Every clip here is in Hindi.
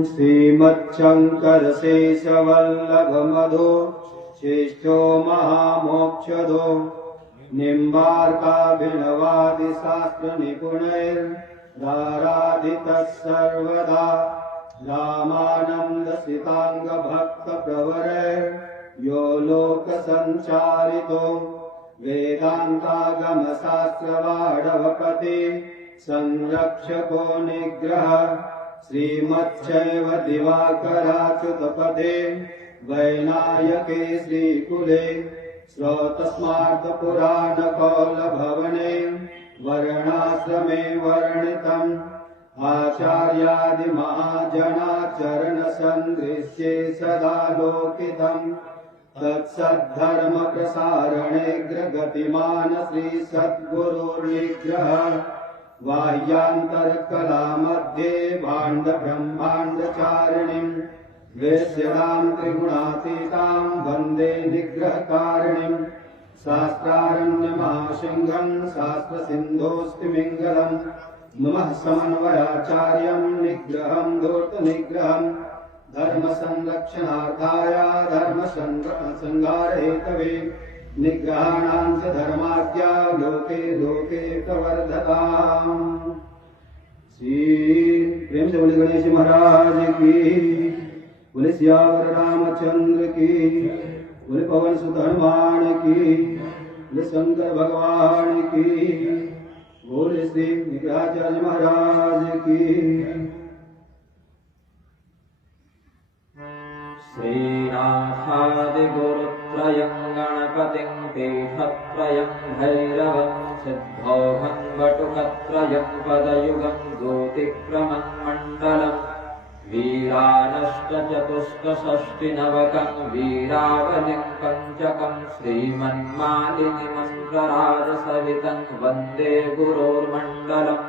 श्रीमच्छंकर शेषवल्लभ मधो श्रेष्ठो महामोक्षदो निम्बार्काभिनवादि शास्त्र निपुणैराराधितः सर्वदा रामानंद सितांग भक्त प्रवरैर्यो लोक संचारितो वेदांतागम शास्त्रवाडवपति संरक्षको निग्रह श्रीमच्छैव दिवाकराच्युतपदे वैनायके श्रीकुले श्रोतस्मार्तपुराणकौलभवने वर्णाश्रमे वर्णितम् आचार्यादिमहाजनाचरणसन्दृश्ये सदा लोकितम् तत्सद्धर्मप्रसारणेऽग्रगतिमान् श्रीसद्गुरुर्निग्रह बाह्यान्तरकलामध्ये भाण्डब्रह्माण्डचारिणीं वेश्यतां त्रिगुणातीतां वन्दे निग्रहकारिणीं शास्त्रारण्यमहासिंहं शास्त्रसिन्धोऽस्तिमिङ्गलं नमः समन्वयाचार्यं निग्रहं धूर्तनिग्रहं धर्मसंरक्षणार्थाय धर्मसंहारहेतवे निग्रहाणां च धर्माद्या लोके लोके प्रवर्धताम्। श्री प्रेम से बोले गणेश महाराज की, बोले सियावर रामचंद्र की, बोले पवन सुत हनुमान की, बोले शंकर भगवान की, बोले श्री निग्रहाचार्य महाराज की। श्रीनाथादिगुरुत्रयं गणपतिं पीठत्रयं भैरवं सिद्धौघं वटुकत्रयं पदयुगं ज्योतिक्रमन्मण्डलम् वीरानष्टचतुष्कषष्टिनवकं वीरावलिं पञ्चकं श्रीमन्मालिनिमन्त्रराजसहितं वन्दे गुरोर्मण्डलम्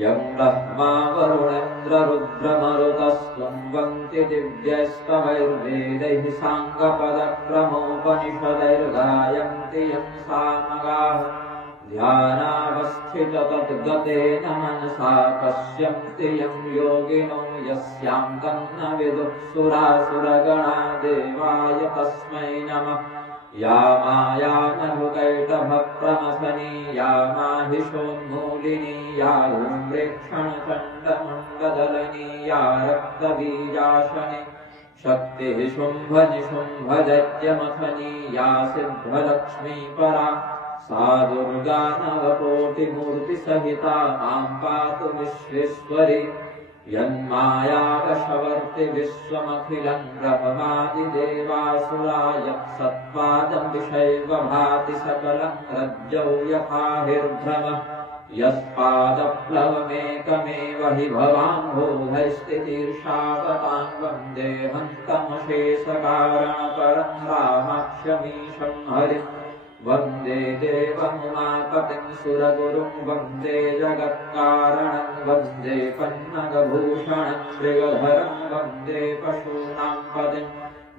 यं ब्रह्मा वरुणेन्द्ररुद्रमरुतस्तुवन्ति दिव्यस्तवैर्वेदैः साङ्गपदक्रमोपनिषदैर्गायन्ति यं सामगाः ध्यानावस्थिततद्गतेन मनसा पश्यन्ति यं योगिनो यस्यां तन्न विदुः सुरासुरगणा देवाय तस्मै नमः। या माया नभुकैटभप्रमथनी या माहिषोन्मूलिनी या ऊम्रेक्षणचण्डमुण्डदलनी या रक्तबीजाशनी शक्तिः शुम्भनिशुम्भदैत्यमथनी या सिद्धलक्ष्मीपरा सा दुर्गा नवकोटिमूर्तिसहिता मां पातु विश्वेश्वरी। यन्मायावशवर्ति विश्वमखिलं ब्रह्मादिदेवासुरा यत्सत्पादं विषैव भाति सकलं रज्जौ यथाहिर्भ्रमः यत्पादप्लवमेकमेव हि भवाम्भोधैस्थितीर्षावतां वन्देऽहं तमशेषकारणपरं रामाक्षमीशं हरिम् वन्दे देवमुमापतिं सुरगुरुं वन्दे जगत्कारणं वन्दे पन्नगभूषणं मृगधरं वन्दे पशूनां पतिं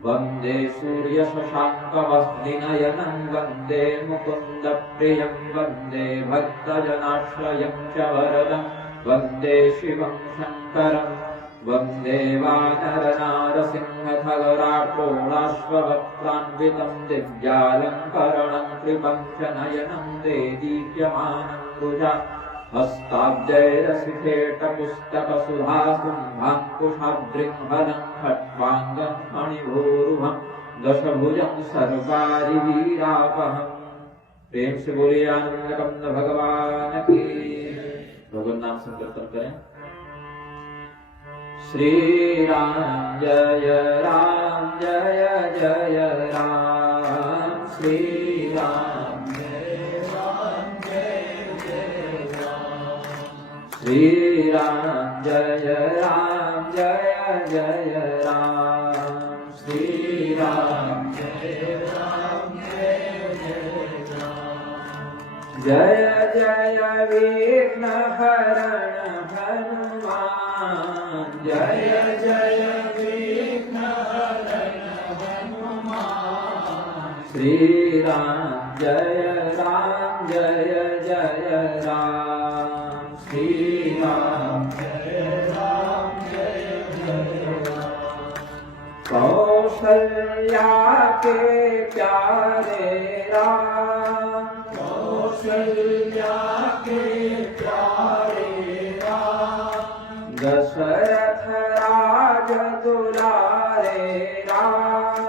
वन्दे सूर्यशशाङ्कवह्निनयनं वन्दे मुकुन्दप्रियं वन्दे भक्तजनाश्रयं च वरदं वन्दे शिवं शङ्करम् वन्दे वानरनारसिंहखगराट्रोडाश्ववक्त्रान्वितं दिव्यालङ्करणं कृपं च नयनं देदीप्यमानं रुजा हस्ताब्जैरसिधेटपुस्तकसुधाकुम्भाङ्कुशाद्रिं खट्वाङ्गं मणिभूरुहं दशभुजं सर्वारिवीरापहम्। प्रेम से बोलिए आनंदकंद भगवान की। भगवान नाम संकीर्तन करें। श्री राम जय राम जय जय राम श्री राम जय राम जय जय राम श्री राम जय राम जय जय राम श्री राम जय राम जय जय राम जय जय विघ्नहरण हनुमान जय जय विघ्नहरण हनुमान श्री राम जय जय राम श्री राम जय कौशल्या के प्यारे राम, कौशल्या के प्यारे राम, दशरथ राज दुलारे राम,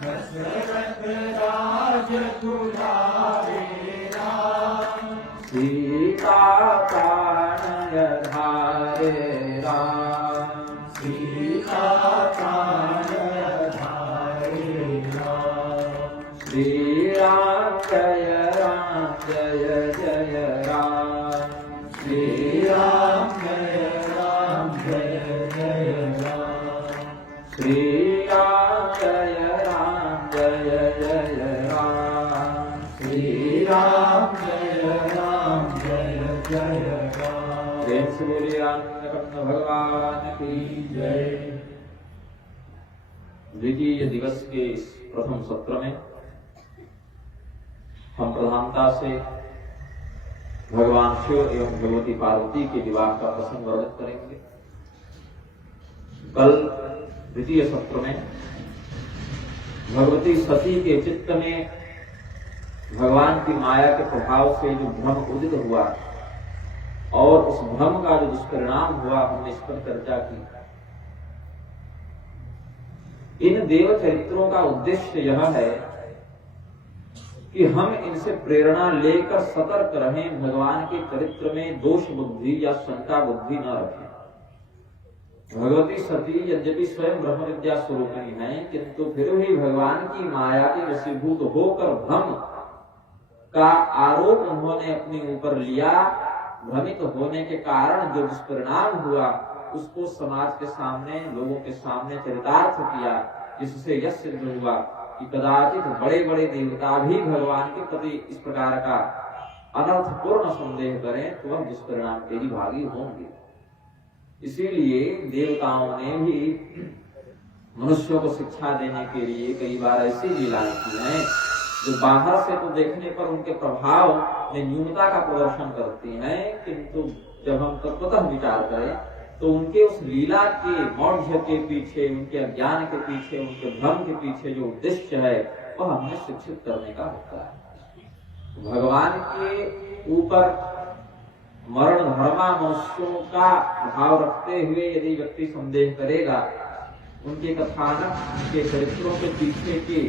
दशरथ राज दुलारे राम, सीता प्राण धारे राम, सीता प्राण धारे राम, श्री राम जय जय राम, श्री राम जय जय राम, श्री राम जय राम, श्री राम जय जय राम। प्रेम से बोलिए आनंद भगवान की जय। द्वितीय दिवस के इस प्रथम सत्र में हम प्रधानता से भगवान शिव एवं भगवती पार्वती के विवाह का प्रसंग वर्णित करेंगे। कल द्वितीय सत्र में भगवती सती के चित्त में भगवान की माया के प्रभाव से जो भ्रम उदित हुआ और उस भ्रम का जो दुष्परिणाम हुआ, हमने इस पर चर्चा की। इन देव चरित्रों का उद्देश्य यह है कि हम इनसे प्रेरणा लेकर सतर्क रहें, भगवान के चरित्र में दोष बुद्धि या शंका बुद्धि न रखें। भगवती सती यद्यपि स्वयं ब्रह्म विद्या स्वरूपिणी है, किंतु फिर भी भगवान की माया के वशीभूत होकर भ्रम का आरोप उन्होंने अपने ऊपर लिया। भ्रमित होने के कारण जो दुष्परिणाम हुआ उसको समाज के सामने, लोगों के सामने चरितार्थ किया, जिससे यह सिद्ध हुआ कि कदाचित बड़े बड़े देवता भी भगवान के प्रति इस प्रकार का अनर्थपूर्ण संदेह करें तो वह दुष्परिणाम के ही भागी होंगे। इसीलिए देवताओं ने भी मनुष्यों को शिक्षा देने के लिए कई बार ऐसी लीलाएं की हैं जो बाहर से तो देखने पर उनके प्रभाव में न्यूनता का प्रदर्शन करती हैं, किंतु जब हम तत्वतः विचार करें तो उनके उस लीला के मौढ़्य के पीछे, उनके अज्ञान के पीछे, उनके भ्रम के पीछे जो उद्देश्य है वह हमें शिक्षित करने का होता है। भगवान के ऊपर मरण धर्मा मनुष्यों का भाव रखते हुए यदि व्यक्ति संदेह करेगा, उनके कथानक, उनके चरित्रों के पीछे के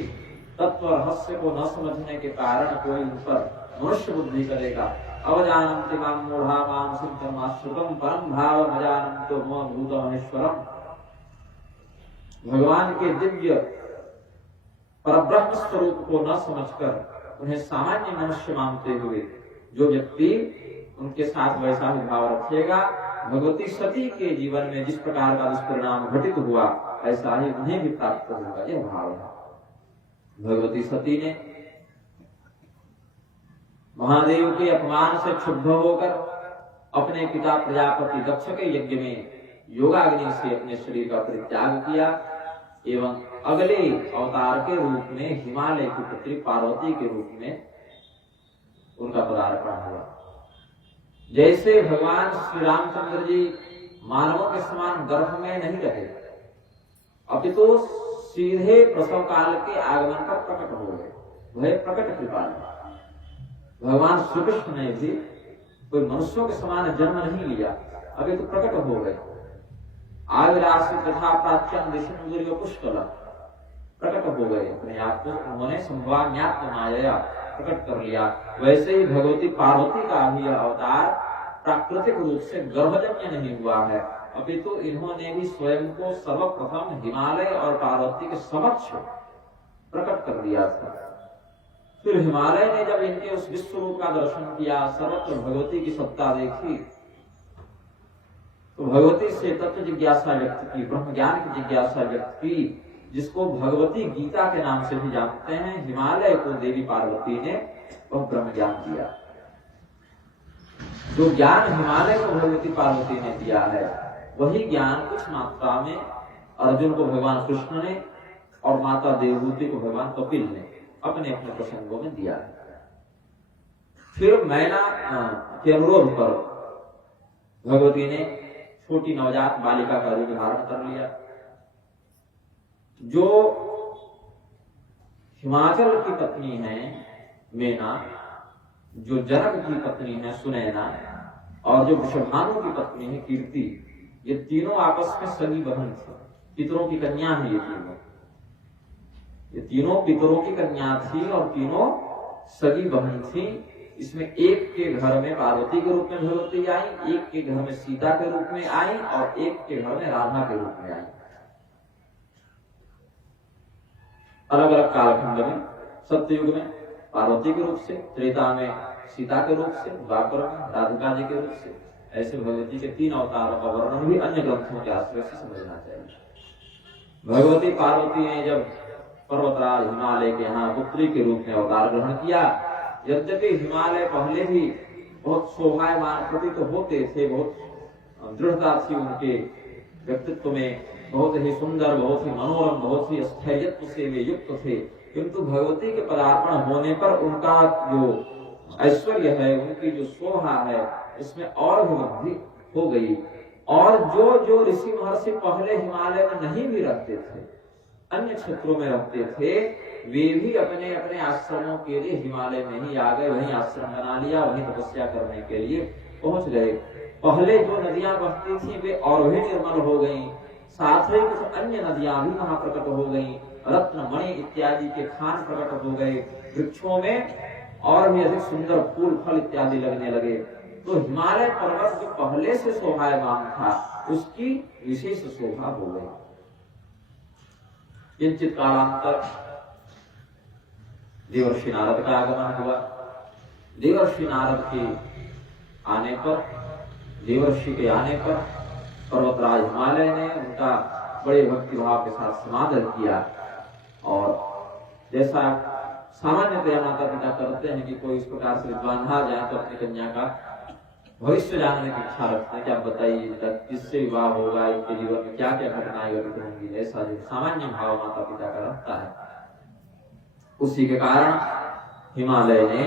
तत्व रहस्य को न समझने के कारण कोई उन पर मनुष्य बुद्धि करेगा। अवजानन्ति मां मूढ़ा मां सिद्धमाश्रितम् परम भाव अजानन्तो मम भूतमहेश्वरम्। भगवान के दिव्य परब्रह्म स्वरूप को न समझकर उन्हें सामान्य मनुष्य मानते हुए जो व्यक्ति उनके साथ वैसा ही भाव रखेगा, भगवती सती के जीवन में जिस प्रकार का दुष्परिणाम घटित हुआ ऐसा ही उन्हें भी प्राप्त होगा, यह भाव है। भगवती सती ने महादेव के अपमान से क्षुब्ध होकर अपने पिता प्रजापति दक्ष के यज्ञ में योगाग्नि से अपने शरीर का परित्याग किया एवं अगले अवतार के रूप में हिमालय की पुत्री पार्वती के रूप में उनका पदार्पण हुआ। जैसे भगवान श्री रामचंद्र जी मानवों के समान गर्भ में नहीं रहे, अपितु सीधे प्रसव काल के आगमन पर प्रकट हो गए, वह प्रकट कृपा। भगवान श्री कृष्ण ने भी कोई मनुष्यों के समान जन्म नहीं लिया, अभी तो प्रकट हो गए। आविरासी तथा प्राच्यन दिशा पुष्कल प्रकट हो गए, अपने आप को उन्होंने संभाव्यात्म माया प्रकट कर लिया। वैसे ही भगवती पार्वती का भी अवतार प्राकृतिक रूप से गर्भजन्य नहीं हुआ है, अपितु इन्होंने भी स्वयं को सर्वप्रथम हिमालय और पार्वती के समक्ष प्रकट कर दिया था। फिर हिमालय ने जब इनके उस विश्व रूप का दर्शन किया, सर्वत्र भगवती की सत्ता देखी, तो भगवती से तत्व जिज्ञासा व्यक्त की, ब्रह्म ज्ञान की जिज्ञासा व्यक्त की, जिसको भगवती गीता के नाम से भी जानते हैं। हिमालय को देवी पार्वती ने वह ब्रह्म ज्ञान दिया। जो ज्ञान हिमालय को भगवती पार्वती ने दिया है, वही ज्ञान कुछ मात्रा में अर्जुन को भगवान कृष्ण ने और माता देवहूति को भगवान कपिल ने अपने अपने प्रसंगों में दिया है। फिर मैना के अनुरोध पर भगवती ने छोटी नवजात बालिका का रूप धारण कर लिया। जो हिमाचल की पत्नी है मेना, जो जनक की पत्नी है सुनैना, और जो वृषभानु की पत्नी है कीर्ति, ये तीनों आपस में सगी बहन थी, पितरों की कन्या है। ये तीनों पितरों की कन्या थी और तीनों सगी बहन थी। इसमें एक के घर में पार्वती के रूप में भगवती आई, एक के घर में सीता के रूप में आई और एक के घर में राधा के रूप में आई। अलग अलग कालखंड में, सत्ययुग में पार्वती के रूप से, त्रेता में सीता के रूप से, द्वापर में राधिका जी के रूप से। ऐसे भगवती के 3 अवतारों का वर्णन भी अन्य ग्रंथों के आश्रय से समझना चाहिए। भगवती पार्वती ने जब पर्वतराज हिमालय के यहाँ पुत्री के रूप में अवतार ग्रहण किया, यद्यपि हिमालय पहले भी बहुत शोभायमान प्रतीत होते थे, बहुत दृढ़ता थी उनके व्यक्तित्व में, बहुत ही सुंदर, बहुत ही मनोरम, बहुत ही स्थैर्यत्व से वे युक्त थे, किंतु भगवती के पदार्पण होने पर उनका जो ऐश्वर्य है, उनकी जो शोभा है, इसमें और भी वृद्धि हो गई। और जो जो ऋषि महर्षि पहले हिमालय में नहीं भी रहते थे, अन्य क्षेत्रों में रहते थे, वे भी अपने अपने आश्रमों के लिए हिमालय में ही आ गए, वहीं आश्रम बना लिया, वहीं तपस्या करने के लिए पहुंच गए। पहले जो नदियां बहती थी वे और भी निर्मल हो गईं, साथ ही कुछ अन्य नदियां भी वहां प्रकट हो गईं, रत्न मणि इत्यादि के खान प्रकट हो गए, वृक्षों में और भी अधिक सुंदर फूल फल इत्यादि लगने लगे। तो हिमालय पर्वत जो पहले से शोभायमान था, उसकी विशेष शोभा हो गई। किंचित कालांतर देवर्षि नारद का आगमन हुआ। देवर्षि नारद के आने पर, देवर्षि के आने पर पर्वतराज हिमालय ने उनका बड़े भक्ति भाव के साथ समादर किया। और जैसा सामान्यतया माता पिता करते हैं कि कोई इस प्रकार से बांधा जाए तो अपनी कन्या का भविष्य जानने की इच्छा रखते हैं कि आप बताइए किससे विवाह होगा, इनके जीवन में क्या क्या घटनाएं घटित होंगी, ऐसा जो सामान्य भाव माता पिता का रहता है। उसी के कारण हिमालय ने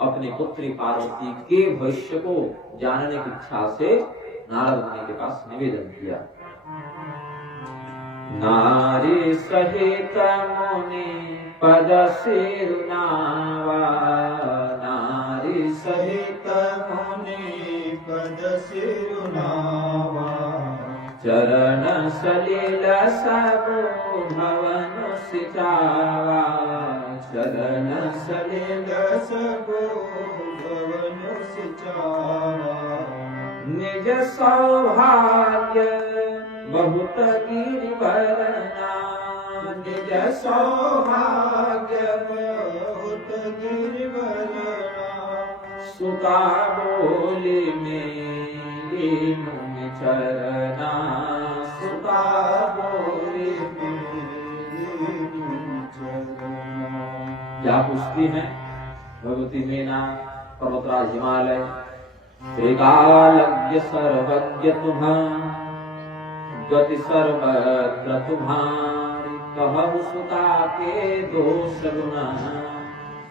अपनी पुत्री पार्वती के भविष्य को जानने की इच्छा से नारद मुनि के पास निवेदन किया। नारी सहित मुनि पद सिरुनावा, नारी सहित मुनि पद सिरुनावा, चरण सलिल सब भवन सिचावा, चरण सलिल सब भवन सिचावा, निज सौभाग्य बहुत गिरिवरना, निज सौभाग्य बहुत गिरिवरना, सुता बोली मेरी मुनि चरना, सुता बोली मेरी मुनि चरना। क्या पूछती है भगवती मीना? पर्वतराज हिमालय त्रिकालज्ञ सर्वज्ञ तुम्हां, गति सर्वत्र तुम्हारी, कहु सुता के दोष गुना,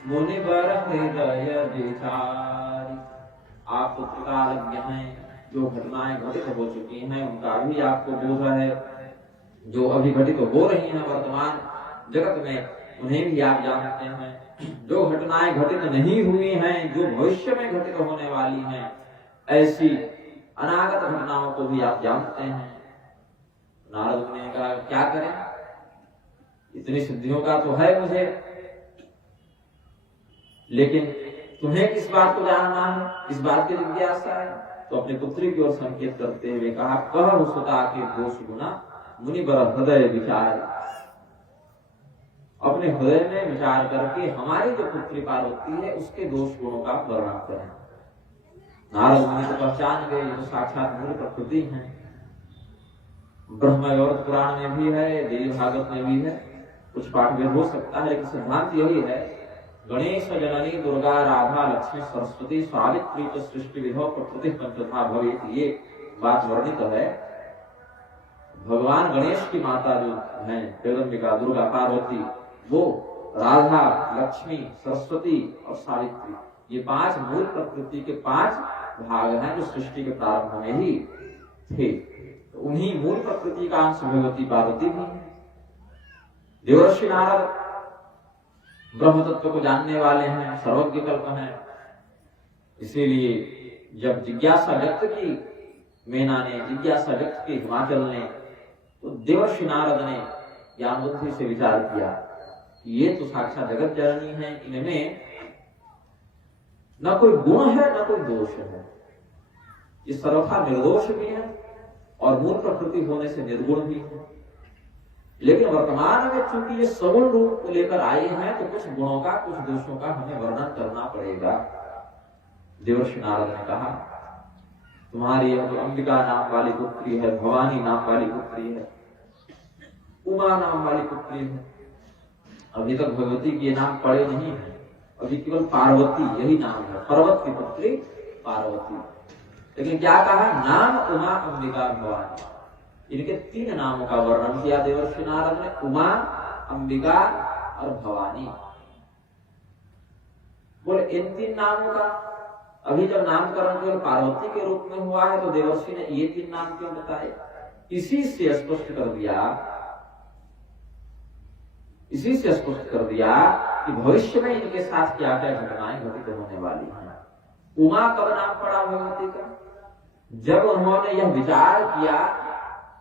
मुनिवर हृदय विचारी। आप तो त्रिकालज्ञ हैं, जो घटनाएं घटित हो चुकी हैं उनका भी आपको बोध है, जो अभी घटित हो रही हैं वर्तमान जगत में उन्हें भी आप जानते हैं, जो घटनाएं घटित नहीं हुई हैं, जो भविष्य में घटित होने वाली हैं, ऐसी अनागत घटनाओं को भी आप जानते हैं। नारद ने कहा क्या करें, इतनी सिद्धियों का तो है मुझे, लेकिन तुम्हें किस बात को जानना है, इस बात की जिज्ञासा है। तो अपनी पुत्री की ओर संकेत करते हुए कहा, कहु सुता के दोष गुना, मुनि बर हृदय विचार। अपने हृदय में विचार करके हमारी जो पुत्री पार्वती है उसके दोष गुणों का वर्णन करें। नारद मुनि तो पहचान गए जो साक्षात मूल प्रकृति है। ब्रह्म और पुराण में भी है, देवी भागवत में भी है, कुछ पाठ में हो सकता है, लेकिन सिद्धांत यही है, गणेश जननी दुर्गा राधा लक्ष्मी सरस्वती सावित्री तो सृष्टि विधो प्रकृति पंचधा भवेत, ये बात वर्णित है। भगवान गणेश की माता जो है जगदम्बिका दुर्गा पार्वती, वो राधा लक्ष्मी सरस्वती और सावित्री, ये 5 मूल प्रकृति के 5 भाग हैं जो सृष्टि के प्रारंभ में ही थे। तो उन्हीं मूल प्रकृति का अंश भगवती पार्वती भी है। देवर्षि नारद ब्रह्म तत्व को जानने वाले हैं, सर्वज्ञ कल्प हैं। इसीलिए जब जिज्ञासा व्यक्त की मीना ने, जिज्ञासा व्यक्त की हिमाचल ने, तो देवर्षि नारद ने ज्ञान बुद्धि से विचार किया कि ये तो साक्षात जगत जननी है, इनमें न कोई गुण है न कोई दोष है, ये सर्वथा निर्दोष भी है और मूल प्रकृति होने से निर्गुण भी है। लेकिन वर्तमान में चूंकि ये सगुण रूप को लेकर आए हैं, तो कुछ गुणों का कुछ दोषों का हमें वर्णन करना पड़ेगा। देवर्षि नारद ने कहा, तुम्हारी यह जो अंबिका नाम वाली पुत्री है, भवानी नाम वाली पुत्री है, उमा नाम वाली पुत्री है, अभी तक भगवती के नाम पड़े नहीं है, अभी केवल पार्वती यही नाम है, पर्वत की पुत्री पार्वती। लेकिन क्या कहा, नाम उमा अंबिका भवानी, इनके 3 नामों का वर्णन किया देवर्षि नारद ने, उमा, अंबिका और भवानी। बोले इन 3 नामों का अभी जब नामकरण केवल पार्वती के रूप में हुआ है, तो देवर्षि ने ये 3 नाम क्यों बताए? इसी से स्पष्ट कर दिया कि भविष्य में इनके साथ क्या क्या घटनाएं घटित होने वाली हैं। उमा कब नाम पड़ा भगवती का? जब उन्होंने यह विचार किया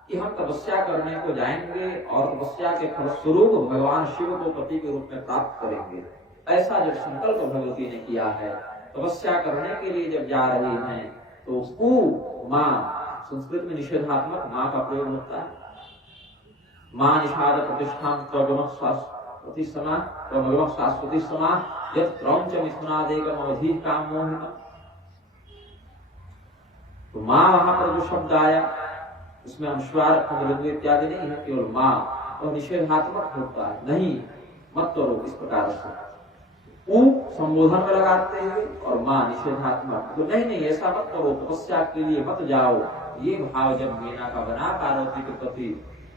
कि हम तपस्या करने को जाएंगे और तपस्या के फलस्वरूप भगवान शिव को पति के रूप में प्राप्त करेंगे, ऐसा जब संकल्प भगवती ने किया है, तपस्या करने के लिए जब जा रही हैं, तो मां, संस्कृत में निषेधात्मक मां का प्रयोग होता है। मां निषाद प्रतिष्ठान प्रगम शाश्वती समा यत् क्रौंच मिथुनादेकम अवधि काम मोहितम। तो मां वहां पर जो शब्द आया, उसमें अनुस्वार पुनरुद्ध इत्यादि नहीं है, केवल मां, और निषेधात्मक होता है, नहीं मत करो, इस प्रकार से ऊ संबोधन में लगाते हुए और मां निषेधात्मक, तो नहीं ऐसा मत करो, तपस्या के लिए मत जाओ, ये भाव जब मीना का बना पार्वती के प्रति,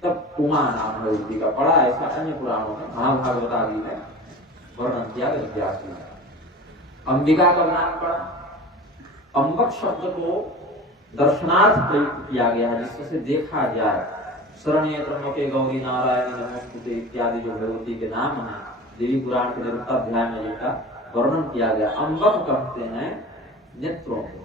तब उमा नाम भगवती का पड़ा। ऐसा अन्य पुराणों में, महाभागवत आदि में वर्णन किया व्यास ने। अंबिका का नाम पड़ा, अंबक शब्द को दर्शनार्थ प्रयुक्त किया गया है, जिससे देखा जाए। शरण्य त्र्यंबके गौरी नारायणी नमोस्तुते इत्यादि जो भगवती के नाम है, देवी पुराण के निरुक्ताध्याय में जिनका वर्णन किया गया। अंबक कहते हैं नेत्रों को,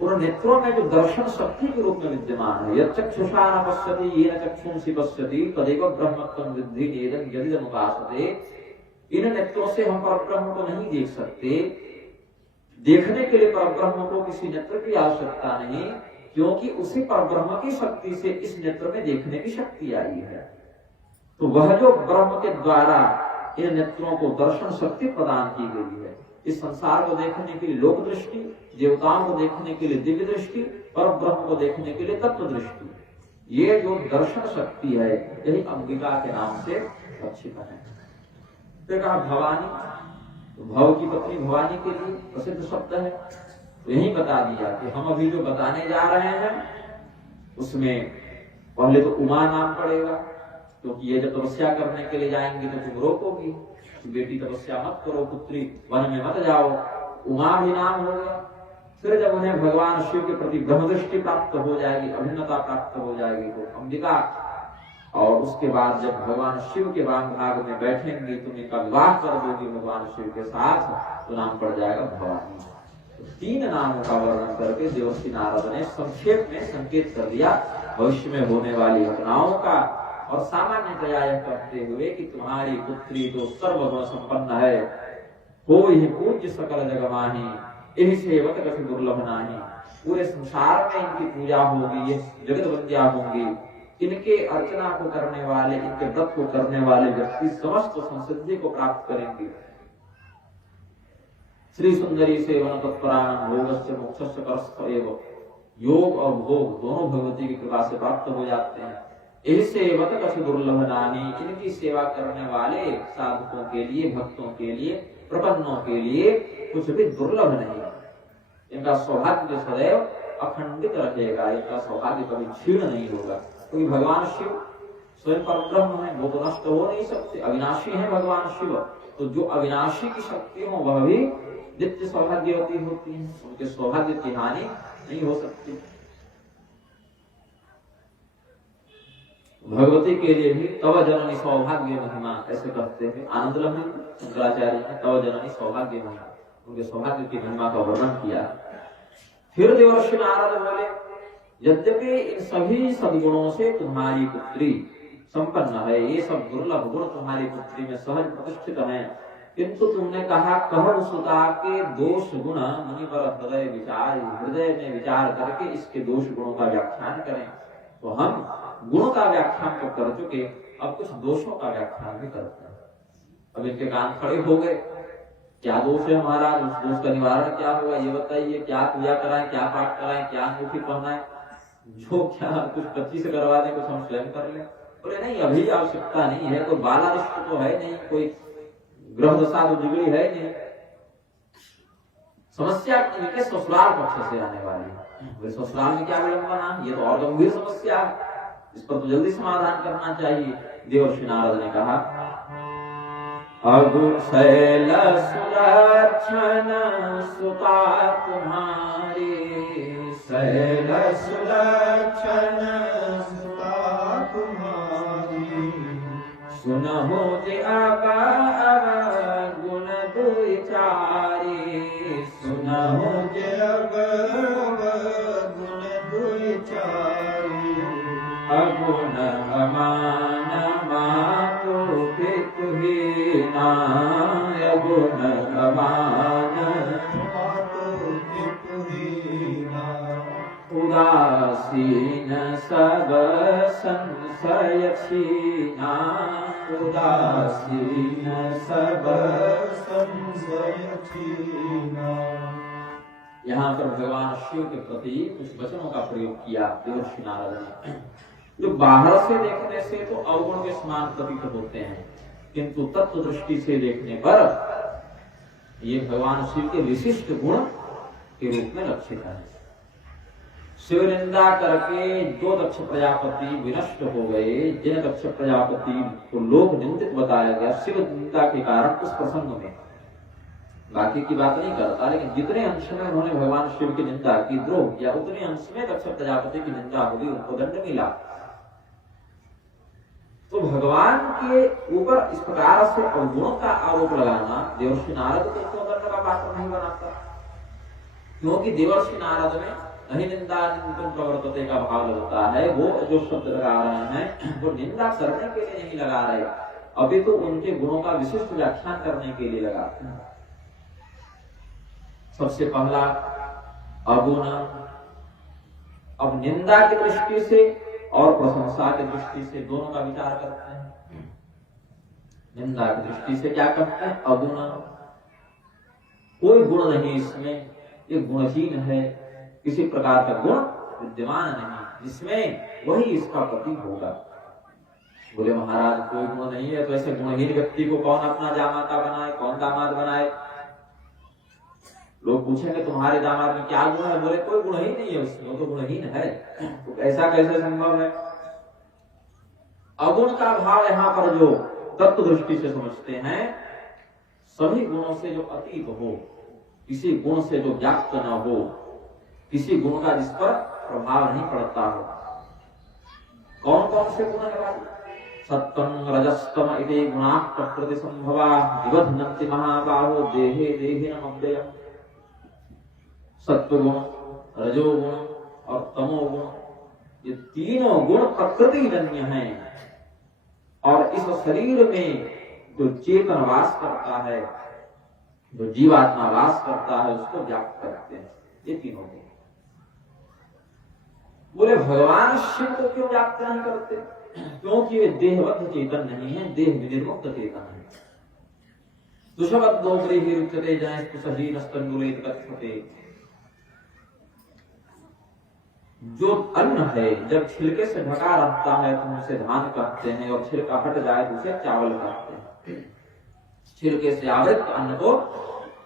और नेत्रों में जो दर्शन शक्ति के रूप में विद्यमान है। यत् चक्षुषा न पश्यति येन चक्षुंसि पश्यति तदेव ब्रह्मत्वं विद्धि नेदं यदिदमुपासते। इन नेत्रों से हम परब्रह्म को नहीं देख सकते। देखने के लिए परब्रह्म को किसी नेत्र की आवश्यकता नहीं, क्योंकि उसी परब्रह्म की शक्ति से इस नेत्र में देखने की शक्ति आई है। तो वह जो ब्रह्म के द्वारा इन नेत्रों को दर्शन शक्ति प्रदान की गई है, इस संसार को देखने के लिए लोक दृष्टि, देवताओं को देखने के लिए दिव्य दृष्टि, पर ब्रह्म को देखने के लिए तत्व दृष्टि, ये जो दर्शन शक्ति है, यही अंबिका के नाम से लक्षित है। फिर कहा भवानी, तो भव की पत्नी भवानी के लिए प्रसिद्ध शब्द है। तो यही बता दिया कि हम अभी जो बताने जा रहे हैं, उसमें पहले तो उमा नाम पड़ेगा, क्योंकि ये जब तपस्या करने के लिए जाएंगे तो तुम रोकोगी, बेटी तपस्या मत करो, पुत्री वन में मत जाओ, उमा भी नाम हो गया। फिर जब उन्हें भगवान शिव के प्रति ब्रह्म दृष्टि प्राप्त हो जाएगी, अभिन्नता प्राप्त हो जाएगी, तो अंबिका, और उसके बाद जब भगवान शिव के वाम भाग में बैठेंगे, तुम इनका विवाह कर दोगी भगवान शिव के साथ, तो नाम पड़ जाएगा भवानी। तो 3 नामों का वर्णन करके देवर्षि नारद ने संक्षेप में संकेत कर दिया भविष्य में होने वाली घटनाओं का, और सामान्यतया यह कहते हुए कि तुम्हारी पुत्री तो सर्वगुण संपन्न है, हो ही पूज्य सकल जग माही, यही सेवक कभी दुर्लभ नाही। पूरे संसार में इनकी पूजा होगी, ये जगत वंद्या होंगी। इनके अर्चना को करने वाले, इनके व्रत को करने वाले व्यक्ति समस्त संसिद्धि को प्राप्त करेंगे। श्री सुंदरी सेवन तत्परायण भोगस्य मोक्षस्य करस्थ एव, योग और भोग दोनों भगवती की कृपा से प्राप्त हो जाते हैं। यही सेवक कछु दुर्लभ नानी, इनकी सेवा करने वाले साधकों के लिए, भक्तों के लिए, प्रपन्नों के लिए कुछ भी दुर्लभ नहीं। इनका सौभाग्य सदैव अखंडित रखेगा, इनका सौभाग्य कभी क्षीण नहीं होगा, क्योंकि भगवान शिव स्वयं परब्रह्म है, वो तो नष्ट हो नहीं सकते, अविनाशी है भगवान शिव। तो जो अविनाशी की शक्ति हो वह भी नित्य सौभाग्यवती होती है, उनके सौभाग्य की हानि नहीं हो सकती। भगवती के लिए भी तव जननी सौभाग्य महिमा ऐसे कहते हैं आनंद लहरी शंकराचार्य ने तव जननी सौभाग्य महिमा, उनके सौभाग्य की महिमा का वर्णन किया। फिर देवर्षि नारद बोले, यद्यपि इन सभी सद्गुणों से तुम्हारी पुत्री संपन्न है, ये सब दुर्लभ गुण तुम्हारी पुत्री में सहज प्रतिष्ठित है, किंतु तुमने कहा कहु सुता के दोष गुण मुनि पर हृदय में विचार करके इसके दोष गुणों का व्याख्यान करें। तो हम गुणों का व्याख्यान तो कर चुके, अब कुछ दोषों का व्याख्यान भी करते हैं। अब इनके कान खड़े हो गए, क्या दोष है हमारा, उस दोष का निवारण क्या होगा ये बताइए, क्या पूजा कराएं, क्या पाठ कराएं, क्या अंगूठी पहनाएं, जो क्या कुछ बच्ची से करवा दें, कुछ हम स्वयं कर लें। बोले नहीं, अभी आवश्यकता नहीं है, कोई बाला रिश्त तो है नहीं, कोई ग्रह दशा तो बिगड़ी है नहीं, समस्या इनके ससुराल पक्ष से आने वाली है। ससुराल में क्या विलंबना, ये तो और गंभीर समस्या है, इस पर तो जल्दी समाधान करना चाहिए। देवर्षि नारद ने कहा, अगु शैल सुलक्षण सुता तुम्हारी, शैल सुलक्षण सुता तुम्हारी, सुनहु जे अब गुण दुचारी, सुनहु जे अब गुण दुचारी, अगुण अमान मातु पितु हीना, अगुण अमान मातु पितु हीना, उदासीन सब संशय छीना, उदासीन सब संशय छीना। यहाँ पर भगवान शिव के प्रति कुछ वचनों का प्रयोग किया देवर्षि नारद ने, जो बाहर से देखने से तो अवगुण के समान प्रतीत होते हैं, किंतु तत्व दृष्टि से देखने पर ये भगवान शिव के विशिष्ट गुण के रूप में लक्षित है। शिव निंदा करके जो दक्ष प्रजापति विनष्ट हो गए, जिन दक्ष प्रजापति को लोक निंदित बताया गया शिव निंदा के कारण उस प्रसंग में, बाकी की बात नहीं करता, लेकिन जितने अंश में उन्होंने भगवान शिव की निंदा की, द्रोह किया, उतने अंश में दक्ष प्रजापति की निंदा होगी, उनको दंड मिला। तो भगवान के ऊपर इस प्रकार से अवगुणों का आरोप लगाना देवर्षि नारद को क्यों दंड का पात्र नहीं बनाता, क्योंकि देवर्षि नारद में नहीं निंदा निंदन प्रवर्तते का भाव लगता है। वो जो शब्द लगा रहे हैं वो निंदा करने के लिए नहीं लगा रहे, अभी तो उनके गुणों का विशिष्ट व्याख्यान करने के लिए लगाते हैं। सबसे पहला अगुण, अब निंदा की दृष्टि से और प्रशंसा की दृष्टि से दोनों का विचार करते हैं। निंदा की दृष्टि से क्या करते हैं, अगुण, कोई गुण नहीं इसमें, ये गुणहीन है, किसी प्रकार का गुण विद्यमान नहीं जिसमें वही इसका प्रतीक होगा। बोले महाराज कोई गुण नहीं है, तो ऐसे गुणहीन व्यक्ति को कौन अपना जामाता बनाए, कौन दामाद बनाए। लोग पूछेंगे तुम्हारे दामाद में क्या गुण है, बोले कोई गुण ही नहीं है उसमें, वो तो गुणहीन है, तो ऐसा कैसे संभव है। अगुण का भाव यहाँ पर जो तत्व दृष्टि से समझते हैं, सभी गुणों से जो अतीत हो, किसी गुण से जो व्याप्त न हो, किसी गुण का जिस पर प्रभाव नहीं पड़ता हो। कौन कौन से गुण है भाई, सत्वं रजस्तम इति गुणाः प्रकृति संभवा निबध्नन्ति महाबाहो देहे देहिनम् अव्ययम्। सत्व गुण, रजोगुण और तमोगुण, ये तीनों गुण प्रकृति जन्य हैं, और इस शरीर में जो चेतन वास करता है, जो जीवात्मा वास करता है, उसको व्याप्त करते हैं ये तीनों गुण। बोले भगवान शिव को क्यों व्याप्त नहीं करते, क्योंकि वे देहबद्ध चेतन नहीं है, देह विनिर्मुक्त चेतन है। दुष्वद्दोपरि ही रुच्यते जयस्तु सहीनस्तंडुलेत कथ्यते। जो अन्न है जब छिलके से ढका रहता है तो उसे धान कहते हैं, और छिलका हट जाए तो उसे चावल कहते हैं। छिलके से आवृत अन्न को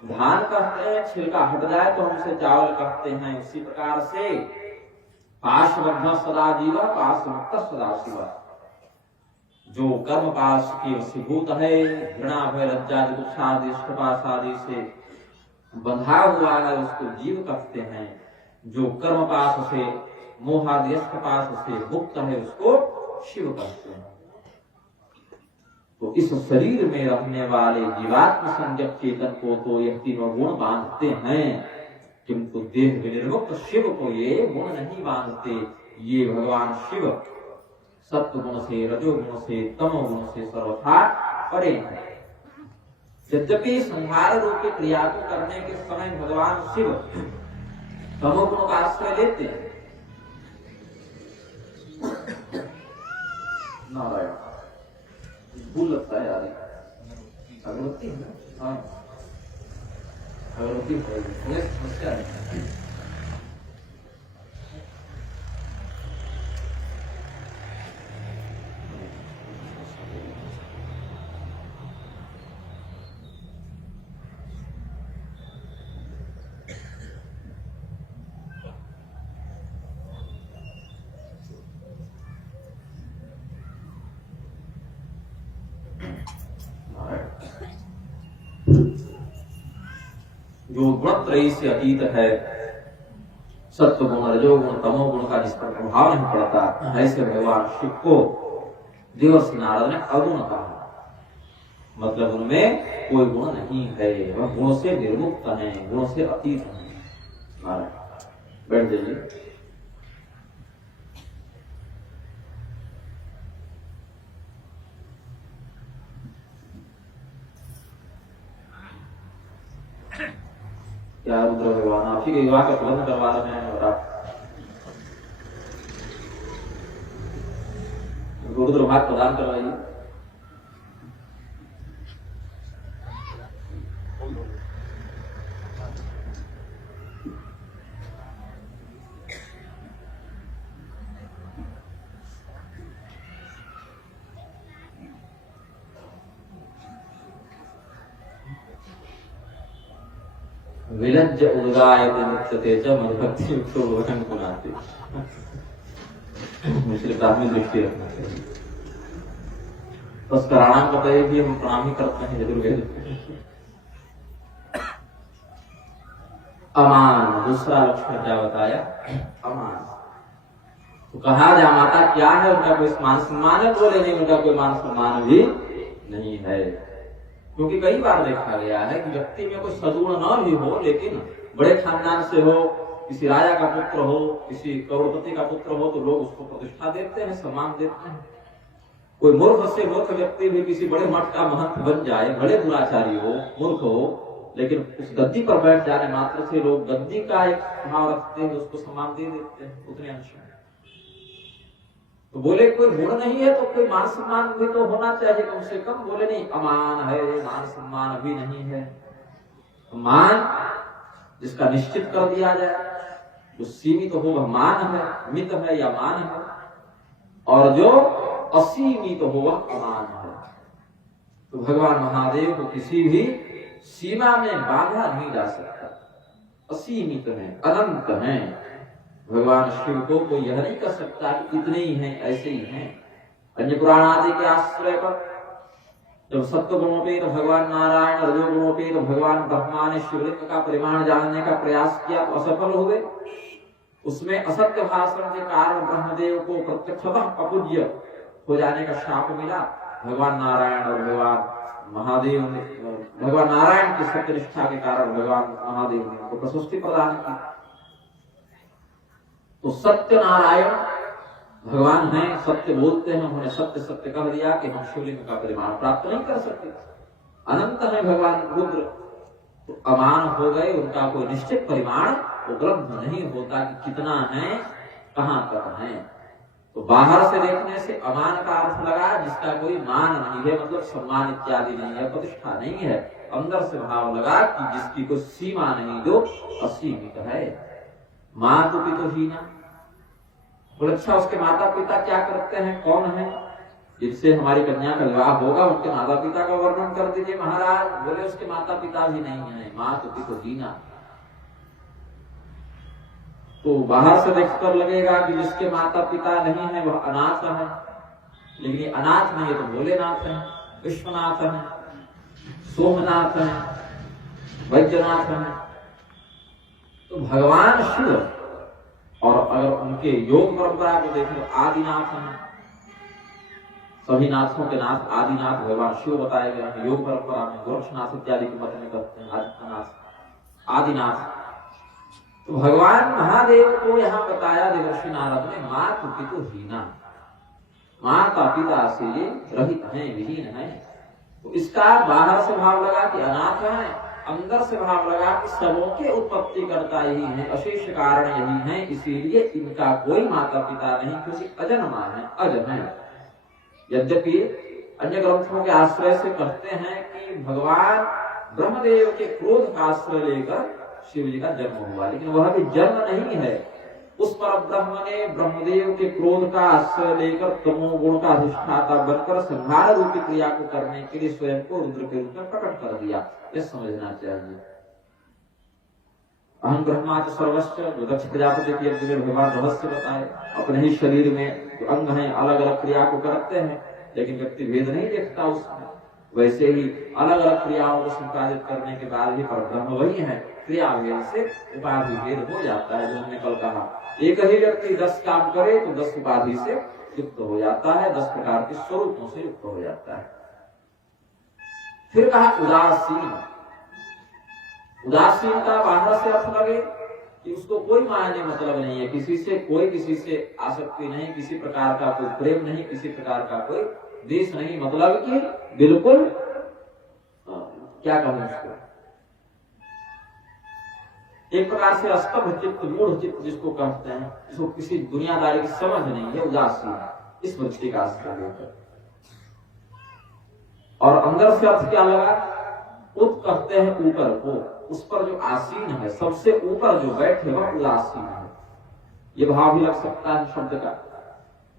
धान कहते हैं, छिलका हट जाए तो हम उसे चावल कहते हैं। उसी प्रकार से पाशबद्ध सदा जीव, पाशमुक्त सदा शिव। जो कर्म पाश के वशीभूत है, घृणा भय लज्जा दुखादि इष्टपाश आदि से बंधा हुआ है, उसको जीव कहते हैं। जो कर्म पाश से मोहादि इष्टपाश से मुक्त है, उसको शिव कहते हैं। तो इस शरीर में रहने वाले जीवात्म संज्ञक चेतन को तो यह तीनों गुण बांधते हैं, किंतु देह विनिर्मुक्त शिव को ये गुण नहीं बांधते। ये भगवान शिव सत्व गुण से, रजोगुण से, तमोगुण से सर्वथा परे हैं। यद्यपि संहार रूपी क्रिया को करने के समय भगवान शिव तमोगुण का आश्रय लेते हैं। नारायण भूल लगता है यार, अगरबत्ती है ना? हाँ अगरबत्ती है, समस्या है। जो गुणत्रयी से अतीत है, सत्व गुण, रजोगुण, तमोगुण का जिस पर प्रभाव नहीं पड़ता, ऐसे भगवान शिव को देवर्षि नारद ने अगुण कहा। मतलब उनमें कोई गुण नहीं है, वह गुणों से निर्मुक्त हैं, गुणों से अतीत हैं। बैठ जाइए। क्या रुद्र भगवान आप ही के विवाह का प्रबंध करवा रहे हैं और आप रुद्र भाग प्रदान करवाइए। विलज्ज उद्गायते नृत्यते च मधुभक्ति युक्तो भजन पुनाते। मुझे प्राथमिक दृष्टि रखना चाहिए। बस कराणाम बताइए भी हम प्रणाम ही करते हैं यजुर्वेद। अमान दूसरा लक्षण क्या बताया? अमान। तो कहा जा माता क्या है, उनका कोई मान सम्मान है? बोले नहीं, उनका कोई मान सम्मान भी नहीं है। क्योंकि कई बार देखा गया है कि व्यक्ति में कोई सदगुण न भी हो, लेकिन बड़े खानदान से हो, किसी राजा का पुत्र हो, किसी करोड़पति का पुत्र हो, तो लोग उसको प्रतिष्ठा देते हैं, सम्मान देते हैं। कोई मूर्ख से मूर्ख व्यक्ति भी किसी बड़े मठ का महंत बन जाए, बड़े दुराचारी हो, मूर्ख हो, लेकिन उस गद्दी पर बैठ जाने मात्र से लोग गद्दी का एक भाव रखते हैं, उसको सम्मान दे देते हैं उतने अंश में। तो बोले कोई गुण नहीं है तो कोई मान सम्मान भी तो होना चाहिए कम से कम। बोले नहीं, अमान है, मान सम्मान भी नहीं है। मान जिसका निश्चित कर दिया जाए, जो सीमित हो वह मान है, मित है या मान है, और जो असीमित हो वह अमान है। तो भगवान महादेव को किसी भी सीमा में बाधा नहीं जा सकता, असीमित है, अनंत है। भगवान शिव को कोई यह नहीं कर सकता कि इतने ही हैं, ऐसे ही हैं। अन्य पुराण आदि के आश्रय पर जब सत्व गुणों पे तो भगवान नारायण, रजो गुणों पे तो भगवान ब्रह्मा ने शिवलिंग का परिमाण जानने का प्रयास किया तो असफल हुए। उसमें असत्य भाषण के कारण ब्रह्मदेव को प्रत्यक्षतः अपूज्य हो जाने का शाप मिला। भगवान नारायण और भगवान महादेव ने, भगवान नारायण की सत्यनिष्ठा के कारण भगवान महादेव ने उनको प्रशस्ति प्रदान की। तो सत्य नारायण भगवान हैं, सत्य बोलते हैं, उन्होंने सत्य सत्य कह दिया कि हम शिवलिंग का परिमाण प्राप्त नहीं कर सकते। अनंत है भगवान रुद्र, तो अमान हो गए, उनका कोई निश्चित परिमाण उपलब्ध नहीं होता कि कितना है, कहां तक है। तो बाहर से देखने से अमान का अर्थ लगा जिसका कोई मान नहीं है, मतलब सम्मान इत्यादि नहीं है, प्रतिष्ठा नहीं है। अंदर से भाव लगा कि जिसकी कोई सीमा नहीं, जो असीमित है। माँ तो पितुहीना, बोले अच्छा उसके माता पिता क्या करते हैं, कौन है जिससे हमारी कन्या का विवाह होगा, उनके माता पिता का वर्णन कर दीजिए महाराज। बोले उसके माता पिता भी नहीं है, माँ तो पितुहीना। तो बाहर से देखकर लगेगा कि जिसके माता पिता नहीं है वह अनाथ है, लेकिन अनाथ नहीं है तो भोलेनाथ है, विश्वनाथ है, सोमनाथ है, वैद्यनाथ है। तो भगवान शिव, और अगर उनके योग परंपरा को देखें तो आदिनाथ है, सभी नाथों के नाथ आदिनाथ भगवान शिव बताए गए हैं। योग परंपरा में गोरक्षनाथ इत्यादि के मत में कहते हैं आदित्यनाथ आदिनाथ। तो भगवान महादेव को यहाँ बताया देवर्षि नारद ने, मातु पितु हीना, माता पिता से रहित हैं, विहीन हैं। तो इसका बाहर से भाव लगा कि अनाथ है, अंदर से भाव लगा कि सबों के उत्पत्ति करता यही है, अशेष कारण यही है, इसीलिए इनका कोई माता पिता नहीं, क्योंकि अजन्मा है, अज है। यद्यपि अन्य ग्रंथों के आश्रय से कहते हैं कि भगवान ब्रह्मदेव के क्रोध का आश्रय लेकर शिव जी का जन्म हुआ, लेकिन वह भी जन्म नहीं है। उस पर ब्रह्म ने ब्रह्मदेव के क्रोध का आश्रय लेकर तमोगुण का अधिष्ठाता बनकर संहार रूपी क्रिया को करने के लिए स्वयं को रुद्र के रूप में प्रकट कर दिया। यह समझना चाहिए। अहम ब्रह्मा च सर्वस्व, जो दक्ष प्रजापति के यज्ञ में भगवान रहस्य बताए, अपने ही शरीर में जो अंग हैं अलग अलग क्रिया को करते हैं, लेकिन व्यक्ति भेद नहीं देखता उसमें। वैसे ही अलग अलग क्रियाओं को संपादित करने के बाद ही परब्रह्म वही है। क्रिया भेद से उपाधि भेद हो जाता है। जो हमने कल कहा, एक ही व्यक्ति 10 काम करे तो 10 उपाधि से युक्त हो जाता है, 10 प्रकार के स्वरूपों से युक्त हो जाता है। फिर कहा उदासीन। उदासीनता बाहर से अर्थ लगे कि उसको कोई मायने मतलब नहीं है, किसी से कोई किसी से आसक्ति नहीं, किसी प्रकार का कोई प्रेम नहीं, किसी प्रकार का कोई देश नहीं, मतलब कि बिल्कुल क्या कहूं उसको, एक प्रकार से अस्तभ चित्त, मूढ़ चित्त जिसको कहते हैं, जिसको किसी दुनियादारी की समझ नहीं है, उदासीन, इस वृत्ति का आश्रय लेकर। और अंदर से अर्थ क्या लगा, उत कहते हैं ऊपर को, उस पर जो आसीन है, सबसे ऊपर जो बैठे वह उदासीन है। ये भाव भी लग सकता है शब्द का,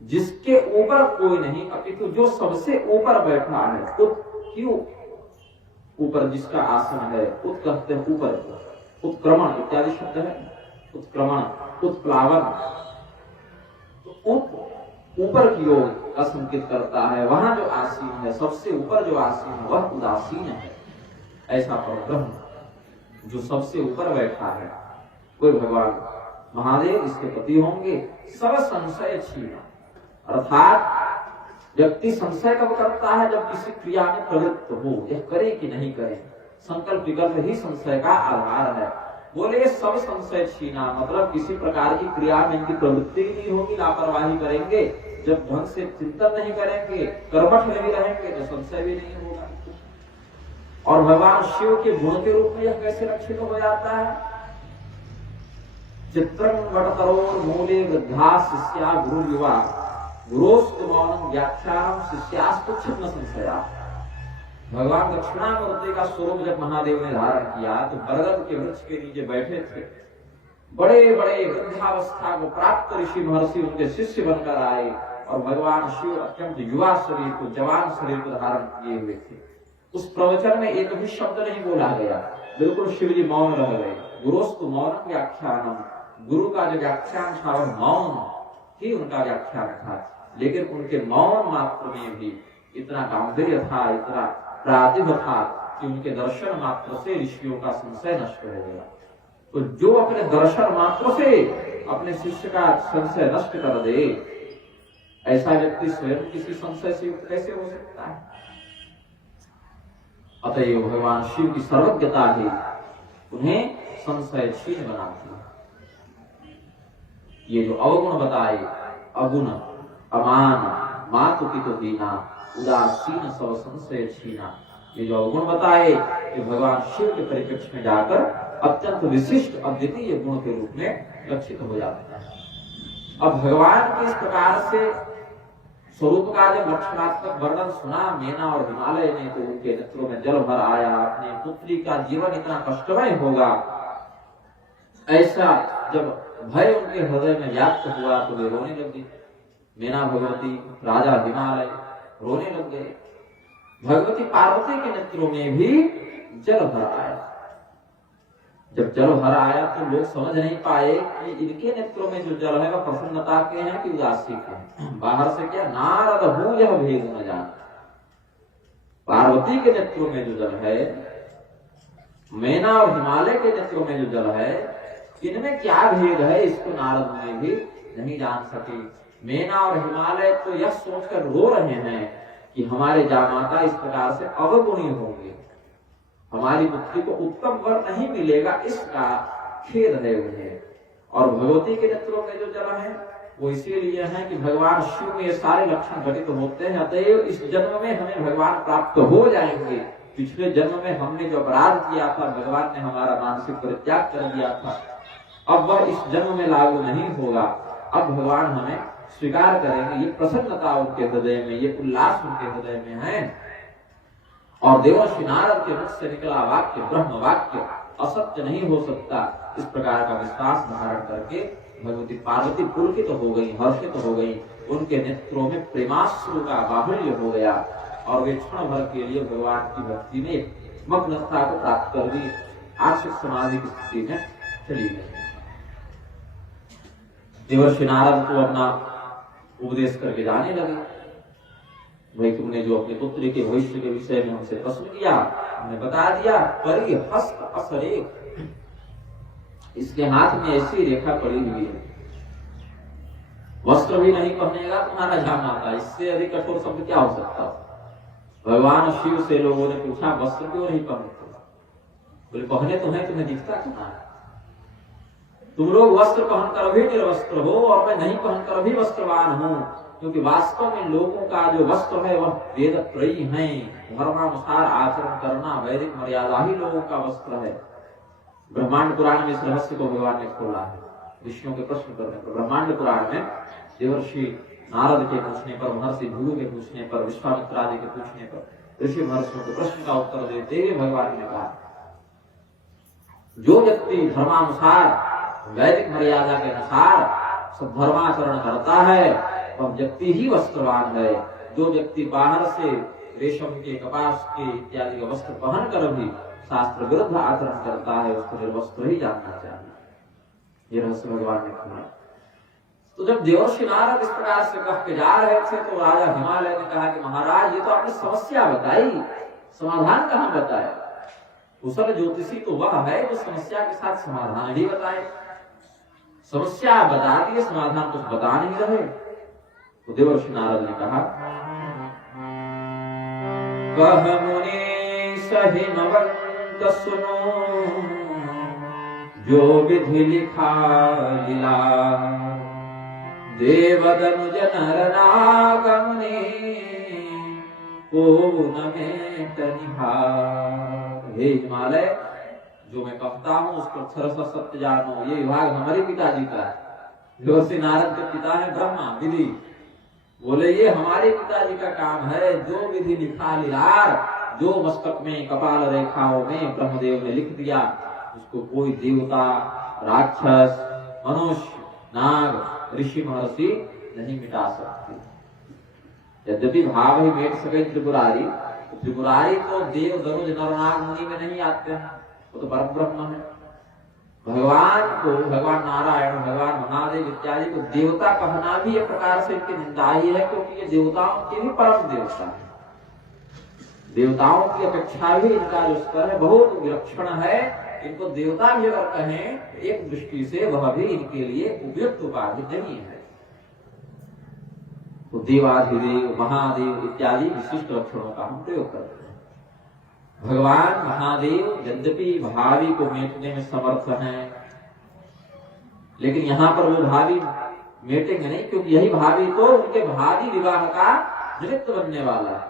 जिसके ऊपर कोई नहीं अपितु जो सबसे ऊपर बैठा है। उत क्यों ऊपर जिसका आसन है, उत कहते हैं ऊपर को। उत्क्रमण इत्यादि शब्द है, उत्क्रमण, उत्प्लावन। तो ऊपर की ओर का संकेत करता है। वहां जो आसीन है, सबसे ऊपर जो आसीन है वह उदासीन है। ऐसा परब्रह्म जो सबसे ऊपर बैठा है कोई भगवान महादेव इसके पति होंगे। सब संशय छीना, अर्थात व्यक्ति संशय कब करता है, जब किसी क्रिया में प्रवृत्त हो, यह करे कि नहीं करे। संकल्प विकल्प ही संशय का आधार है। बोले सब संशय छीना, मतलब किसी प्रकार की क्रिया में इनकी प्रवृत्ति नहीं होगी, लापरवाही करेंगे, जब ढंग से चिंतन नहीं करेंगे, कर्मठ नहीं रहेंगे तो संशय भी नहीं होगा। और भगवान शिव के गुण के रूप में यह कैसे रक्षित हो जाता है। चित्रं वटतरोर मूले वृद्धा शिष्या गुरु युवा, गुरोस्तु मौनं व्याख्यानं शिष्यास्तु क्षिप्न संशया। भगवान दक्षिणामूर्ति का स्वरूप जब महादेव ने धारण किया तो बरगद के वृक्ष के नीचे बैठे थे। बड़े बड़े वृद्धावस्था को प्राप्त ऋषि महर्षि उनके शिष्य बनकर आए, और भगवान शिव अत्यंत युवा शरीर को, जवान शरीर को धारण किए हुए थे। उस प्रवचन में एक भी शब्द नहीं बोला गया, बिल्कुल शिव जी मौन रह गए। गुरोस्तु मौनम व्याख्यानम, गुरु का जो व्याख्यान था वह मौन ही उनका व्याख्यान था, लेकिन उनके मौन मात्र में भी इतना गांधीर्य था, इतना प्रातिभ था कि उनके दर्शन मात्र से ऋषियों का संशय नष्ट हो गया। तो जो अपने दर्शन मात्र से अपने शिष्य का संशय नष्ट कर दे, ऐसा व्यक्ति स्वयं किसी संशय से युक्त कैसे हो सकता है। अतएव भगवान शिव की सर्वज्ञता ही उन्हें संशय छीन बनाती है। ये जो अवगुण बताए, अगुण, अमान, मातु पितु दीना, उदासीन, सब संशय छीना, ये जो अवगुण बताए ये भगवान शिव के परिप्रेक्ष्य में जाकर अत्यंत विशिष्ट अद्वितीय गुण के रूप में लक्षित हो जाता है। अब भगवान के इस प्रकार से स्वरूप का जब लक्षणात्मक वर्णन सुना मेना और हिमालय ने, तो उनके नेत्रों में जल भर आया। अपनी पुत्री का जीवन इतना कष्टमय होगा, ऐसा जब भय उनके हृदय में व्याप्त हुआ तो वे रोने लगी। मेना भगवती, राजा हिमालय रोने लग गए। भगवती पार्वती के नेत्रों में भी जल भर आया। जब जल भर आया तो लोग समझ नहीं पाए कि इनके नेत्रों में जो जल है वह प्रसन्नता के हैं कि उदासी के हैं। बाहर से क्या, नारद हूं यह भेद न जान। पार्वती के नेत्रों में जो जल है, मेना और हिमालय के नेत्रों में जो जल है, इनमें क्या भेद है इसको नारद मुनि भी नहीं जान सके। मेना और हिमालय तो यह सोचकर रो रहे हैं कि हमारे जामाता इस प्रकार से अवगुणी होंगे, हमारी पुत्री को उत्तम वर नहीं मिलेगा, इसका खेद है उन्हें। और भगवती के नेत्रों में जो जल है वो इसीलिए है कि भगवान शिव में ये सारे लक्षण घटित होते हैं, अतएव इस जन्म में हमें भगवान प्राप्त हो जाएंगे। पिछले जन्म में हमने जो अपराध किया था, भगवान ने हमारा मानसिक परित्याग कर दिया था, अब वह इस जन्म में लागू नहीं होगा। अब भगवान हमें स्वीकार करेंगे। ये प्रसन्नता उनके हृदय में, ये उल्लास उनके हृदय में है। और देवर्षि नारद के मुख से निकला वाक्य ब्रह्म वाक्य असत्य नहीं हो सकता, इस प्रकार का विश्वास धारण करके भगवती पार्वती पुलकित हो गई, हर्षित हो गई। उनके नेत्रों में प्रेमाश्रु का बाहुल्य हो गया और वे क्षण भर के लिए भगवान की भक्ति में मग्नता को प्राप्त कर दी, आश्रित समाधि की स्थिति में चली गई। देवर्षि नारद को अपना उपदेश करके जाने लगे, भाई तुमने जो अपने पुत्र के भविष्य के विषय में हमसे प्रश्न किया, हमने बता दिया। परिहस्त असरेख, इसके हाथ में ऐसी रेखा पड़ी हुई है, वस्त्र भी नहीं पहनेगा तुम्हारा जामाता, इससे अधिक कठोर शब्द क्या हो सकता। भगवान शिव से लोगों ने पूछा वस्त्र क्यों नहीं पहनते, बोले पहने तो है, तुम्हें दिखता कहां है, तुम लोग वस्त्र पहनकर भी निर्वस्त्र हो और मैं नहीं पहनकर भी वस्त्रवान हूं, क्योंकि वास्तव में लोगों का जो वस्त्र है वह वेद त्रयी है, धर्मानुसार आचरण करना, वैदिक मर्यादा ही लोगों का वस्त्र है। ब्रह्मांड पुराण में इस रहस्य को भगवान ने खोला है, ऋषियों के प्रश्न करने पर। ब्रह्मांड पुराण में देवर्षि नारद के पूछने पर, महर्षि भृगु के पूछने पर, विश्वामित्र आदि के पूछने पर ऋषि महर्षियों के प्रश्न का उत्तर देते हुए भगवान ने कहा, जो व्यक्ति धर्मानुसार वैदिक मर्यादा के अनुसार सब धर्माचरण करता है वह व्यक्ति ही वस्त्रवान है। जो व्यक्ति बाहर से रेशम के, कपास के इत्यादि का वस्त्र पहन कर भी शास्त्र विरुद्ध आचरण करता है उसको निर्वस्त्र ही जानना चाहिए। ये रहस्य भगवान ने कहा। तो जब देवर्षि नारद इस प्रकार से कह के जा रहे थे तो राजा हिमालय ने कहा कि महाराज ये तो आपने समस्या बताई, समाधान कहाँ बताया। कुशल ज्योतिषी तो वह है जो समस्या के साथ समाधान ही बताए, समस्या बता दी समाधान कुछ बता नहीं रहे। तो देवर्षि नारद ने कहा, कह मुनि सहिनवंत सुनो, जो विधि लिखा लीला, देवदनुज नर नागमुनि, को न में तनिहार। हे हिमालय, जो मैं कहता हूँ उसको अक्षरशः सत्य जानो, ये विभाग हमारे पिताजी का है। देवर्षि नारद के पिता है ब्रह्मा विधि, बोले ये हमारे पिताजी का काम है। जो विधि लिखा लीलार, जो मस्तक में कपाल रेखाओं में ब्रह्मदेव ने लिख दिया, उसको कोई देवता, राक्षस, मनुष्य, नाग, ऋषि, महर्षि नहीं मिटा सकते। यद्यपि भाव ही मेट सके त्रिपुरारी, त्रिपुरारी तो देव दनुज नर नाग मुनि में नहीं आते हैं, वो तो परम ब्रह्म है। भगवान को, भगवान नारायण, भगवान महादेव इत्यादि को देवता कहना भी एक प्रकार से इनकी निंदा ही है, क्योंकि ये देवताओं के भी परम देवता है। देवताओं की अपेक्षा भी इनका जो स्तर है बहुत विलक्षण है। इनको देवता भी अगर कहें एक दृष्टि से वह भी इनके लिए उपयुक्त उपाधि नहीं है। तो देवाधिदेव, महादेव इत्यादि विशिष्ट लक्षणों का हम प्रयोग करते हैं। भगवान महादेव यद्यपि भावी को मेटने में समर्थ हैं, लेकिन यहाँ पर वो भावी मेटेंगे नहीं, क्योंकि यही भावी तो उनके भावी विवाह का निमित्त बनने वाला है।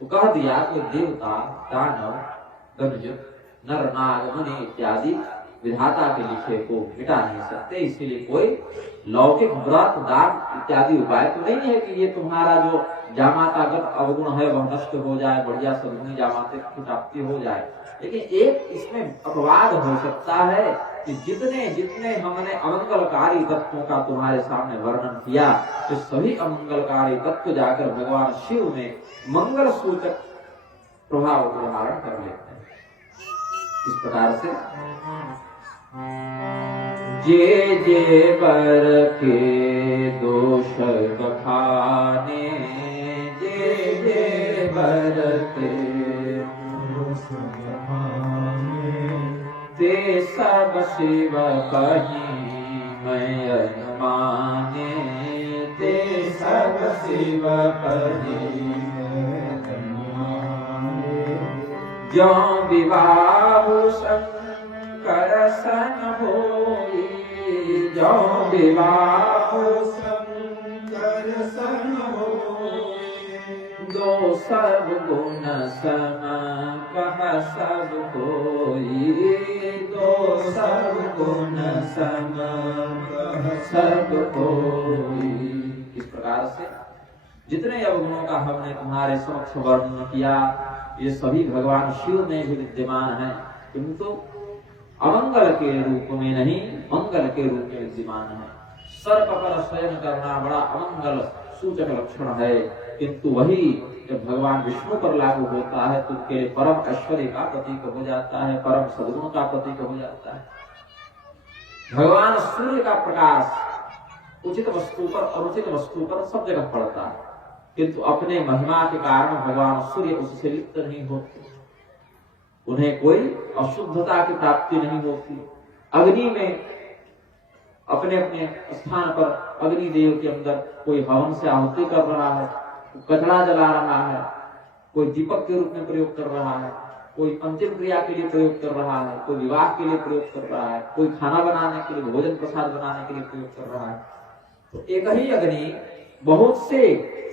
तो कह दिया कि देवता, दानव, दनुज, नर नाग मुनि इत्यादि विधाता के लिखे को मिटा नहीं सकते, इसीलिए कोई लौकिक व्रत दान इत्यादि उपाय तो नहीं है कि ये तुम्हारा जो जामातागत अवगुण है वह नष्ट हो जाए, बढ़िया सद्गुणी जामाते की प्राप्ति हो जाए। लेकिन एक इसमें अपवाद हो सकता है कि जितने जितने हमने अमंगलकारी तत्वों का तुम्हारे सामने वर्णन किया, तो सभी अमंगलकारी तत्व जाकर भगवान शिव में मंगल सूचक प्रभाव को धारण कर लेते हैं। इस प्रकार से जे जे बर के दोष बखाने, जे जे बर के दोष बखाने, ते सब शिव कहीं मैं अनुमाने, सब शिव परी जो विवाह शंकर सन होई, जो विवाह शंकर सन होई, दो सब गुण सम कह सब होई, दो सब गुण सम कह सब होई। इस प्रकार से जितने अवगुणों का हमने तुम्हारे समक्ष वर्णन किया, ये सभी भगवान शिव में भी विद्यमान है, किंतु अमंगल के रूप में नहीं, मंगल के रूप में विद्यमान है। सर्प पर शयन करना बड़ा अमंगल सूचक लक्षण है, किंतु वही जब भगवान विष्णु पर लागू होता है तो उसके परम ऐश्वर्य का प्रतीक हो जाता है, परम सद्गुण का प्रतीक हो जाता है। भगवान सूर्य का प्रकाश उचित वस्तु पर, अनुचित वस्तु पर सब जगह पड़ता है, किंतु अपने महिमा के कारण भगवान सूर्य उससे लिप्त नहीं होते, उन्हें कोई अशुद्धता की प्राप्ति नहीं होती। अग्नि में अपने अपने स्थान पर अग्निदेव के अंदर कोई हवन से आहुति कर रहा है, कचरा जला रहा है, कोई दीपक के रूप में प्रयोग कर रहा है, कोई अंतिम क्रिया के लिए प्रयोग कर रहा है, कोई विवाह के लिए प्रयोग कर रहा है, कोई खाना बनाने के लिए, भोजन प्रसाद बनाने के लिए प्रयोग कर रहा है। तो एक ही अग्नि बहुत से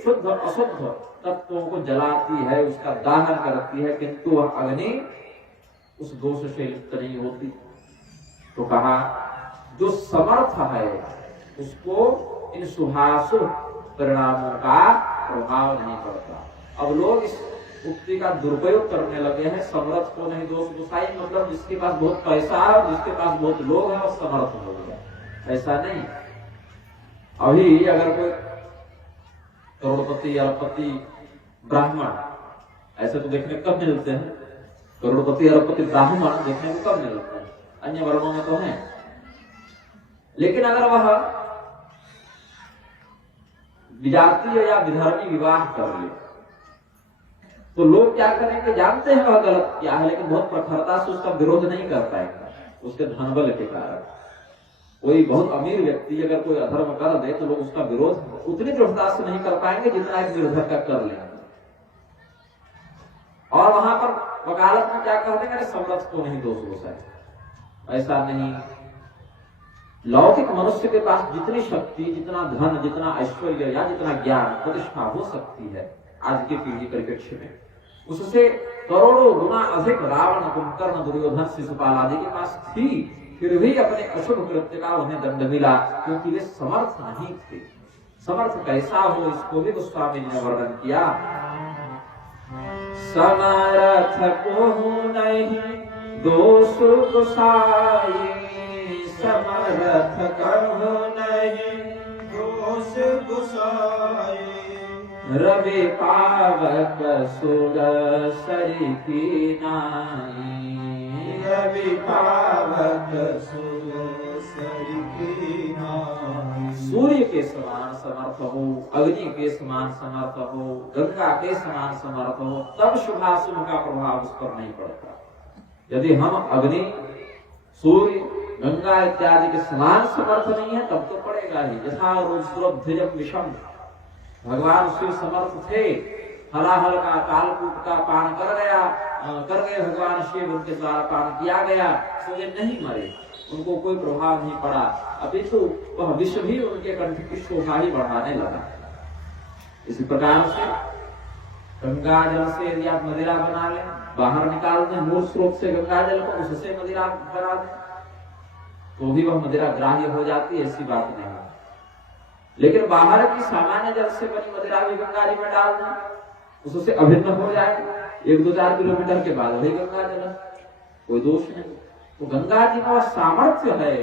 शुद्ध अशुद्ध तत्वों को जलाती है, उसका दहन करती है, किंतु वह अग्नि उस दोष से लिप्त नहीं होती। तो कहा जो समर्थ है उसको इन शुभाशुभ परिणामों का प्रभाव नहीं पड़ता। अब लोग इस उक्ति का दुरुपयोग करने लगे हैं, समर्थ को नहीं दोष गोसाई, मतलब जिसके पास बहुत पैसा है और जिसके पास बहुत लोग हैं और समर्थ हो गया, ऐसा नहीं। अभी अगर कोई करोड़पति, अरबपति, ब्राह्मण, ऐसे तो देखने कब मिलते हैं, करोड़पति, अरबपति, ब्राह्मण देखने को कब मिलते हैं, अन्य वर्णों में तो है। लेकिन अगर वह विजातीय या विधर्मी विवाह कर ले तो लोग क्या करेंगे, जानते हैं वह गलत क्या है, लेकिन बहुत प्रखरता से उसका विरोध नहीं कर पाएगा, उसके धनबल के कारण। कोई बहुत अमीर व्यक्ति अगर कोई अधर्म कर दे तो लोग उसका विरोध उतनी दृढ़ता से नहीं कर पाएंगे जितना एक निर्धर का कर लेंगे, और वहां पर वकालत में क्या कर देंगे, समर्थ को नहीं दोष गोसाई। ऐसा नहीं। लौकिक मनुष्य के पास जितनी शक्ति, जितना धन, जितना ऐश्वर्य या जितना ज्ञान, प्रतिष्ठा हो सकती है आज के पीढ़ी परिप्रेक्ष्य में, उससे करोड़ों गुना अधिक रावण, कुंभकर्ण, दुर्योधन, शिशुपाल आदि के पास थी, फिर भी अपने अशुभ कृत्य का उन्हें दंड मिला, क्योंकि वे समर्थ नहीं थे। समर्थ कैसा हो इसको भी गोस्वामी ने वर्णन किया। समर्थ को नहीं दोष गोसाई, समर्थ कहो नहीं दोष गोसाई, रवि पावक सुर सरी की नाई, रवि पावक सुर सरी की नाई। सूर्य के समान समर्थ हो, अग्नि के समान समर्थ हो, गंगा के समान समर्थ हो, तब शुभाशुभ का प्रभाव उस पर नहीं पड़ता। यदि हम अग्नि, सूर्य, गंगा इत्यादि के समान समर्थ नहीं है तब तो पड़ेगा ही। यथा रुद्रोध्वजम विषम, भगवान शिव समर्थ थे, हलाहल का, कालकूट का पान कर गए भगवान शिव, उनके द्वारा पान किया गया, तो वे नहीं मरे, उनको कोई प्रभाव नहीं पड़ा, अपितु वह विष भी उनके कंठ की शोभा ही बढ़ाने लगा। इसी प्रकार से गंगा जल से यदि आप मदिरा बना लें, बाहर निकाल दें मूल स्रोत से गंगा जल को, उससे मदिरा बना दें तो भी वह मदिरा ग्राह्य हो जाती है, ऐसी बात नहीं। लेकिन बाहर की सामान्य जल से बनी मदिरा भी गंगा जी में डाल दें, उससे अभिन्न हो जाए, 1-2-4 किलोमीटर के बाद वही गंगा जल, कोई दोष नहीं। तो गंगा जी का सामर्थ्य है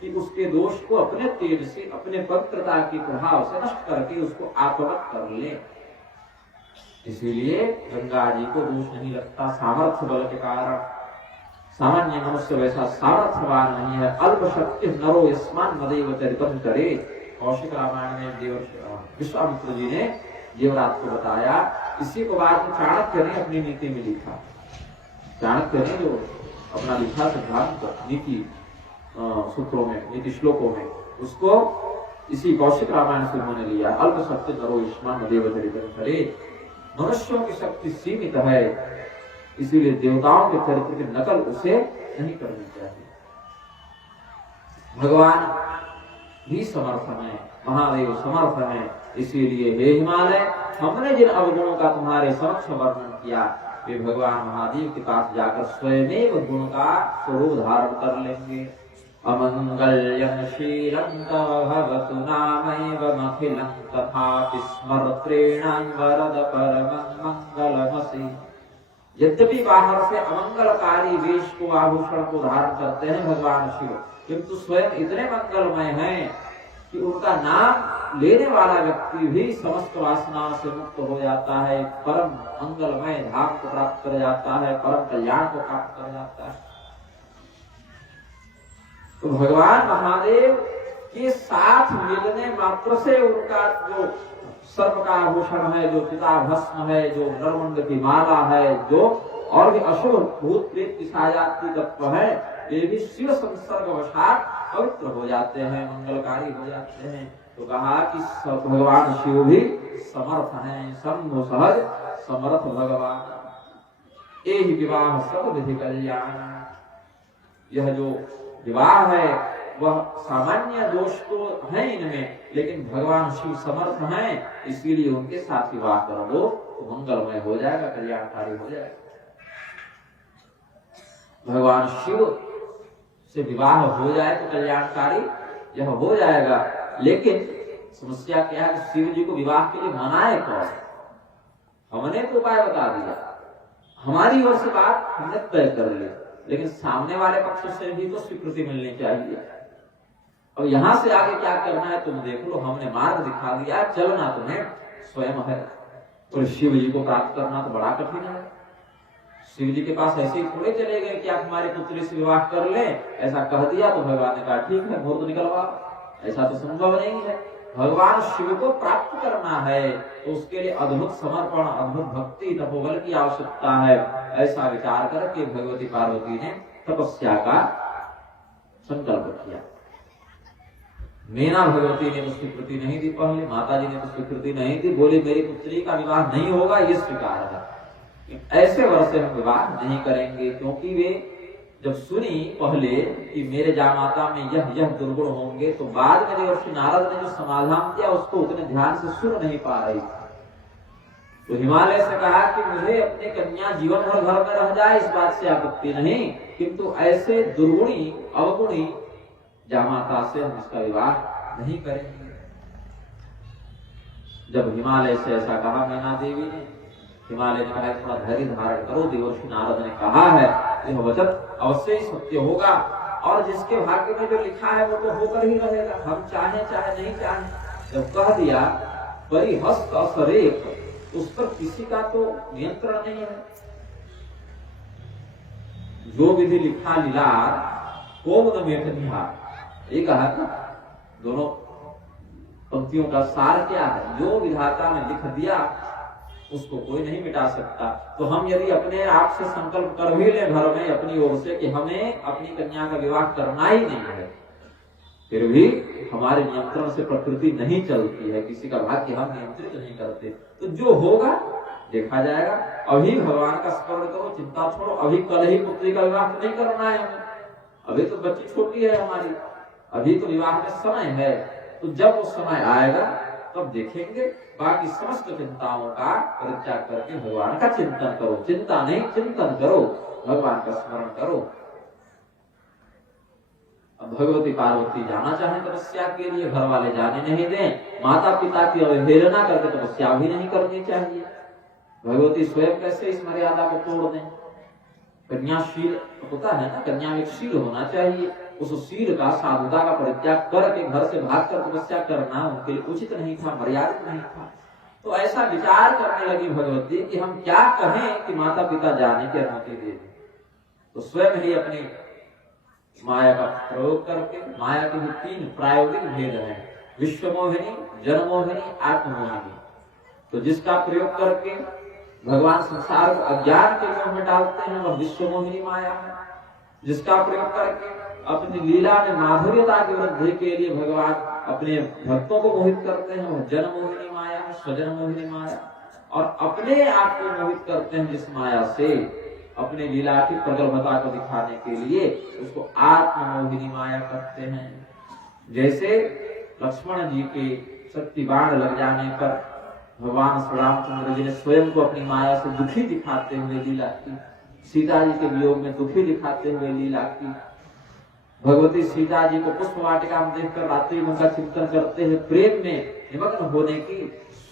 कि उसके दोष को अपने तेज से, अपने पवित्रता के प्रभाव से नष्ट करके उसको आपवत कर ले। इसीलिए गंगा जी को दोष नहीं लगता सामर्थ्य बल के कारण। सामान्य मनुष्य वैसा सामर्थ्यवान नहीं है। अल्प शक्ति नरो यस्मान मदेव चरितम करे। कौशिक रामायण में विश्वामित्र जी ने देवराज को बताया। इसी को बाद में चाणक्य ने अपनी नीति में लिखा। चाणक्य ने जो अपना लिखा सिद्धांत नीति सूत्रों में, नीति श्लोकों में, उसको इसी कौशिक रामायण से उन्होंने लिया। अल्प शक्ति नरो युष्मान देवचरित्र करे, मनुष्यों की शक्ति सीमित है, इसीलिए देवताओं के चरित्र की नकल उसे नहीं करनी चाहिए। भगवान भी समर्थ है, महादेव समर्थ है, इसीलिए हे हिमालय, हमने जिन अवगुणों का तुम्हारे समक्ष वर्णन किया वे भगवान महादेव के पास जाकर स्वयं गुण का स्वरूप धारण कर लेंगे। अमंगल्यं शीलं तव भवतु नामैवमखिलं तथापि स्मर्त्रेणां वरद परमं मंगलमसि। यद्यपि बाहर से अमंगलकारी वेश को, आभूषण को धारण करते हैं भगवान शिव, किंतु स्वयं इतने मंगलमय हैं कि उनका नाम लेने वाला व्यक्ति भी समस्त वासनाओं से मुक्त हो जाता है, परम मंगलमय धाम को प्राप्त कर जाता है, परम कल्याण को प्राप्त कर जाता है। तो भगवान महादेव के साथ मिलने मात्र से उनका जो सर्प का आभूषण है, जो चिताभस्म है, जो नरमुंड की माला है, जो और भी अशुभ भूत प्रेत पिशाचादि तत्व है, ये भी शिव संसर्ग वशात पवित्र हो जाते हैं, मंगलकारी हो जाते हैं। तो कहा कि भगवान शिव भी समर्थ हैं, शंभु सहज समर्थ भगवान। एहि विवाह सब विधि कल्याण। यह जो विवाह है वह सामान्य दोष तो है इनमें, लेकिन भगवान शिव समर्थ हैं, इसीलिए उनके साथ विवाह कर लो तो मंगलमय हो जाएगा, कल्याणकारी हो जाएगा। भगवान शिव से विवाह हो जाए तो कल्याणकारी यह हो जाएगा। लेकिन समस्या क्या है, शिव जी को विवाह के लिए मनाए कौन? हमने तो उपाय बता दिया, हमारी ओर से बात हमने तय कर ली, लेकिन सामने वाले पक्ष से भी तो स्वीकृति मिलनी चाहिए। और यहां से आगे क्या करना है तुम देख लो, हमने मार्ग दिखा दिया, चलना तुम्हें स्वयं है। तो शिव जी को प्राप्त करना तो बड़ा कठिन है। शिव जी के पास ऐसे ही थोड़े चले गए कि आप हमारे पुत्री से विवाह कर ले, ऐसा कह दिया तो भगवान ने कहा ठीक है मुहूर्त निकलवा, ऐसा तो संभव नहीं है। भगवान शिव को प्राप्त करना है तो उसके लिए अद्भुत समर्पण, अद्भुत भक्ति, तपोबल की आवश्यकता है। ऐसा विचार करके भगवती पार्वती ने तपस्या का संकल्प किया। मीना भगवती ने तो स्वीकृति नहीं दी, पहले माता जी ने तो स्वीकृति नहीं दी, बोली मेरी पुत्री का विवाह नहीं होगा, ये स्वीकार है, ऐसे वर्ष से हम विवाह नहीं करेंगे। क्योंकि वे जब सुनी पहले कि मेरे जामाता में यह दुर्गुण होंगे, तो बाद में देवर्षि नारद ने जो समाधान दिया उसको उतने ध्यान से सुन नहीं पा रही। तो हिमालय से कहा कि मुझे अपनी कन्या जीवन भर घर में रह जाए, इस बात से आपत्ति नहीं, किंतु ऐसे दुर्गुणी अवगुणी जामाता से हम इसका विवाह नहीं करेंगे। जब हिमालय से ऐसा कहा मीना देवी ने, हिमालय ने कहा थोड़ा धैर्य धारण करो, देवर्षि नारद ने कहा है यह वचन अवश्य ही सत्य होगा, और जिसके भाग्य में जो लिखा है वो तो होकर ही रहेगा, हम चाहे चाहे नहीं चाहे। जब कह दिया परिहस्त असरेख, उस पर किसी का तो नियंत्रण नहीं है। जो विधि लिखा लीलार कोम न मेठनिहार, ये कहा था। दोनों पंक्तियों का सार क्या है, जो विधाता ने लिख दिया उसको कोई नहीं मिटा सकता। तो हम यदि अपने आप से संकल्प कर भी ले घर में अपनी ओर से कि हमें अपनी कन्या का विवाह करना ही नहीं है, फिर भी हमारे नियंत्रण से प्रकृति नहीं चलती है, किसी का भाग्य हम नियंत्रित नहीं करते। तो जो होगा देखा जाएगा। अभी भगवान का स्मरण करो, चिंता छोड़ो, अभी कल ही पुत्री का विवाह नहीं करना है हमें, अभी तो बच्ची छोटी है हमारी, अभी तो विवाह में समय है। तो जब वो समय आएगा तब देखेंगे। बाकी समस्त चिंताओं का परित्याग करके भगवान का चिंतन करो, चिंता नहीं चिंतन करो, भगवान का स्मरण करो। अब भगवती पार्वती जाना चाहे तपस्या के लिए, घर वाले जाने नहीं दें, माता पिता की अवहेलना करके तपस्या भी नहीं करनी चाहिए। भगवती स्वयं कैसे इस मर्यादा को तोड़ दें। कन्याशील होता है ना, कन्या में शील होना चाहिए, उस शील का, साधुता का परित्याग करके घर से भागकर तपस्या करना उनके लिए उचित नहीं था, मर्यादित नहीं था। तो ऐसा विचार करने लगी भगवती कि हम क्या कहें कि माता पिता जाने की अनुमति दे दें। तो स्वयं ही अपनी माया का प्रयोग करके, माया के भी 3 प्रायोगिक भेद हैं, विश्वमोहिनी, जनमोहिनी, आत्ममोहिनी। तो जिसका प्रयोग करके भगवान संसार को अज्ञान के मोह में डालते हैं वह विश्वमोहिनी माया है। जिसका प्रयोग करके अपनी लीला में माधुर्यता की वृद्धि के लिए भगवान अपने भक्तों को मोहित करते हैं, वो जन मोहिनी माया है, स्वजन मोहिनी माया, और अपने आप को मोहित करते हैं जिस माया से, अपने लीला की प्रगल्भता को दिखाने के लिए उसको आत्म मोहिनी माया करते हैं। जैसे लक्ष्मण जी के शक्ति बाण लग जाने पर भगवान श्री रामचंद्र जी ने स्वयं को अपनी माया से दुखी दिखाते हुए लीला की, सीता जी के वियोग में दुखी दिखाते हुए लीला की। भगवती सीता जी को पुष्प वाटिका में देखकर रात्रि में उनका चिंतन करते हुए प्रेम में निमग्न होने की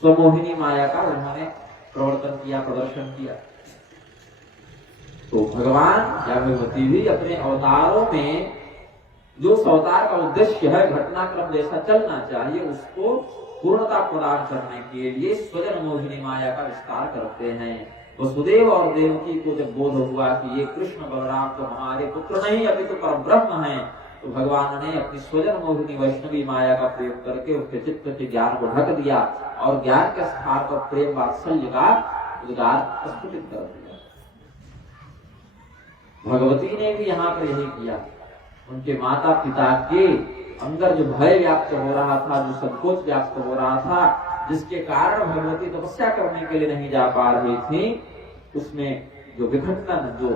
स्वमोहिनी माया का उन्होंने प्रवर्तन किया, प्रदर्शन किया। तो भगवान या भगवती भी अपने अवतारों में जो अवतार का उद्देश्य है, घटनाक्रम जैसा चलना चाहिए, उसको पूर्णता प्रदान करने के लिए स्वजन मोहिनी माया का विस्तार करते हैं। वसुदेव और देवकी को जब बोध हुआ कि ये कृष्ण बलराम तो हमारे पुत्र नहीं अपितु परब्रह्म हैं, तो भगवान ने अपनी स्वजन मोहिनी वैष्णवी माया का प्रयोग करके उसके चित्त के ज्ञान को ढक दिया और ज्ञान के स्थान पर प्रेम वात्सल्य का उद्गार स्फुटित कर दिया। भगवती ने भी यहाँ पर यही किया। उनके माता पिता के अंदर जो भय व्याप्त हो रहा था, जो संकोच व्याप्त हो रहा था, जिसके कारण भगवती तपस्या करने के लिए नहीं जा पा रही थी, उसमें जो विघटन, जो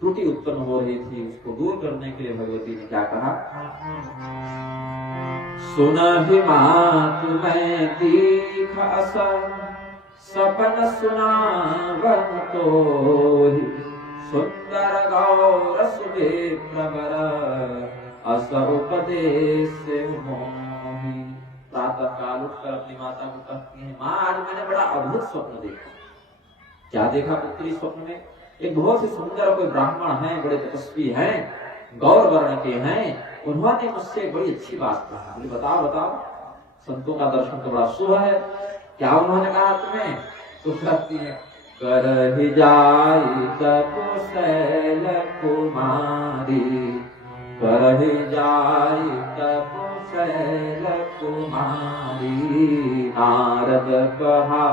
त्रुटि उत्पन्न हो रही थी, उसको दूर करने के लिए भगवती ने क्या कहा? सुनहि मातु मैं दीख अस सपन सुनावन तोहि, सुंदर गौर सुबे प्रवर अस उपदेश मोहि। प्रातः काल उठकर अपनी माता को कहती है, माँ आज मैंने बड़ा अद्भुत स्वप्न देखा। क्या देखा पुत्री स्वप्न में? एक बहुत ही सुंदर कोई ब्राह्मण है, बड़े तपस्वी हैं, गौर वर्ण के हैं, उन्होंने मुझसे बड़ी अच्छी बात कहा। बोले बताओ बताओ, संतों का दर्शन तो बड़ा शुभ है, क्या उन्होंने कहा तुम्हें? तो कहती है, करहि जाई तपशैल कुमारी, करहि जाई तपशैल कुमारी, नारद कहा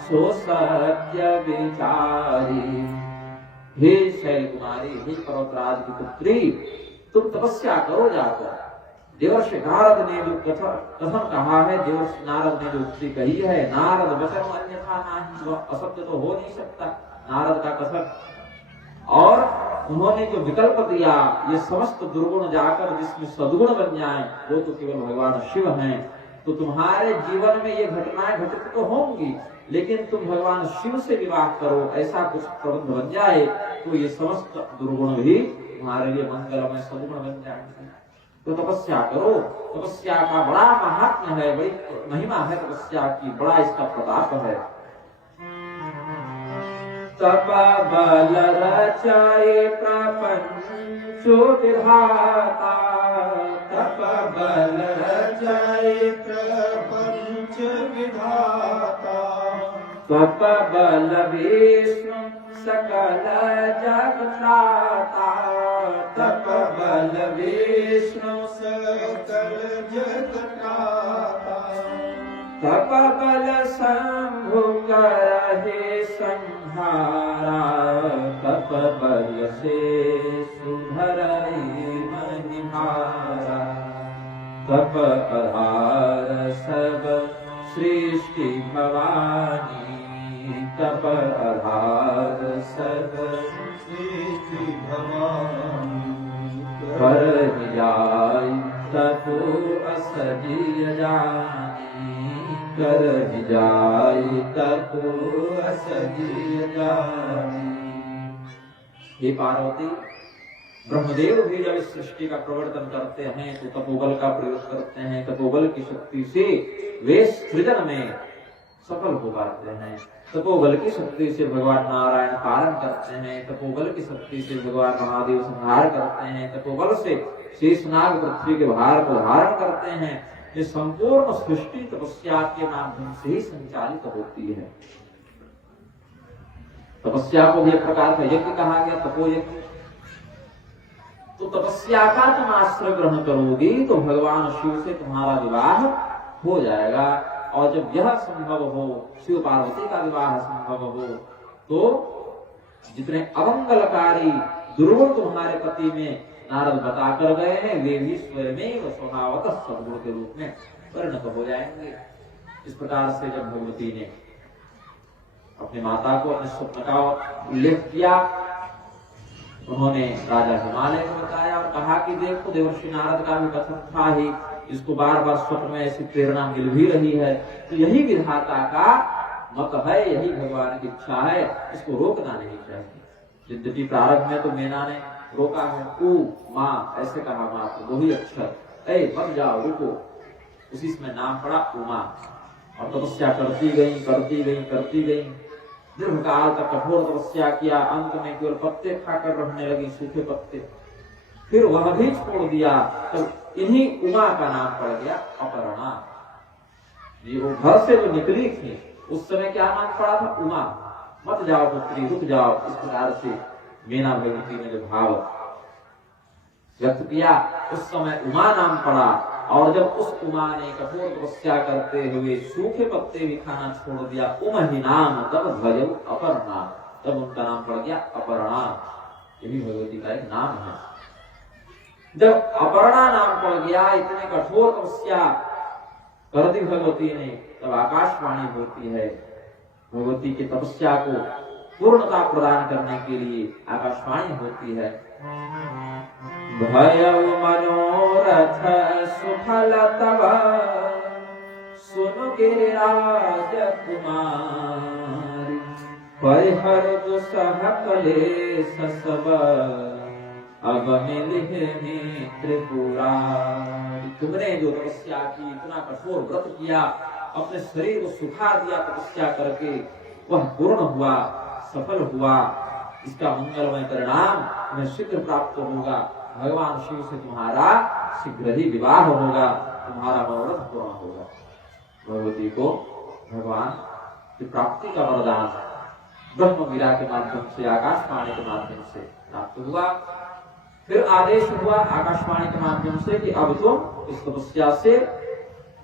सो सत्य विचारी। हे शैल कुमारी, हे पर्वतराज की पुत्री, तुम तपस्या करो जाकर। देवर्षि नारद ने जो कथन कहा है, देवर्षि नारद ने जो उक्ति कही है, नारद वचन अन्यथा नहीं, वह असत्य तो हो नहीं सकता नारद का कथन। और उन्होंने जो विकल्प दिया, ये समस्त दुर्गुण जाकर जिसमें सद्गुण बन जाए, वो तो केवल भगवान शिव हैं। तो तुम्हारे जीवन में ये घटनाएं घटित तो होंगी, लेकिन तुम भगवान शिव से विवाह करो, ऐसा कुछ प्रबंध बन जाए तो ये समस्त दुर्गुण भी तुम्हारे लिए मंगलमय सद्गुण बन जाएंगे। तो तपस्या करो। तपस्या का बड़ा महात्म्य है, बड़ी महिमा है तपस्या की, बड़ा इसका प्रताप है। तप बल रचाए प्रपंच विधाता, तप बल रचाए प्रपंच विधाता, तप बल विष्णु सकल जग त्राता, तप बल विष्णु सकल जग त्राता, तप बल शंभु करहि संहारा, तप बल से सुधरहि मनिहारा, तप आधार सब सृष्टि भवानी, तप आधार सब सृष्टि भवानी, करहि जाय तपो असजिय जानी, करहि जाय तपो असजिय जानी। हे पार्वती, ब्रह्मदेव भी जब इस सृष्टि का प्रवर्तन करते हैं तो तपोबल का प्रयोग करते हैं। तपोबल की शक्ति से वे सृजन में सफल हो पाते हैं। तपोबल की शक्ति से भगवान नारायण पालन करते हैं। तपोबल की शक्ति से भगवान महादेव संहार करते हैं। तपोबल से शेषनाग पृथ्वी के भार को धारण करते हैं। ये संपूर्ण सृष्टि तपस्या के माध्यम से ही संचालित होती है। तपस्या को भी एक प्रकार का यज्ञ कहा गया, तपोयज्ञ। तो तपस्या का तुम आश्रय ग्रहण करोगी तो भगवान शिव से तुम्हारा विवाह हो जाएगा। और जब यह संभव हो, शिव पार्वती का विवाह संभव हो, तो जितने अमंगलकारी दुर्गुण तुम्हारे पति में नारद बता कर गए हैं, वे भी स्वयं स्वभावतः सद्गुरु के रूप में परिणत हो जाएंगे। इस प्रकार से जब भगवती ने अपनी माता को अपने स्वप्न का उल्लेख किया, उन्होंने राजा हिमालय को बताया और कहा कि देखो देवर्षि नारद का भी कथन था ही, इसको बार बार स्वप्न में ऐसी प्रेरणा मिल भी रही है, तो यही विधाता का मत है, यही भगवान की इच्छा है, इसको रोकना नहीं चाहिए। यद्यपि प्रारंभ में तो मीना ने रोका है, ऊ माँ ऐसे कहा, माँ तो वही अक्षर, ए बन जाओ रुको, उसी में नाम पड़ा उमा। और तपस्या करती गई करती गई करती गई, दीर्घकाल तक कठोर तपस्या किया, अंत में केवल पत्ते खाकर रहने लगी, सूखे पत्ते। फिर वह भी छोड़ दिया, तो इन्हीं उमा का नाम पड़ गया अपर्णा। ये वो घर से जो निकली थी उस समय क्या नाम पड़ा था? उमा। मत जाओ पुत्री, रुक जाओ। इस प्रकार से मीना भगवती ने जो भाव व्यक्त किया, उस समय उमा नाम पड़ा। और जब उस उमा ने कठोर तपस्या करते हुए सूखे पत्ते भी खाना छोड़ दिया, उमहि नाम तब भजौ अपर्णा, तब उनका नाम पड़ गया अपर्णा। यही भगवती का एक नाम है। जब अपर्णा नाम पड़ गया, इतने कठोर तपस्या कर दी भगवती ने, तब आकाशवाणी होती है। भगवती की तपस्या को पूर्णता प्रदान करने के लिए आकाशवाणी होती है। भयउ मनोरथ सुफल तव, सुन गिरिराज कुमारी, परिहर दुसह कलेश सब, अब मिलिहे त्रिपुरारी। तुमने जो तपस्या की, इतना कठोर व्रत किया, अपने शरीर को सुखा दिया तपस्या करके, वह पूर्ण हुआ, सफल हुआ। इसका मंगलमय परिणाम तुम्हें शीघ्र प्राप्त होगा। भगवान शिव से तुम्हारा शीघ्र ही विवाह होगा, तुम्हारा मनोरथ पूर्ण होगा। भगवती को भगवान की प्राप्ति का वरदान ब्रह्मवीरा के माध्यम से, आकाशवाणी के माध्यम से प्राप्त हुआ। फिर आदेश हुआ आकाशवाणी के माध्यम से कि अब तुम इस तपस्या से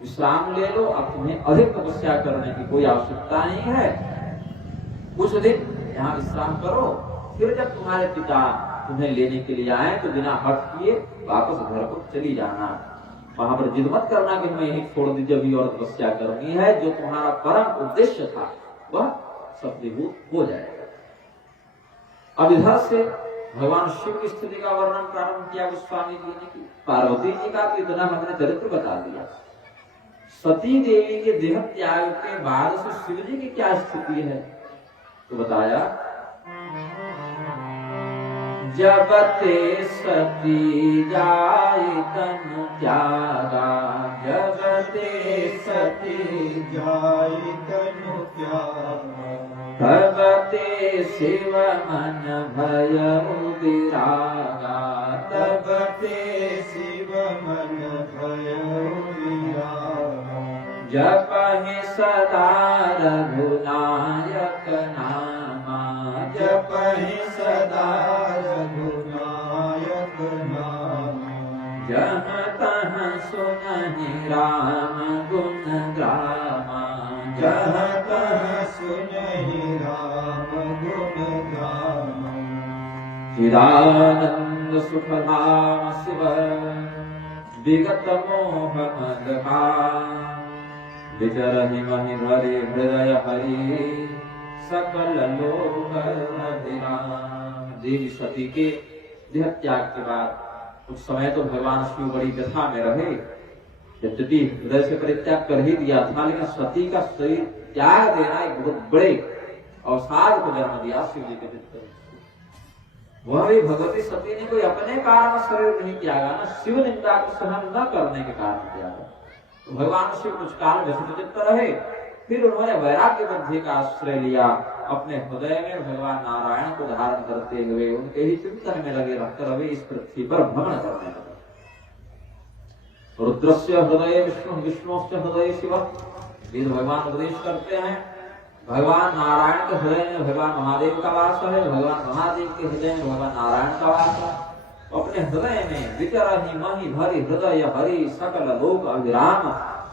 विश्राम ले लो, अब तुम्हें अधिक तपस्या करने की कोई आवश्यकता नहीं है। कुछ दिन यहाँ विश्राम करो, फिर जब तुम्हारे पिता तुम्हें लेने के लिए आए तो बिना हट किए वापस घर को चली जाना। वहां पर जिद मत करना कि मैं यही छोड़ दी, जब और तपस्या करनी है। जो तुम्हारा परम उद्देश्य था वह सफलीभूत हो जाएगा। अब इधर से भगवान शिव की स्थिति का वर्णन प्रारंभ किया गोस्वामी जी ने। पार्वती जी का तो इतना हमने चरित्र बता दिया। सती देवी के देह त्याग के बाद से शिव जी की क्या स्थिति है तो बताया, जब ते सती जाय तनु त्यागा, जब ते सती जाय तनु त्यागा, तब ते शिव मन भयउ विरागा, तब ते शिव मन भयउ विरागा। जपहि सदा रघुनायक नामा, जपहि सदा रघुनायक नामा, जहाँ तहाँ सुनहि राम गुण गामा, जहाँ तहाँ सुनहि राम गुण गामा। चिदानंद सुखधाम शिव, विगत मोह मदहा, विचरहि महि भरे हृदय हरि, सकल लोक अभिराम। देवी सती के देह त्याग के बाद कुछ समय तो भगवान शिव बड़ी व्यथा में रहे। यद्यपि हृदय से परित्याग कर ही दिया था, लेकिन सती का शरीर त्याग देना एक बहुत बड़े अवसाद को जन्म दिया शिव जी के चित्त। वह भी भगवती सती ने कोई अपने कारण शरीर नहीं त्यागा ना, शिव निंदा को सहन न करने के कारण त्यागा। तो भगवान शिव कुछ काल व्यथित चित्त रहे, फिर उन्होंने वैराग्य बुद्धि का आश्रय लिया। अपने हृदय में भगवान नारायण को धारण करते हुए उनके ही चिंतन में लगे रहकर वे इस पृथ्वी पर भ्रमण करने लगे। रुद्रस्य हृदय विष्णु, विष्णुस्य हृदय शिव, वेद भगवान उपदेश करते हैं। भगवान नारायण के हृदय में भगवान महादेव का वास है, भगवान महादेव के हृदय में भगवान नारायण का वास है। अपने हृदय में विचरहि महि भरि हृदय हरि, सकल लोक अभिराम।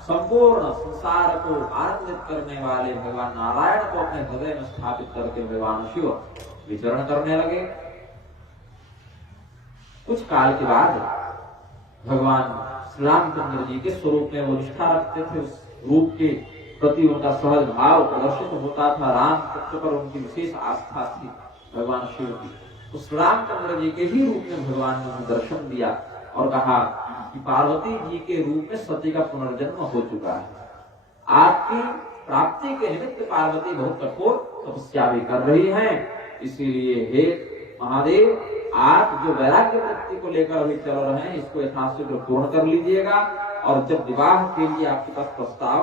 संपूर्ण संसार को आनंदित करने वाले भगवान नारायण को अपने हृदय में स्थापित करके भगवान शिव विचरण करने लगे। कुछ काल के बाद भगवान श्री रामचंद्र जी के स्वरूप में वो निष्ठा रखते थे, उस रूप के प्रति उनका सहज भाव प्रदर्शित होता था। राम तत्व पर उनकी विशेष आस्था थी भगवान शिव की। तो श्री रामचंद्र जी के ही रूप में भगवान ने दर्शन दिया और कहा कि पार्वती जी के रूप में सती का पुनर्जन्म हो चुका है। आपकी प्राप्ति के निमित्त पार्वती बहुत कठोर तपस्या भी कर रही हैं, इसीलिए हे महादेव, आप जो वैराग्य वृत्ति को लेकर अभी चल रहे हैं इसको यथाशीघ्र पूर्ण कर लीजिएगा, और जब विवाह के लिए आपके पास प्रस्ताव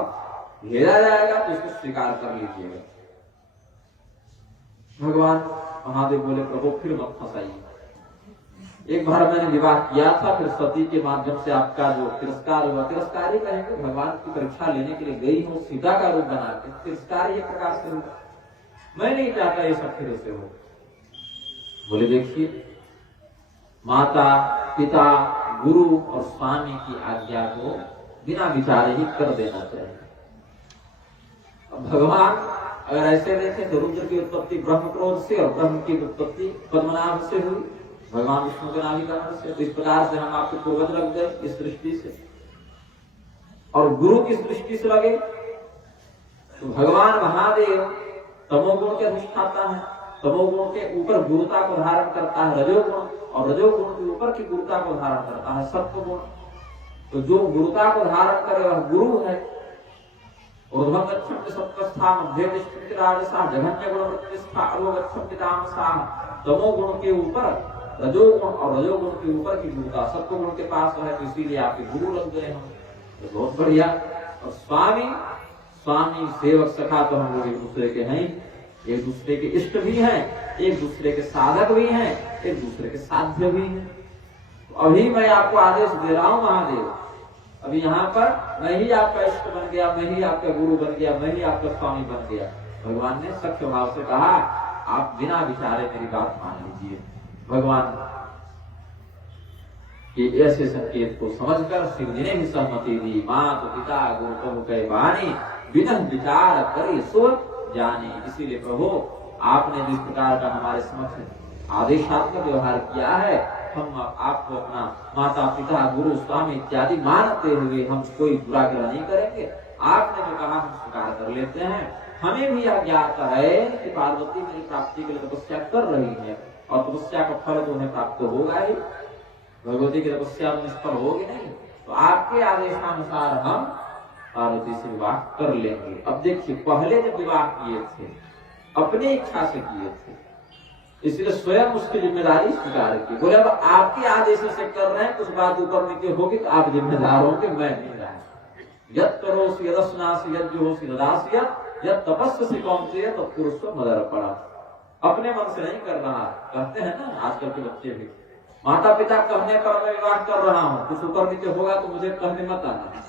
भेजा जाएगा तो उसको स्वीकार कर लीजिएगा। भगवान महादेव बोले, प्रभु फिर मत फंसाइए। एक बार मैंने विवाह किया था, फिर सती के माध्यम से आपका जो तिरस्कार हुआ, तिरस्कार ही कहेंगे, भगवान की परीक्षा लेने के लिए गई हूँ सीता का रूप बना के, तिरस्कार ये प्रकार से हुआ। मैं नहीं चाहता ये सब फिर से हो। बोले देखिए, माता पिता गुरु और स्वामी की आज्ञा को बिना विचारे ही कर देना चाहिए। अब भगवान अगर ऐसे देखे तो रुद्र की उत्पत्ति ब्रह्म क्रोध से और ब्रह्म की उत्पत्ति पद्मनाभ से हुई, भगवान विष्णु के नाभि कमल से। तो इस प्रकार से हम आपके पूर्वज लग गए इस दृष्टि से, और गुरु किस दृष्टि से लगे तो भगवान महादेव तमोगुण के अधिष्ठाता है, तमोगुण के ऊपर गुरुता को धारण करता है रजोगुण, और रजोगुण के ऊपर की गुरुता को धारण करता है सत्वगुण। तो जो गुरुता को धारण करे वह गुरु है। ऊर्ध्वं गच्छन्ति सत्वस्था, मध्ये तिष्ठन्ति राजसा, जघन्य गुण प्रतिष्ठा, अधो गच्छन्ति तामसाः। तमोगुण के ऊपर रजोगुण और रजोगुण के ऊपर की गुरुता सत्वगुण के पास है, तो इसीलिए आपके गुरु लग गए हम। तो बहुत बढ़िया। और स्वामी स्वामी सेवक सखा तो हम लोग एक दूसरे के हैं, एक दूसरे के इष्ट भी हैं, एक दूसरे के साधक भी हैं, एक दूसरे के साध्य भी हैं। तो अभी मैं आपको आदेश दे रहा हूं महादेव, अभी यहाँ पर मैं ही आपका इष्ट बन गया, मैं ही आपका गुरु बन गया, मैं ही आपका स्वामी बन गया। भगवान ने सख्य भाव से कहा, आप बिना विचारे मेरी बात मान लीजिए। भगवान के ऐसे संकेत को समझकर शिव जी ने भी सहमति दी। मात पिता गुरु प्रभु कह बानी, बिना विचार करे सो जाने। इसीलिए प्रभु आपने जिस प्रकार का हमारे समक्ष आदेशात्मक व्यवहार किया है, हम आपको अपना माता पिता गुरु स्वामी इत्यादि मानते हुए हम कोई बुरा ग्रह नहीं करेंगे। आपने जो कहा हम स्वीकार कर लेते हैं। हमें भी यह ज्ञात है कि पार्वती मेरी प्राप्ति के लिए तपस्या कर रही है, और तपस्या का फल तो उन्हें प्राप्त होगा ही, भगवती की तपस्या तो निष्फल होगी नहीं। तो आपके आदेशानुसार हम पार्वती से विवाह कर लेंगे। अब देखिए, पहले जब विवाह किए थे अपनी इच्छा से किए थे, इसलिए स्वयं उसकी जिम्मेदारी स्वीकार की। बोले अब आपके आदेश से कर रहे हैं, कुछ बात ऊपर नीचे होगी तो आप जिम्मेदार होंगे, मैं नहीं रहा। यद करोसि यदस्नासि यज्जुहोसि ददासि यद तपस्यसि कौन्तेय तत्पुरुषो मदर्पणः। अपने मन से नहीं कर रहा। कहते हैं ना आजकल के बच्चे भी, माता पिता कहने पर मैं विवाह कर रहा हूँ, कुछ ऊपर नीचे होगा तो मुझे कहने मत आना।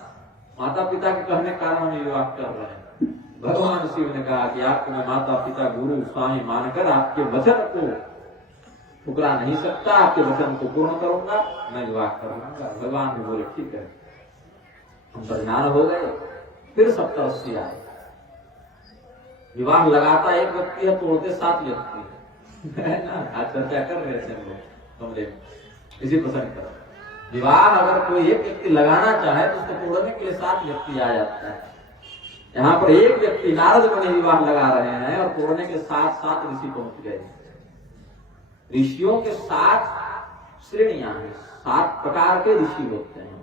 माता पिता के कहने के कारण हम विवाह कर रहे हैं। भगवान शिव ने कहा कि आपको मैं माता पिता गुरु स्वामी मानकर आपके वचन को ठुकरा नहीं सकता, आपके वचन को पूर्ण करूंगा, मैं विवाह कर लूंगा। भगवान भी बोले ठीक है। हम परिणाम हो गए। फिर सप्तऋषि आए। विवाह लगाता एक व्यक्ति है, तोड़ते 7 व्यक्ति है ना। आज चर्चा कर रहे थे हम लोग कमरे में इसी प्रसंग पर। विवाह अगर कोई एक व्यक्ति लगाना चाहे तो उसको तोड़ने के लिए 7 व्यक्ति आ जाता है। यहाँ पर एक व्यक्ति नारद मुनि विवाह लगा रहे हैं और तोड़ने के 7 ऋषि पहुंच गए। ऋषियों के 7 श्रेणियां हैं, 7 प्रकार के ऋषि होते हैं।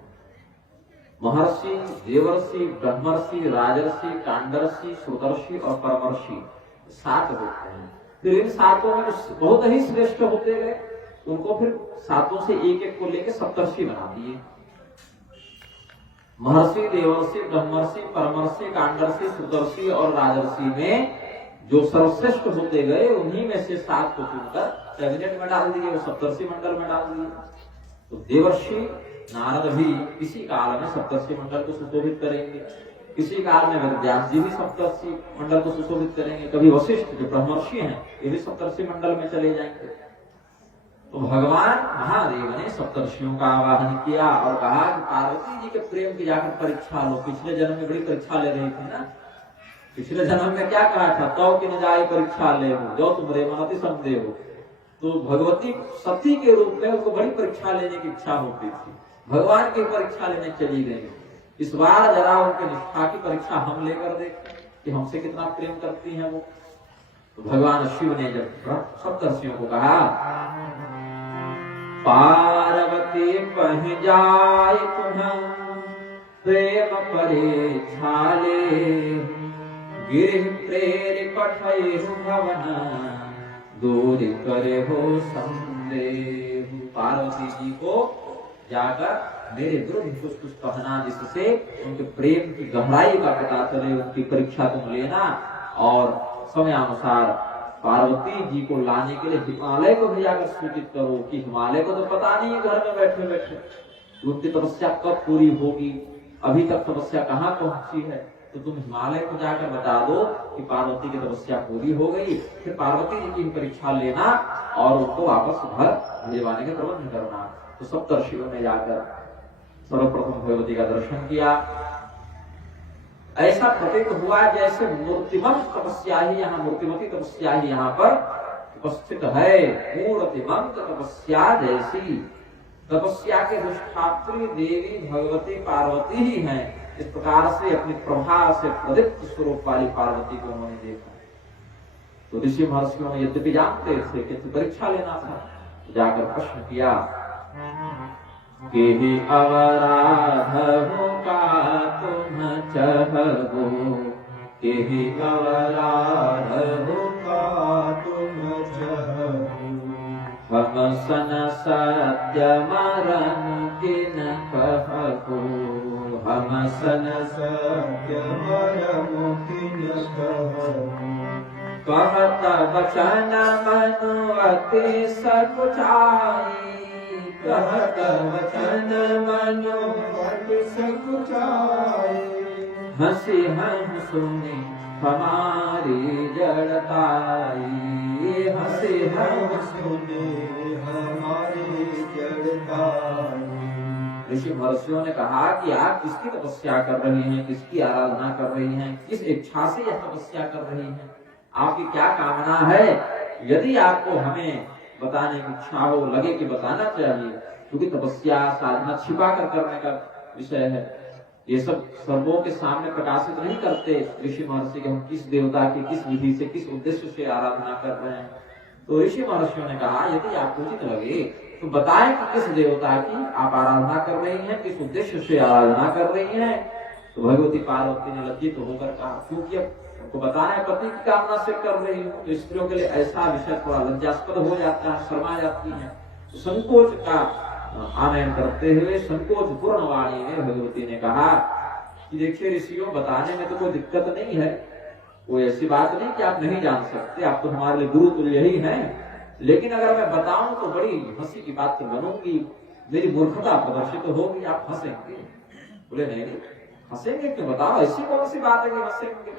महर्षि, देवर्षि, ब्रह्मर्षि, राजर्षि, कांडर्षि, श्रुतर्षि और परमर्षि, 7 होते हैं। फिर इन 7 में बहुत ही श्रेष्ठ होते गए, उनको फिर 7 से एक को लेकर सप्तर्षि बना दिए। महर्षि, देवर्षि, ब्रह्मर्षि, परमर्षि, कांडर्षि, श्रुतर्षि और राजर्षि में जो सर्वश्रेष्ठ होते गए, उन्हीं में से 7 को चुनकर कैबिनेट में डाल दिए, वो सप्तर्षि मंडल में डाल दिए। तो देवर्षि नारद भी किसी काल में सप्तर्षि मंडल को सुशोभित करेंगे, किसी काल में व्यास जी भी सप्तर्षि मंडल को सुशोभित करेंगे, कभी वशिष्ठ जो ब्रह्मर्षि हैं ये भी सप्तर्षि मंडल में चले जाएंगे। तो भगवान महादेव ने सप्तर्षियों का आवाहन किया और कहा कि पार्वती जी के प्रेम की जाकर परीक्षा लो। पिछले जन्म में बड़ी परीक्षा ले रही थी ना। पिछले जन्म में क्या कहा था, तो कि न जाए परीक्षा ले हो, जो तुम रे मनति संदेह हो। तो भगवती सती के रूप में उनको बड़ी परीक्षा लेने की इच्छा होती थी, भगवान की परीक्षा लेने चली गई। इस बार जरा उनके निष्ठा की परीक्षा हम लेकर देखें कि हमसे कितना प्रेम करती हैं वो। तो भगवान शिव ने जब सप्तर्षियों को कहा, पार्वती पह जाय तुम्हें प्रेम परीक्षा ले, गिर प्रेर पठय भवन दूर करे हो संदेह। पार्वती जी को जाकर मेरे विरुद्ध कुछ कहना, जिससे उनके प्रेम की गहराई का पता चले, उनकी परीक्षा तुम लेना और समयानुसार पार्वती जी को लाने के लिए हिमालय को भेजाकर सूचित करो कि हिमालय को तो पता नहीं है घर में बैठे बैठे उनकी तपस्या कब पूरी होगी, अभी तक तपस्या कहाँ पहुंची है, तो तुम हिमालय को जाकर बता दो कि पार्वती की तपस्या पूरी हो गई। फिर पार्वती जी की परीक्षा लेना और उनको वापस घर भेजवाने का प्रबंध करना। तो सप्तर्षियों ने जाकर सर्वप्रथम भगवती का दर्शन किया। ऐसा प्रतीत हुआ जैसे मूर्तिमंत तपस्या ही यहाँ, मूर्तिमती तपस्या ही यहाँ पर उपस्थित है। मूर्तिमंत तपस्या जैसी तपस्या के अधिष्ठात्री देवी भगवती पार्वती ही हैं। इस प्रकार से अपनी प्रभा से प्रदीप्त स्वरूप वाली पार्वती को उन्होंने देखा। तो ऋषि महर्षियों ने यद्यपि जानते थे कि परीक्षा लेना था, जाकर प्रश्न किया कि अवराध हो का तुम चहबो, केहि अवराध हो का तुम चहबो, हम सन सत्य मरण किन कहबो, हम सन सत्य मरण किन कहबो, कहत वचन मनु अति सकुचाई, कहत वचन मनु अति सकुचाई, हंसी हम सुनी हमारी जड़ताई, हंसी हम सुने हमारी जड़ताई। ऋषि महर्षियों ने कहा कि आप किसकी तपस्या कर रही हैं, किसकी आराधना कर रही हैं, किस इच्छा से यह तपस्या कर रही हैं, आपकी क्या कामना है। यदि आपको हमें बताने की इच्छा हो, लगे कि बताना चाहिए, क्योंकि तपस्या साधना छिपा कर करने का विषय है, ये सब सर्वों के सामने प्रकाशित नहीं करते ऋषि महर्षि कि हम किस देवता की किस विधि से किस उद्देश्य से आराधना कर रहे हैं। तो ऋषि महर्षियों ने कहा यदि आपको उचित लगे तो बताएं कि किस देवता की आप आराधना कर रही हैं, किस उद्देश्य से आराधना कर रही हैं। तो भगवती पार्वती ने लज्जित होकर कहा, क्योंकि अब उनको बताना है पति की कामना से कर रही हूँ, तो स्त्रियों के लिए ऐसा विषय थोड़ा लज्जास्पद हो जाता है, शर्मा जाती है। तो संकोच का आनयन करते हुए संकोच पूर्ण वाणी में भगवती ने कहा कि देखिए ऋषियों, बताने में तो कोई दिक्कत नहीं है, कोई ऐसी बात नहीं कि आप नहीं जान सकते, आप तो हमारे लिए गुरु तुल्य ही हैं, लेकिन अगर मैं बताऊं तो बड़ी हंसी की बात तो बनूंगी, मेरी मूर्खता प्रदर्शित होगी, आप हंसेंगे। बोले नहीं नहीं, हंसेंगे क्यों, बताओ ऐसी कौन सी बात है कि हंसेंगे,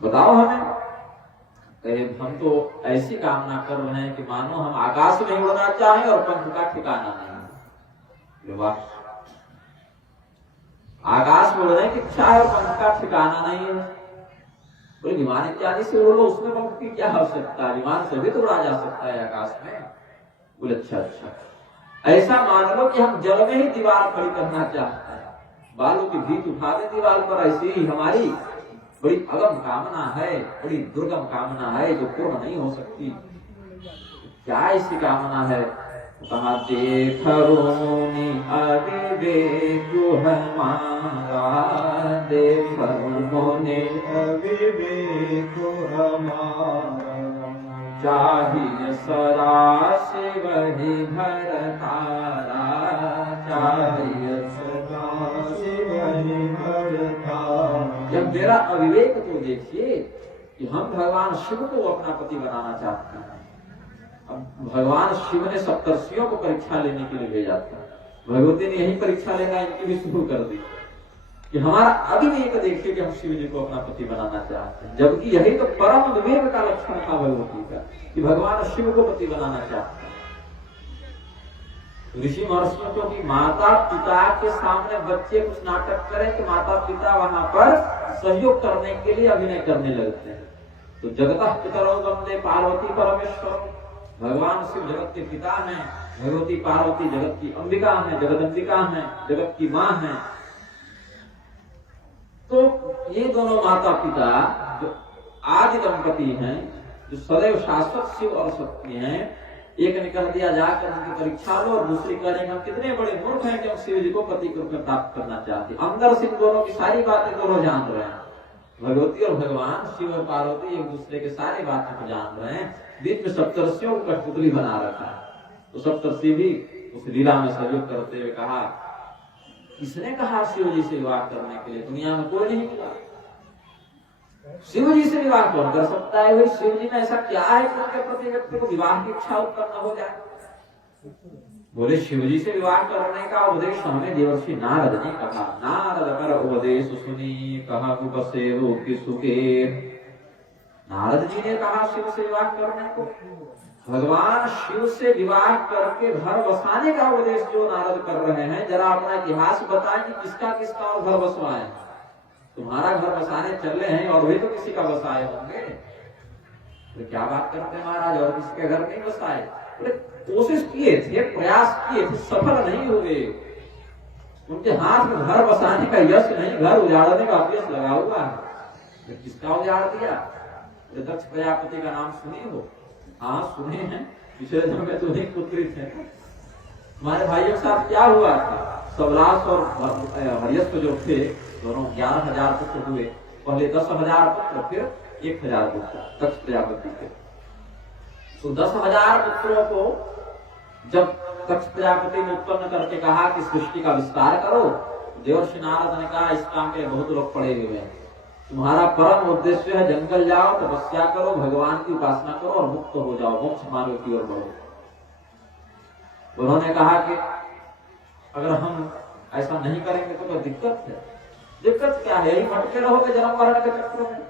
बताओ हमें। कहे हम तो ऐसी कामना कर रहे हैं कि मानो हम आकाश में उड़ना चाहें और पंख का ठिकाना नहीं। वाह, आकाश में उड़ने की इच्छा है और पंख का ठिकाना नहीं है। बोले विमान इत्यादि से उड़ लो, उसमें पंख की क्या आवश्यकता है, विमान से भी तो उड़ा जा सकता है आकाश में। बोले अच्छा अच्छा, ऐसा मान लो कि हम जल में ही दीवार खड़ी करना चाहते हैं, बालू की भीत उठा दे दीवार पर, ऐसी ही हमारी बड़ी अगम कामना है, बड़ी दुर्गम कामना है जो पूर्ण नहीं हो सकती। क्या ऐसी कामना है? कहा देख रोनी अविवेक हमारा, देख रोने अविवेक हमारा, चाहिए सदाशिव ही भर तारा, चाहिए सदाशिव ही भर तारा। जब मेरा अविवेक तो देखिए कि हम भगवान शिव को अपना पति बनाना चाहते हैं। अब भगवान शिव ने सप्तर्षियों को परीक्षा लेने के लिए भेजा था, भगवती ने यही परीक्षा लेना इनकी भी शुरू कर दी कि हमारा अविवेक देखिए कि हम शिव जी को अपना पति बनाना चाहते हैं, जबकि यही तो परम विवेक का लक्षण था भगवती का कि भगवान शिव को पति बनाना चाहते हैं। ऋषि महर्षियों की माता पिता के सामने बच्चे कुछ नाटक करें तो माता पिता वहां पर सहयोग करने के लिए अभिनय करने लगते हैं। तो जगतः पितरो वंदे पार्वती परमेश्वर, भगवान शिव जगत के पिता हैं, भगवती पार्वती जगत की अंबिका हैं, जगदंबिका हैं, जगत की मां हैं। तो ये दोनों माता पिता जो आदि दंपति हैं, जो सदैव शाश्वत शिव और शक्ति हैं, एक ने कह दिया जाकर उनकी परीक्षा लो और दूसरी कह रही हम कितने बड़े मूर्ख हैं कि हम शिव जी को पति के रूप में प्राप्त करना चाहते। अंदर से इन दोनों की सारी बातें दोनों जान रहे हैं। भगवती और भगवान शिव और पार्वती एक दूसरे के सारी बातें को जान रहे हैं। बीच में सप्तर्षियों को कठपुतली बना रखा है। तो सप्तर्षि भी उस लीला में सहयोग करते हुए कहा, किसने कहा शिव जी से विवाह करने के लिए? दुनिया में कोई नहीं मिला। शिव जी से विवाह कौन कर सकता है? भाई शिव जी में ऐसा क्या है कि उनके प्रति व्यक्ति को विवाह की इच्छा उत्पन्न हो जाए? बोले शिव जी से विवाह करने का उपदेश हमें देवर्षि नारद ने कहा। नारद कर उपदेश सुनी कहा उपसेवो की सुखे। नारद जी ने कहा शिव से विवाह करने को। भगवान शिव से विवाह करके घर बसाने का उपदेश जो नारद कर रहे हैं, जरा अपना इतिहास बताएं कि किसका किसका और घर बसवाए। तुम्हारा घर बसाने चले हैं और भी तो किसी का बसाए होंगे। तो क्या बात करते हैं महाराज, और किसी के घर नहीं बसाए? कोशिश किए थे, प्रयास किए थे, सफल नहीं हुए। उनके हाथ में घर बसाने का यश नहीं, घर उजाड़ने का यश लगा हुआ है। किसका उजाड़ दिया? दक्ष प्रजापति का नाम सुने हो? हाँ सुने हैं, पिछले जन्म में तो नहीं पुत्री थे। हमारे भाइयों के साथ क्या हुआ था? सबलास और हरियस्व जो थे दोनों 11,000 पुत्र हुए। पहले 10,000 पुत्र, फिर 1,000 पुत्र दक्ष प्रजापति के। तो 10,000 पुत्रों को जब दक्ष प्रजापति ने उत्पन्न करके कहा कि सृष्टि का विस्तार करो, देवर्षि नारद ने कहा इस काम के बहुत लोग पड़े हुए हैं। तुम्हारा परम उद्देश्य है जंगल जाओ, तपस्या करो, भगवान की उपासना करो और मुक्त हो जाओ, मोक्ष मार्ग की ओर बढ़ो। उन्होंने कहा कि अगर हम ऐसा नहीं करेंगे तो कोई दिक्कत है। दिक्कत क्या है? यही भटके रहोगे जन्म मरण के चक्र में।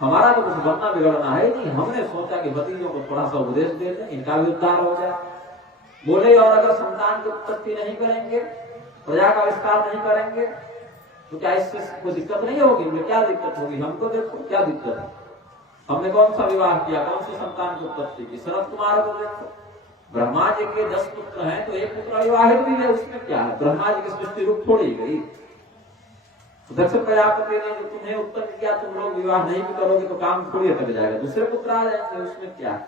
हमारा तो कुछ बनना बिगड़ना है नहीं। हमने सोचा कि भतीजों को थोड़ा सा उपदेश दे दें, इनका भी उद्धार हो जाए। बोले और अगर संतान की उत्पत्ति नहीं करेंगे, प्रजा का विस्तार नहीं करेंगे, तो क्या इससे कोई दिक्कत नहीं होगी? बोले क्या दिक्कत होगी? हमको देखो क्या दिक्कत है। हमने कौन सा विवाह किया, कौन सी संतान की उत्पत्ति की? शरद कुमार को देखो, ब्रह्मा जी के 10 पुत्र हैं तो एक पुत्र विवाहित भी है, उसमें क्या है? ब्रह्मा जी की सृष्टि रूप थोड़ी गई। दक्ष प्रजापति ने जो तुम्हें उत्पन्न किया, तुम लोग विवाह नहीं भी करोगे तो काम थोड़ी अटक जाएगा, दूसरे पुत्र आ जाएंगे, उसमें क्या है?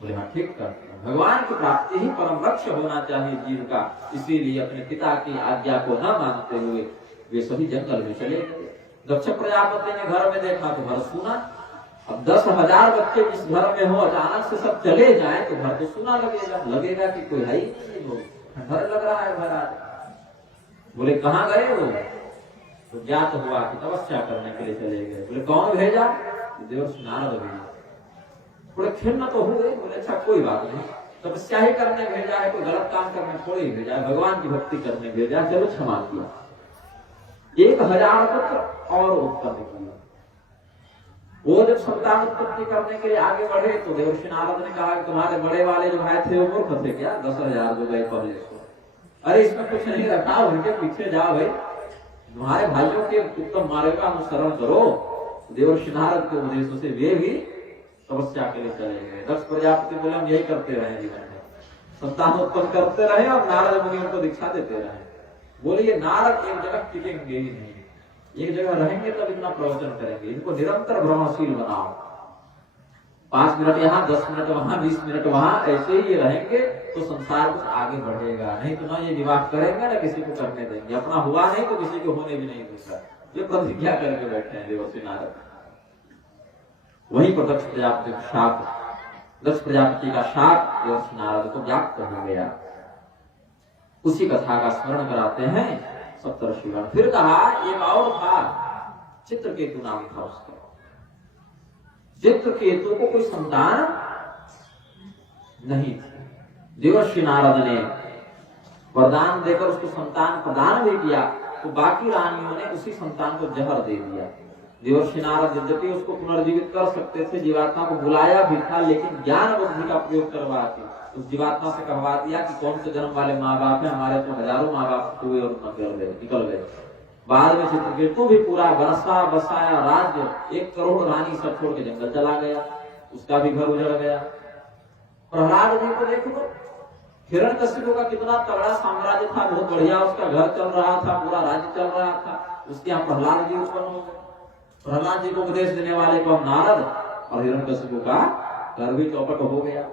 बोले हाँ ठीक करते हैं। भगवान की प्राप्ति ही परम लक्ष्य होना चाहिए जीव का। इसीलिए अपने पिता की आज्ञा को न मानते हुए वे सभी जंगल में चले गए। दक्ष प्रजापति ने घर में देखा तो घर सुना। अब 10,000 बच्चे जिस घर में हो, अचानक से सब चले जाएं तो घर तो सुना लगेगा कि कोई है ही नहीं, डर लग रहा है घर आज। बोले कहाँ गए वो? तो ज्ञात हुआ कि तपस्या करने के लिए चले गए। बोले कौन भेजा? देवर्षि नारद भेजा। थोड़े खिन्न तो हो गए। बोले अच्छा कोई बात नहीं, तपस्या ही करने भेजा है, कोई गलत काम करने थोड़ी भेजा है, भगवान की भक्ति करने भेजा, चलो क्षमा किया। 1,000 पुत्र और उत्पन्न किया। वो जब संतान उत्पत्ति करने के लिए आगे बढ़े तो देवर्षि नारद ने कहा कि तुम्हारे बड़े वाले जो भाई थे वो मूर्ख थे क्या? 10,000 जो गए पहले से। अरे इसमें कुछ नहीं रखा, उनके पीछे जाओ भाई, तुम्हारे भाइयों के उत्तम मार्ग का अनुसरण करो। देवर्षि नारद के उपदेशों से वे भी तपस्या के लिए चले गए। दक्ष प्रजापति बोले हम यही करते रहे जीवन में, संतान उत्पन्न करते रहे और नारद मुनि उनको दीक्षा देते रहे। बोले ये नारद एक जगह टिकेंगे ही नहीं, एक जगह रहेंगे तब इतना प्रवचन करेंगे। इनको निरंतर भ्रमणशील बनाओ, 5 मिनट यहाँ, 10 मिनट वहां, 20 मिनट वहां, ऐसे ही रहेंगे तो संसार कुछ आगे बढ़ेगा। नहीं तो ना ये विवाह करेंगे ना किसी को करने देंगे, अपना हुआ नहीं तो किसी को होने भी नहीं देगा। ये प्रतिज्ञा करके बैठे हैं देवर्षि नारद। वहीं पर दक्ष प्रजापति का शाप देवर्षि नारद को व्याप्त हो गया। उसी कथा का स्मरण कराते हैं सप्तर्षिगण। फिर कहा एक और था, चित्रकेतु नाम था उसका। चित्रकेतु को कोई संतान नहीं थी। देवर्षि नारद ने वरदान देकर उसको संतान प्रदान भी किया, तो बाकी रानियों ने उसी संतान को जहर दे दिया। देवर्षि नारद यद्यपि उसको पुनर्जीवित कर सकते थे, जीवात्मा को बुलाया भी था, लेकिन ज्ञान बुद्धि का प्रयोग करवा के उस जीवात्मा से कहवा दिया कि कौन से जन्म वाले माँ बाप है, हमारे तो हजारों माँ बाप हुए और निकल गए। बाद में चित्रकेतु भी पूरा बरसा बसाया राज्य 1 करोड़ रानी सब छोड़ के जंगल चला गया, उसका भी घर उजड़ गया। प्रहलाद जी को देखो, हिरण्यकशिपु का कितना तगड़ा साम्राज्य था, बहुत बढ़िया उसका घर चल रहा था, पूरा राज्य चल रहा था, उसके यहाँ प्रहलाद जी उत्पन्न हो गए। प्रहलाद जी को उपदेश देने वाले को नारद, और हिरण्यकशिपु का घर भी चौपट हो गया।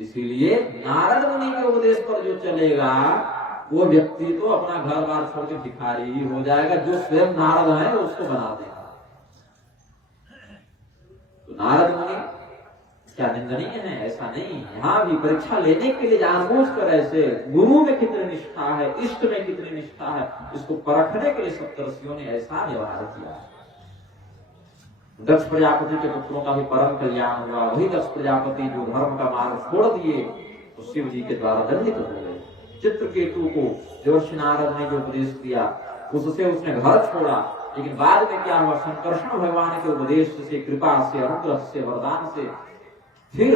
इसीलिए नारद मुनि के उपदेश पर जो चलेगा वो व्यक्ति तो अपना घर बार छोड़ के भिखारी ही हो जाएगा, जो स्वयं नारद है उसको बना देगा। तो नारद मुनि क्या निंदनीय है? ऐसा नहीं। यहाँ भी परीक्षा लेने के लिए जानबूझकर ऐसे गुरु में कितनी निष्ठा है, इष्ट में कितनी निष्ठा है, इसको परखने के लिए सप्तर्षियों ने ऐसा व्यवहार किया। दक्ष प्रजापति के पुत्रों का भी परम कल्याण हुआ। वही दक्ष प्रजापति जो धर्म का मार्ग छोड़ दिए तो शिव जी के द्वारा दंडित हो गए। चित्रकेतु को देवर्षि नारद ने जो उपदेश दिया उससे उसने घर छोड़ा, लेकिन बाद में क्या हुआ? संकर्षण भगवान के उपदेश से, कृपा से, अनुग्रह से, वरदान से फिर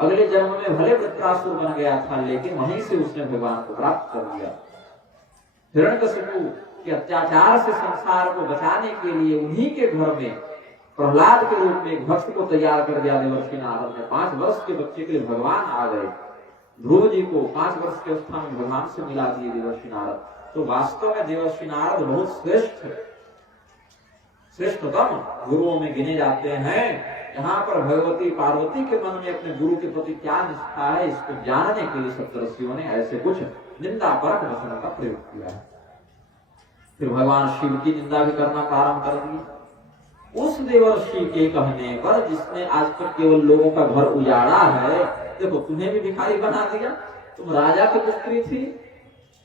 अगले जन्म में भले वृत्रासुर बन गया था, लेकिन वहीं से उसने भगवान को प्राप्त कर लिया। हिरण्यकशिपु के अत्याचार से संसार को बचाने के लिए उन्हीं के घर में प्रहलाद के रूप में एक भक्त को तैयार कर दिया देवर्षि नारद ने। 5 वर्ष के बच्चे के लिए भगवान आ गए। ध्रुव जी को 5 वर्ष के अवस्था में भगवान से मिला दिए देवर्षि नारद। तो वास्तव में देवर्षि नारद बहुत श्रेष्ठतम गुरुओं में गिने जाते हैं। यहाँ पर भगवती पार्वती के मन में अपने गुरु के प्रति क्या निष्ठा है, इसको जानने के लिए सप्तर्षियों ने ऐसे कुछ निंदा परक वचन का प्रयोग किया है। फिर भगवान शिव की निंदा भी करना प्रारंभ कर दी। उस देवर्षि के कहने पर, जिसने आज तक केवल लोगों का घर उजाड़ा है, देखो तुम्हें भी भिखारी बना दिया। तुम राजा की पुत्री थी,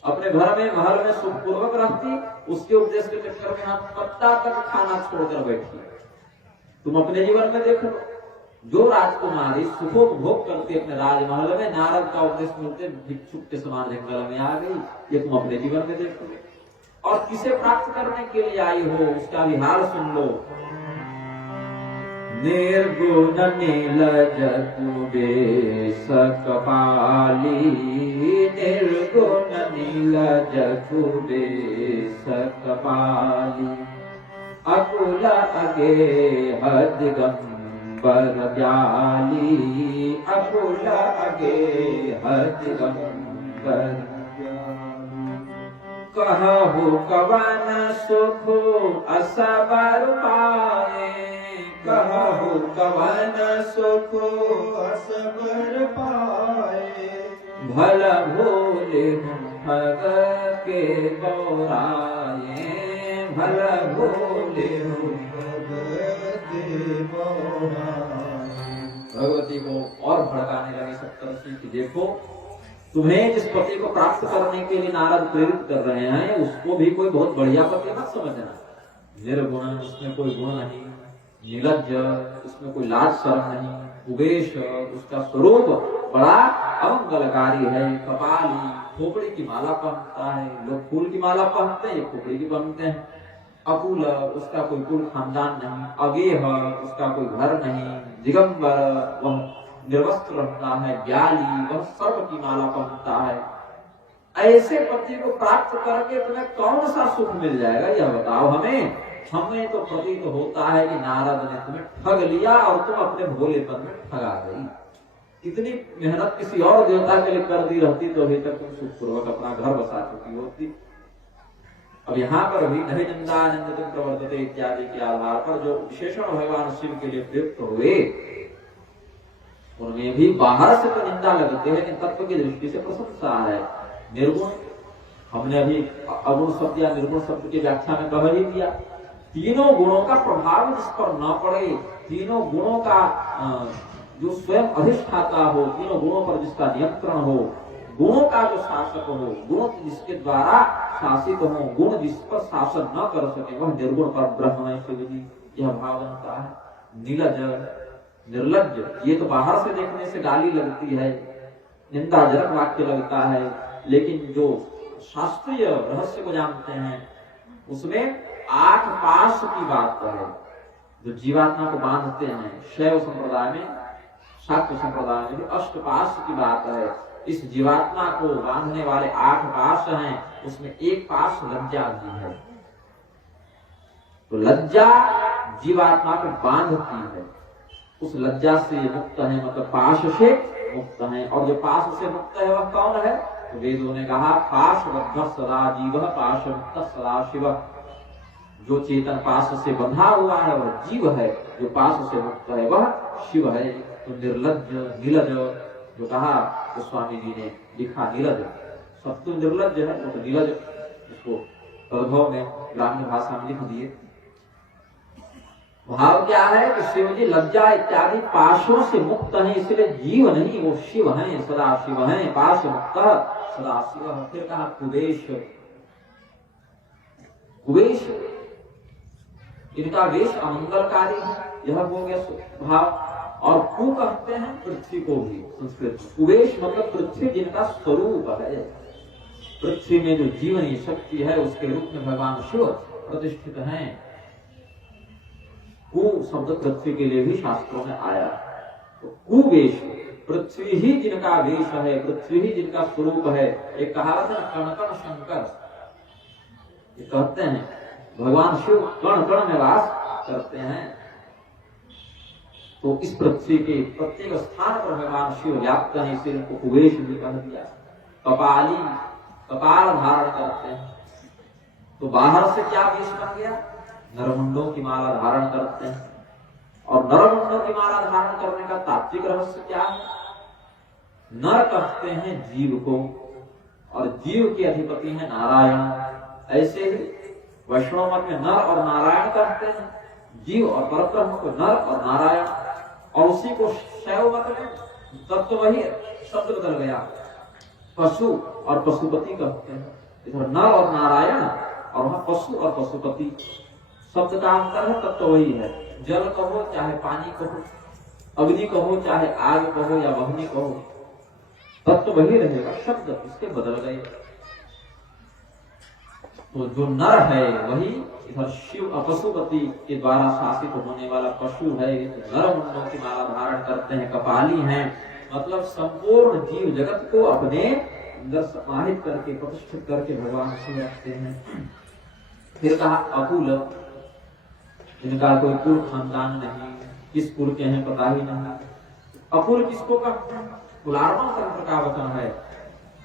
अपने घर में महल में सुखपूर्वक रहती, उसके उपदेश के चक्कर में हम पत्ता तक खाना छोड़कर बैठी। तुम अपने जीवन में देखो, जो राजकुमारी सुखोपभोग करती अपने राजमहल में, नारद का उपदेश मिलते भिक्षुक के समान जंगल में आ गई। ये तुम अपने जीवन में देखो। और किसे प्राप्त करने के लिए आई हो उसका भी हाल सुन लो। निर्गुण नीलज कुबेश कपाली, निर्गुण नीलज कुबेश कपाली, अकुल अगे हदिगंबर ब्याली, अकुल अगे हदिगंबर। कहु कवन सुख असबर पाए, कहु कवन सुख असबर पाए, भल भोले ठग के गौराए, भल भोले भगवती को और भड़काने लगे सप्तर्षि कि देखो, तुम्हें जिस पति को प्राप्त करने के लिए नारद प्रेरित कर रहे हैं, उसको भी कोई बहुत बढ़िया पति मत समझना। निर्गुण, उसमें कोई गुण नहीं, निर्लज्ज, उसमें कोई लाज शर्म नहीं, उबेश, उसका स्वरूप बड़ा अमंगलकारी है, कपाली, खोपड़ी की माला पहनता है, लोग फूल की माला पहनते हैं, ये खोपड़ी की पहनते हैं। अकुल, उसका कोई कुल खानदान नहीं, अगेह, उसका कोई घर नहीं, दिगंबर, वह निर्वस्त्र रहता है, ज्ञाली, वह सर्प की माला पहनता है। ऐसे पति को प्राप्त करके तुम्हें कौन सा सुख मिल जाएगा, यह बताओ हमें। हमें तो प्रतीत होता है कि नारद ने तुम्हें ठग लिया और तुम अपने भोलेपन में ठगा गई। इतनी मेहनत किसी और देवता के लिए कर दी रहती तो अभी तक तुम सुखपूर्वक अपना घर बसा चुकी होती। अब यहाँ पर भी नहीं निंदा निंदितुम प्रवर्तते इत्यादि के आधार पर जो विशेषण भगवान शिव के लिए प्रयुक्त हुए, उनमें भी बाहर से तो निंदा लगती है, लेकिन तत्व की दृष्टि से प्रशंसा है। निर्गुण, हमने अभी अगुण शब्द या निर्गुण शब्द की व्याख्या में कह ही दिया। तीनों गुणों का प्रभाव जिस पर न पड़े, तीनों गुणों का जो स्वयं अधिष्ठाता हो, तीनों गुणों पर जिसका नियंत्रण हो, गुणों का जो शासक हो, गुण जिसके द्वारा शासित हो, गुण जिस पर शासन न कर सके, वह निर्गुण पर ब्रह्म है शिव जी, यह भाव बनता है। नीलज, निर्लज्ज, ये तो बाहर से देखने से गाली लगती है, निंदाजनक वाक्य लगता है, लेकिन जो शास्त्रीय रहस्य को जानते हैं उसमें 8 पाश की बात है, जो जीवात्मा को बांधते हैं। शैव संप्रदाय में, शाक्त संप्रदाय में भी अष्टपाश की बात है। इस जीवात्मा को बांधने वाले 8 पाश हैं, उसमें एक पाश लज्जा भी है। तो लज्जा जीवात्मा को बांधती है, उस लज्जा से मुक्त है, मतलब पाश से मुक्त हैं। और जो पाश से मुक्त है वह कौन है? तो वेदों ने कहा पाशबद्ध सदा जीव पाश मुक्त सदा शिव। जो चेतन पाश से बंधा हुआ है वह जीव है, जो पाश से मुक्त है वह शिव है। तो निर्लज्ज नीलज जो कहा तो स्वामी जी ने लिखा नीलज, सब तो निर्लज्ज है वो तो नीलज, उसको प्रभव में ग्रामीण भाषा में लिख दिए। भाव क्या है कि शिव जी लज्जा इत्यादि पाशों से मुक्त हैं, इसलिए जीव नहीं वो शिव हैं, सदा शिव हैं, पाश मुक्त सदा शिव। फिर कहा कुबेश, कुबेश इनका वेश अमंगलकारी है, यह हो गया भाव। और कु कहते हैं पृथ्वी को भी संस्कृत। कुबेश मतलब पृथ्वी जिनका स्वरूप है, पृथ्वी में जो जीवनी शक्ति है उसके रूप में भगवान शिव प्रतिष्ठित हैं। कु शब्द पृथ्वी के लिए भी शास्त्रों में आया। तो कुवेश पृथ्वी ही जिनका वेश है, पृथ्वी ही जिनका स्वरूप है। एक कहावत है कण कण शंकर, ये कहते हैं भगवान शिव कण कण में वास करते हैं। तो इस पृथ्वी के प्रत्येक स्थान पर भगवान शिव व्याप्त है, इसे इनको कुवेश भी कह दिया। कपाली कपाल धारण करते हैं। तो बाहर से क्या वेश बन गया? नरमुंडों की माला धारण करते हैं। और नरमुंडों की माला धारण करने का तात्विक रहस्य क्या है? नर कहते हैं जीव को, और जीव के अधिपति है नारायण। ऐसे ही वैष्णव मत में नर और नारायण कहते हैं, जीव और परब्रह्म को नर और नारायण। और उसी को शैव मत में तत्व वही शब्द बदल गया, पशु और पशुपति कहते हैं। इधर नर और नारायण और वहां पशु और पशुपति, शब्द का अंतर है, तत्व वही है। जल कहो चाहे पानी कहो, अग्नि कहो चाहे आग कहो या वहनी कहो, तत्व वही रहेगा, शब्द इसके बदल गए। तो जो नर है वही इधर शिव पशुपति के द्वारा शासित होने वाला पशु है। नर मुंडों की माला धारण करते हैं, कपाली हैं, मतलब संपूर्ण जीव जगत को अपने अंदर समाहित करके प्रतिष्ठित करके भगवान शिव रखते हैं। फिर कहा अकुल, इनका कोई कुल खानदान नहीं, किस कुल के हैं पता ही नहीं। अकुल किसको कहते हैं? कुलार्णव तंत्र का वचन है।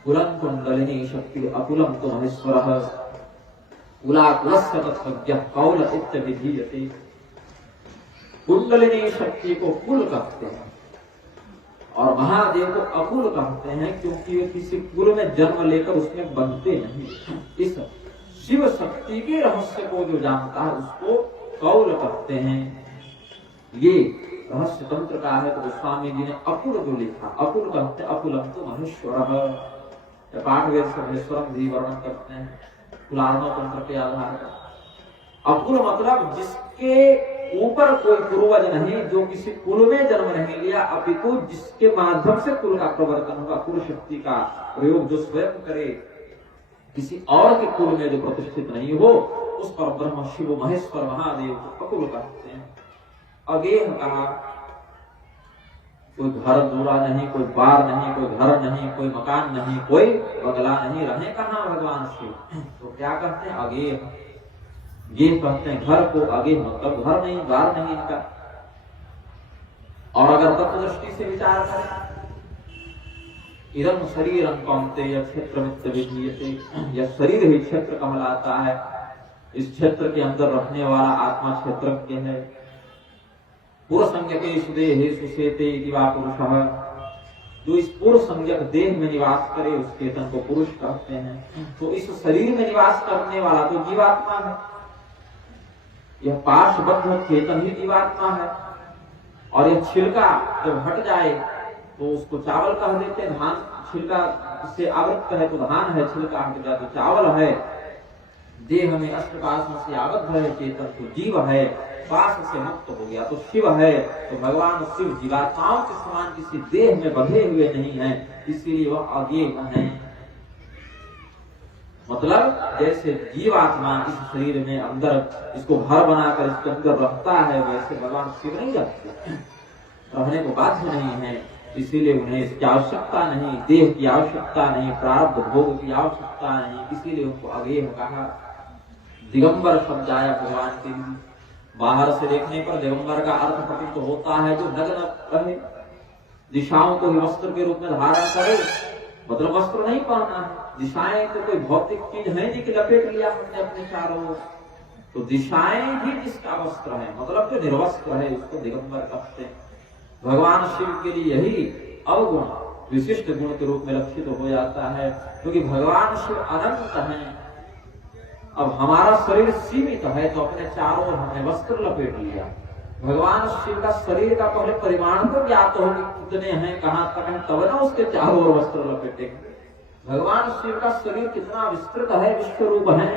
कुलम कुंडलिनी शक्ति अकुलम तो महेश्वर, कुलाकुलस्य तत्सज्ञः कौल इत्यभिधीयते। कुंडलिनी शक्ति को कुल कहते हैं और महादेव को अकुल कहते हैं, क्योंकि वे किसी कुल में जन्म लेकर उसमें बनते नहीं। इस शिव शक्ति के रहस्य को जो जानता है उसको कौल कहते हैं। ये रहस्य तंत्र का है। तो स्वामी जी ने अकुल जो लिखा, अकुल कहते हैं अकुलम तो महेश्वर। पाठ वेद से महेश्वरम भी वर्णन करते हैं कुलार्णव तंत्र के आधार पर। अकुल मतलब जिसके ऊपर कोई पूर्वज नहीं, जो किसी कुल में जन्म नहीं लिया, अपितु जिसके माध्यम से कुल का प्रवर्तन होगा, कुल शक्ति का प्रयोग जो स्वयं करे, किसी और के कुल में जो प्रतिष्ठित नहीं हो, उस पर ब्रह्म शिव महेश्वर महादेव को अकुल कहते हैं। अगेह कहा, कोई घर दूरा नहीं, कोई बार नहीं, कोई घर नहीं, कोई मकान नहीं, कोई बंगला नहीं, रहे कहाँ भगवान शिव? तो क्या कहते हैं? अगेह। गेह कहते हैं घर को, अगेह मतलब घर नहीं, द्वार नहीं इनका। और अगर तत्व दृष्टि से विचार करें, इदं शरीरं कौन्तेय क्षेत्रमित्य विधीयते, यह शरीर ही क्षेत्र कहलाता है। इस क्षेत्र के अंदर रहने वाला आत्मा क्षेत्रज्ञ है। पूर्व संज्ञकेषु देहेषु शेते इति वा पुरुषः, जो इस पूर्व संज्ञक देह में निवास करे उस चेतन को पुरुष कहते हैं। तो इस शरीर में निवास करने वाला तो जीवात्मा है। यह पाशबद्ध चेतन ही जीवात्मा है। और यह छिलका जब हट जाए तो उसको चावल कह देते हैं। धान छिलका से आवृत है तो धान है, छिलका हट गया तो चावल है। देह में अष्टपाश से आबद्ध है चेतन तो जीव है, पाश से मुक्त हो गया तो शिव है। तो भगवान शिव जीवात्माओं के समान किसी देह में बंधे हुए नहीं है, इसीलिए वह अगेय है। मतलब जैसे जीवात्मा इस शरीर में अंदर इसको घर बनाकर इसके अंदर रहता है, वैसे भगवान शिव नहीं रहते, रहने को बाध्य नहीं है। इसीलिए उन्हें इसकी आवश्यकता नहीं, देह की आवश्यकता नहीं, प्रारब्ध भोग की आवश्यकता नहीं, इसीलिए उनको अगेय कहा। दिगंबर शब्द आया भगवान के लिए। बाहर से देखने पर दिगंबर का अर्थ प्रतीत होता है जो नग्न रहे, दिशाओं को ही वस्त्र के रूप में धारण करे, मतलब वस्त्र नहीं पहना है। दिशाएं तो कोई भौतिक चीज है नहीं कि लपेट लिया हमने अपने चारों ओर, तो दिशाएं ही जिसका वस्त्र है, मतलब जो निर्वस्त्र है उसको दिगंबर कहते हैं। भगवान शिव के लिए यही अवगुण विशिष्ट गुण के रूप में लक्षित हो जाता है, क्योंकि भगवान शिव अनंत हैं। अब हमारा शरीर सीमित है तो अपने चारों ओर हमने वस्त्र लपेट लिया। भगवान शिव का शरीर का पहले परिमाण तो ज्ञात हो कि कितने हैं, कहां तक हैं, तब ना उसके चारों ओर वस्त्र लपेटेंगे। भगवान शिव का शरीर कितना विस्तृत है, विश्व रूप है,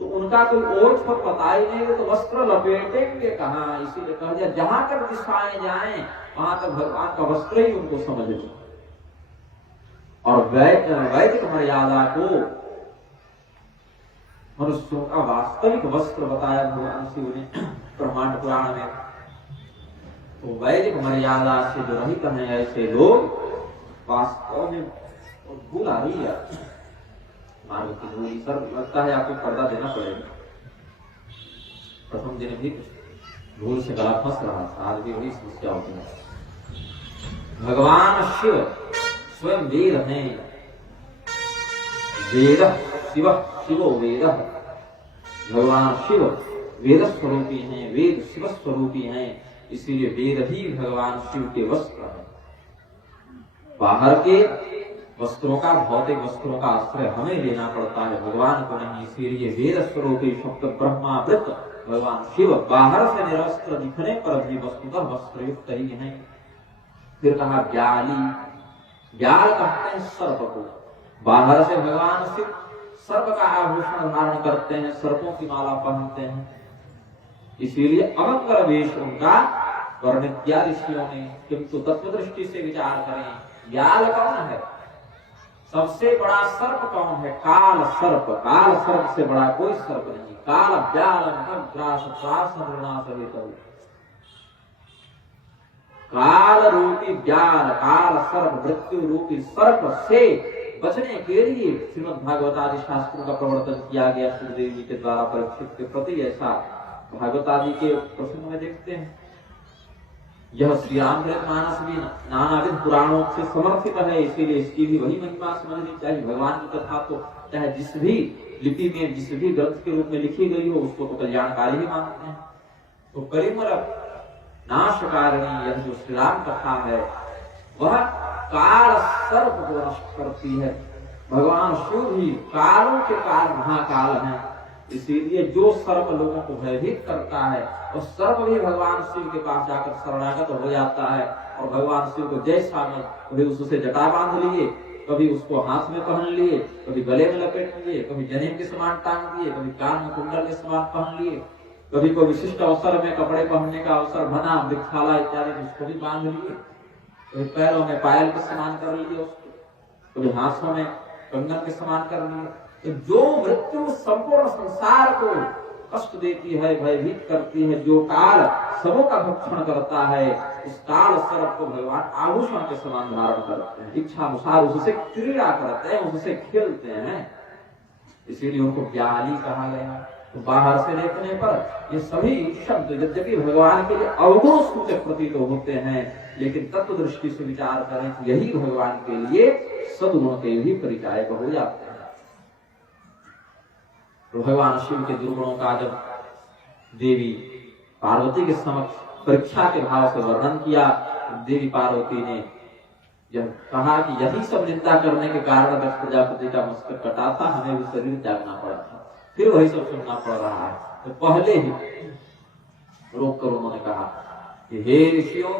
तो उनका कोई ओठ पर पता ही नहीं, तो वस्त्र लपेटेंगे कहाँ। इसीलिए कहा दिया जहां तक दिशाएं जाएं वहां तक भगवान का वस्त्र ही उनको समझ लो। और वैदिक मर्यादा को मनुष्यों का वास्तविक वस्त्र बताया भगवान शिव ने ब्रह्मांड पुराण में। तो वैदिक मर्यादा से जो रहित हैं ऐसे लोग वास्तव में भूल आ रही है मार्ग की दूरी। सर लगता है आपको पर्दा देना पड़ेगा। प्रथम दिन भी भूल से गला फंस रहा था, आज भी वही समस्या होती है। भगवान शिव स्वयं वेद हैं, वेद शिव शिवो वेद। भगवान शिव वेद स्वरूपी हैं, वेद शिव स्वरूपी हैं, इसीलिए वेद ही भगवान शिव के वस्त्र हैं। बाहर के वस्त्रों का, भौतिक वस्त्रों का आश्रय हमें लेना पड़ता है, भगवान को नहीं। इसीलिए वेद स्वरूपी शब्द ब्रह्मावृत भगवान शिव बाहर से निरस्त्र दिखने पर भी वस्तुतः वस्त्रयुक्त ही है। फिर कहा व्याली, व्याल कहते हैं सर्प को। बाहर से भगवान शिव सर्प का आभूषण धारण करते हैं, सर्पों की माला पहनते हैं, इसीलिए अमंगल वेश उनका वर्णित किया ऋषियों ने। किंतु तत्व दृष्टि से विचार करें, व्याल कौन है? सबसे बड़ा सर्प कौन है? काल सर्प। काल सर्प से बड़ा कोई सर्प नहीं। काल व्याल काल रूपी व्याल, काल सर्प, मृत्यु रूपी सर्प से बचने के लिए श्रीमद् भागवत आदि शास्त्रों का प्रवर्तन किया गया सुखदेव जी के द्वारा परीक्षित के प्रति। ऐसा भागवत आदि के प्रसंग में देखते हैं। यह श्री रामचरितमानस भी नानाविध पुराणों से समर्थित है, इसीलिए इसकी भी वही महिमा समझनी चाहिए। भगवान की कथा तो चाहे जिस भी लिपि में, जिस भी ग्रंथ के रूप में लिखी गई हो, उसको तो कल्याणकारी ही मानते हैं। तो कलिमल नाशकारिणी यह जो श्री राम कथा है वह काल सर्प को नष्ट करती है। भगवान शिव भी कालों के काल महाकाल हैं, इसीलिए जो सर्प लोगों को भयभीत करता है और सर्प भी भगवान शिव के पास जाकर शरणागत हो जाता है। और भगवान शिव को जैसा मन, कभी उससे जटा बांध लिए, कभी उसको हाथ में पहन लिए, कभी गले में लपेट लिए, कभी जनेऊ के समान टांग दिए, कभी कान में कुंडल के समान पहन लिए, कभी कोई विशिष्ट अवसर में कपड़े पहनने का अवसर बना, वृक्षाला इत्यादि उसको भी बांध लिए, कभी पैरों में पायल के समान कर लिए उसको, कभी हाथों में कंगन के समान कर लिए। तो जो मृत्यु संपूर्ण संसार को कष्ट देती है, भयभीत करती है, जो काल सबों का भक्षण करता है, उस काल सर्प को भगवान आभूषण के समान धारण करते हैं, इच्छा अनुसार उससे क्रीड़ा करते हैं, उससे खेलते हैं, इसीलिए उनको व्याली कहा गया। तो बाहर से देखने पर ये सभी शब्द यद्यपि भगवान के लिए अवगुण सूचक प्रतीत होते हैं, लेकिन तत्व दृष्टि से विचार करें तो यही भगवान के लिए सद्गुण के भी परिचायक हो जाते हैं। तो भगवान शिव के दुर्गुणों का जब देवी पार्वती के समक्ष परीक्षा के भाव से वर्णन किया, देवी पार्वती ने जब कहा कि यही सब निंदा करने के कारण दक्ष प्रजापति का मस्तक कटा था, हमें भी शरीर त्यागना पड़ा था, फिर वही सब सुनना पड़ रहा है। तो पहले ही रोक कर उन्होंने कहा कि हे ऋषियों,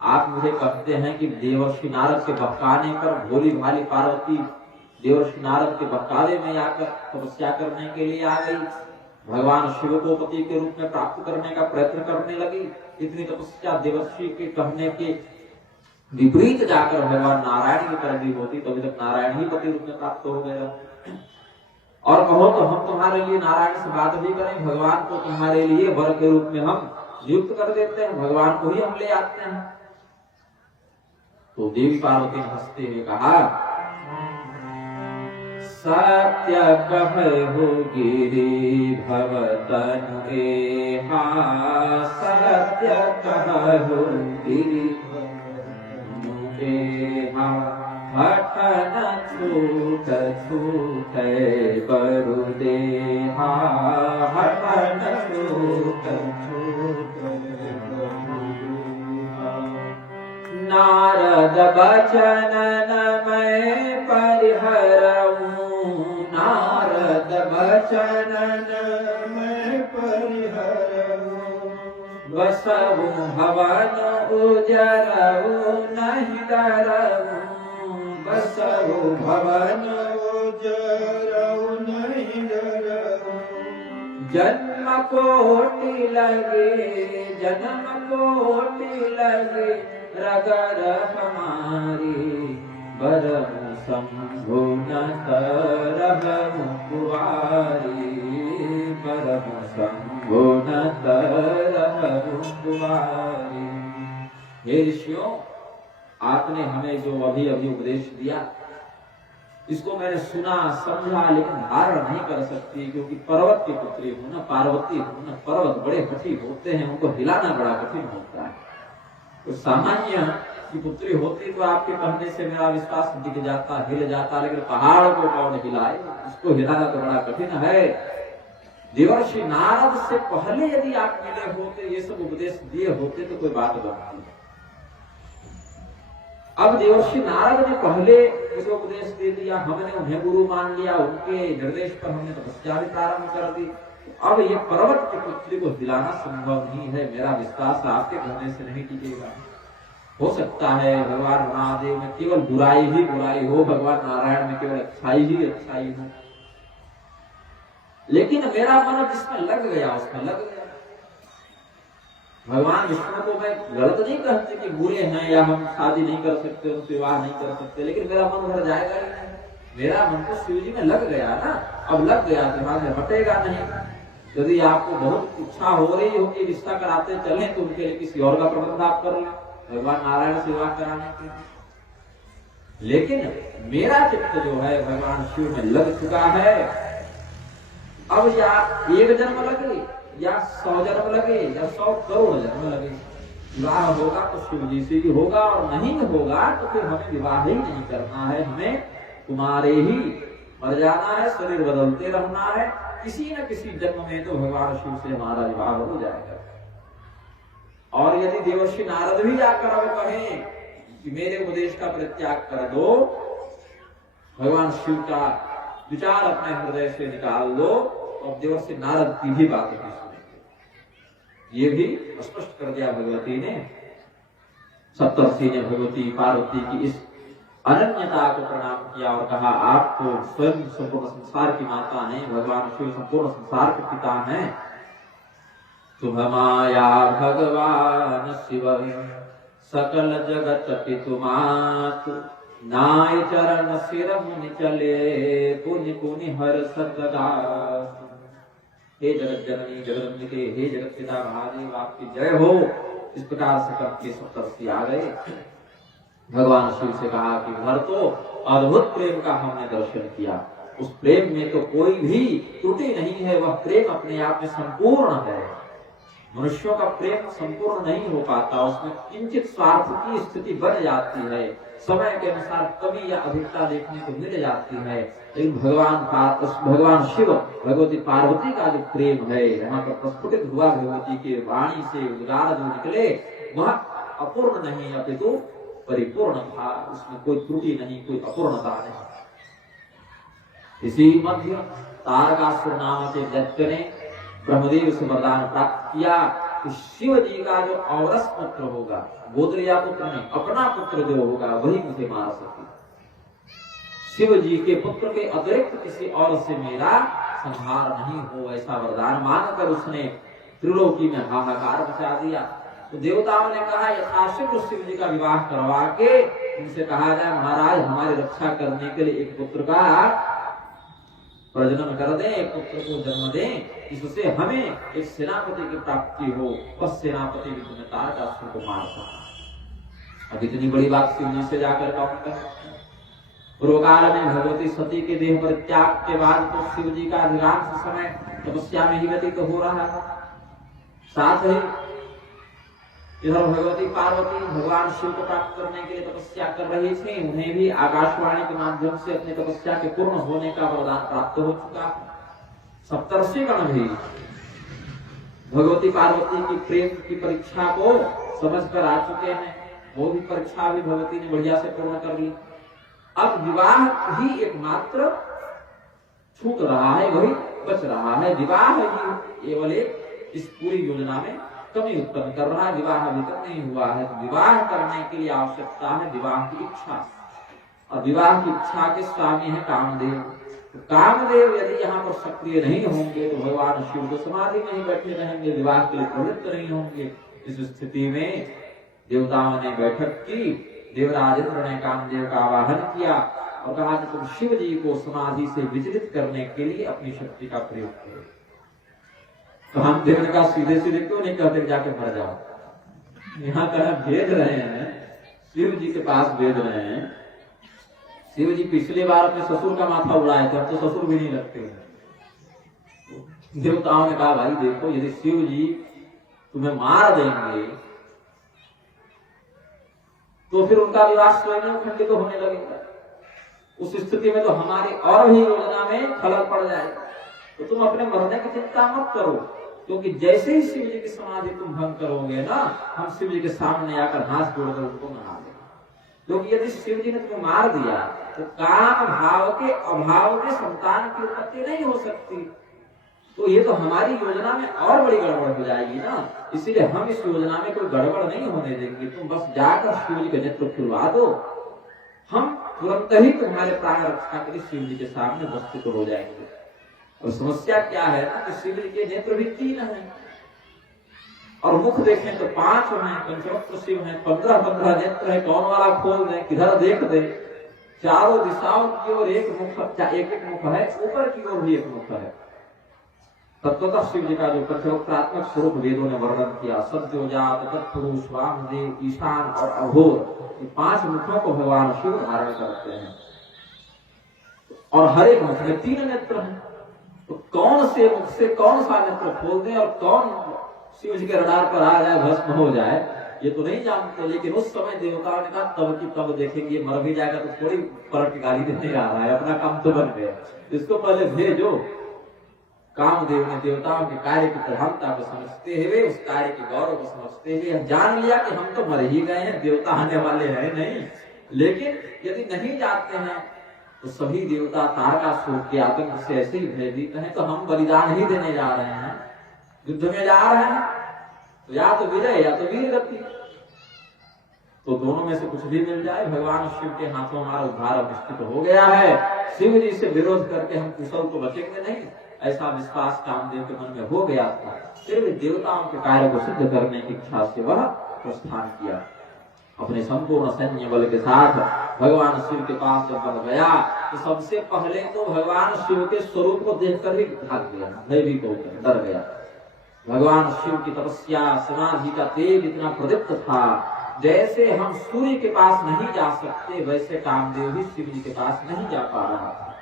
आप मुझे कहते हैं कि देवर्षि नारद के बहकाने पर भोली भाली पार्वती देवर्षि नारद के बहकावे में आकर तपस्या करने के लिए आ गई, भगवान शिव को पति के रूप में प्राप्त करने का प्रयत्न करने लगी। इतनी तपस्या देवर्षि के कहने के विपरीत जाकर भगवान नारायण की कर दी होती तो अभी तक नारायण ही पति रूप में प्राप्त हो गया। और कहो तो हम तुम्हारे लिए नारायण से बात भी करें, भगवान को तुम्हारे लिए वर के रूप में हम नियुक्त कर देते हैं, भगवान को ही हम ले आते हैं। तो देवी पार्वती ने हंसते हुए कहा, सत्य कहु गिरि भवतनु एहा, सत्य कहु गिरि छूट छूटे बरु देहा मन छूट नारद बचनन मैं परिहरऊं नारद बचनन मैं परिहरऊं बसऊ भवन उजरऊ नहीं डरऊं बसऊ भवन उजरऊ नहीं डरऊं जन्म कोटि लगे रगर हमारी बरहु शंभु न तरहु कुवारी बरहु शंभु न तरहु कुवारी। हे ऋषियों, आपने हमें जो अभी उपदेश दिया इसको मैंने सुना समझा, लेकिन धारण नहीं कर सकती, क्योंकि पर्वत की पुत्री हूं ना, पार्वती हूं ना। पर्वत बड़े कठिन होते हैं, उनको हिलाना बड़ा कठिन होता है। तो सामान्य की पुत्री होती तो आपके कहने से मेरा विश्वास टिक जाता, हिल जाता, लेकिन पहाड़ को कौन हिलाए, उसको हिलाना तो बड़ा कठिन है। देवर्षि नारद से पहले यदि आप मिले होते, ये सब उपदेश दिए होते तो कोई बात बनती। अब देवर्षि नारद ने पहले मुझे उपदेश दे दिया, हमने उन्हें गुरु मान लिया, उनके निर्देश पर हमने तपस्या भी प्रारंभ कर दी। अब ये पर्वत की पुत्री को हिलाना संभव नहीं है, मेरा विश्वास आपके कहने से नहीं टिकेगा। हो सकता है भगवान महादेव में केवल बुराई ही बुराई हो, भगवान नारायण में केवल अच्छाई ही अच्छाई हो, लेकिन मेरा मन जिसमें लग गया उसमें लग गया। भगवान विष्णु को मैं गलत नहीं कहती कि बुरे हैं या हम शादी नहीं कर सकते, उनसे विवाह नहीं कर सकते, लेकिन मेरा मन भर जाएगा ही नहीं। मेरा मन तो शिव जी में लग गया ना, अब लग गया दिमाग में हटेगा नहीं। यदि आपको बहुत इच्छा हो रही हो कि रिश्ता कराते चले तो उनके लिए किसी और का प्रबंध आप कर लें, भगवान नारायण से विवाह कराने के लिए। लेकिन मेरा चित्त जो है भगवान शिव में लग चुका है। अब या एक जन्म लगे या 100 जन्म लगे या 100 करोड़ जन्म लगे, विवाह होगा तो शिव जी से ही होगा, और नहीं होगा तो फिर हमें विवाह ही नहीं करना है, हमें तुम्हारे ही मर जाना है, शरीर बदलते रहना है। किसी न किसी जन्म में तो भगवान शिव से हमारा विवाह हो जाएगा। और यदि देवर्षि नारद भी जाकर अब कहें कि मेरे उपदेश का परित्याग कर दो, भगवान शिव का विचार अपने हृदय से निकाल दो, और देवर्षि नारद की भी बात नहीं सुनेंगे। ये भी स्पष्ट कर दिया भगवती ने। सप्तर्षि ने भगवती पार्वती की इस अनन्यता को प्रणाम किया और कहा, आप तो स्वयं संपूर्ण संसार की माता हैं, भगवान शिव संपूर्ण संसार के पिता हैं। तुम माया भगवान शिव सकल जगत पितु मातु, नाय चरण सिर मुनि चले पुनि पुनि हर सदा। हे जगत जननी जगदम्बिके, हे जगत पिता महादेव, आपकी जय हो। इस प्रकार से करके सप्तर्षि आ गए। भगवान शिव से कहा कि भर तो अद्भुत प्रेम का हमने दर्शन किया, उस प्रेम में तो कोई भी त्रुटि नहीं है, वह प्रेम अपने आप में संपूर्ण है। मनुष्यों का प्रेम संपूर्ण नहीं हो पाता, उसमें किंचित स्वार्थ की स्थिति बन जाती है, समय के अनुसार कमी या अधिकता देखने को मिल जाती है। लेकिन भगवान शिव भगवती पार्वती का जो प्रेम है, वहां पर प्रस्फुटित हुआ भगवती की वाणी से उद्गार जो निकले, वह अपूर्ण नहीं अपितु परिपूर्ण था, उसमें कोई त्रुटि नहीं, कोई अपूर्णता नहीं। इसी मध्य तारकासुर नाम के दैत्य ने ब्रह्मदेव से वरदान प्राप्त किया कि शिव जी का जो औरस पुत्र होगा, गोत्रीय पुत्र नहीं, अपना पुत्र जो होगा वही मुझे मार सके। शिव जी के पुत्र के अतिरिक्त किसी और से मेरा संहार नहीं हो, ऐसा वरदान मानकर उसने त्रिलोकी में हाहाकार मचा दिया। तो देवताओं ने कहा यथाशीघ्र शिव जी का विवाह करवा के उनसे कहा जाए, महाराज हमारी रक्षा करने के लिए एक पुत्र का प्रजनन कर दें, एक पुत्र को जन्म दें, इससे हमें एक सेनापति की प्राप्ति हो, बस सेनापति भी तुम्हें तारकासुर को मार सकता। अब इतनी बड़ी बात शिव जी से जाकर कौन कहे। पूर्व काल में भगवती सती के देह पर त्याग के बाद तो शिव जी का अधिकांश समय तपस्या में ही व्यतीत हो रहा है। साथ ही इधर भगवती पार्वती भगवान शिव को प्राप्त करने के लिए तपस्या कर रही थी, उन्हें भी आकाशवाणी के माध्यम से अपनी तपस्या के पूर्ण होने का वरदान प्राप्त हो चुका। सप्तर्षिगण भी भगवती पार्वती की प्रेम की परीक्षा को समझ कर आ चुके हैं, वो भी परीक्षा भी भगवती ने बढ़िया से पूर्ण कर ली। अब विवाह ही एकमात्र छूट रहा है, वही बच रहा है। विवाह ही केवल इस पूरी योजना में कमी उत्पन्न कर रहा है। विवाह अभी तक नहीं हुआ है, तो विवाह करने के लिए आवश्यकता है विवाह की इच्छा, और विवाह की इच्छा के स्वामी है कामदेव। तो कामदेव यदि यहाँ पर सक्रिय नहीं होंगे तो भगवान शिव तो समाधि में ही बैठे रहेंगे, विवाह के लिए प्रवृत्त नहीं होंगे। इस स्थिति में देवताओं ने बैठक की, देवराज इंद्र ने कामदेव का आवाहन किया और कहा कि तुम शिव जी को समाधि से विचलित करने के लिए अपनी शक्ति का प्रयोग करो। तो हम देव ने कहा सीधे सीधे क्यों नहीं कहते जाके मर जाओ। यहाँ कहा भेज रहे हैं, शिव जी के पास भेज रहे हैं। शिव जी पिछली बार अपने ससुर का माथा उड़ाए थे, अब तो ससुर भी नहीं लगते हैं। देवताओं ने कहा भाई देखो, यदि शिव जी तुम्हें मार देंगे तो फिर उनका विवाह स्वयं खंडित तो होने लगेगा। उस स्थिति में तो हमारी और भी योजना में खलल पड़ जाएगा। तो तुम अपने मरने की चिंता मत करो, क्योंकि जैसे ही शिव जी की समाधि तुम भंग करोगे ना, हम शिव जी के सामने आकर हाथ जोड़कर उनको मना देंगे। क्योंकि यदि शिव जी ने तुम्हें मार दिया तो काम भाव के अभाव में संतान की उत्पत्ति नहीं हो सकती। तो ये तो हमारी योजना में और बड़ी गड़बड़ हो जाएगी ना, इसीलिए हम इस योजना में कोई गड़बड़ नहीं होने देंगे। तुम बस जाकर शिव जी के नेत्र खुलवा दो, हम तुरंत ही तुम्हारे प्राण रक्षा के लिए शिव जी के सामने वस्तुत हो जाएंगे। और समस्या क्या है ना कि शिव जी के नेत्र भी 3 हैं और मुख देखें तो 5 हैं, पंचवक्त्र शिव हैं, 15-15 नेत्र है। कौन वाला खोल दें, किधर देख दे, चारों दिशाओं की ओर एक मुख, एक मुख है, ऊपर की ओर भी एक मुख है। तत्वतः शिव जी का जो पंचवक्त्रात्मक स्वरूप वेदों ने वर्णन किया, सद्योजात, तत्पुरुष, वामदेव, ईशान और अघोर, ये 5 मुखों को भगवान शिव धारण करते हैं और हर एक मुख में 3 नेत्र हैं। तो कौन से मुख से कौन सा नेत्र खोल दें और कौन शिव जी के रडार पर आ जाए, भस्म हो जाए, ये तो नहीं जानते। लेकिन उस समय देवताओं ने कहा तब की तब देखेंगे, मर भी जाएगा तो थोड़ी पलट के गाली देने आ रहा है, अपना काम तो बन गया, इसको पहले भेजो। कामदेव ने देवताओं के कार्य की प्रधानता को समझते हुए, उस कार्य के गौरव को समझते हुए जान लिया कि हम तो मर ही गए हैं, देवता आने वाले हैं नहीं। लेकिन यदि नहीं जाते हैं तो सभी देवता तारकासुर के आतंक से ऐसे ही भयभीत हैं, तो हम बलिदान ही देने जा रहे हैं, युद्ध में जा रहे हैं, तो या तो विजय या तो वीर गति। तो दोनों में से कुछ भी मिल जाए, भगवान शिव के हाथों हमारा उद्धार निश्चित हो गया है। शिव जी से विरोध करके हम कुशल को बचेंगे नहीं, ऐसा विश्वास कामदेव के मन में हो गया था। फिर भी देवताओं के कार्य को सिद्ध करने की इच्छा से वह प्रस्थान किया। अपने संपूर्ण सैन्य बल के साथ भगवान शिव के पास जब बढ़ गया तो सबसे पहले तो भगवान शिव के स्वरूप को देखकर ही भाग गया, भयभीत होकर डर गया। भगवान शिव की तपस्या, समाधि का तेज इतना प्रदीप्त था, जैसे हम सूर्य के पास नहीं जा सकते वैसे कामदेव भी शिव जी के पास नहीं जा पा रहा था।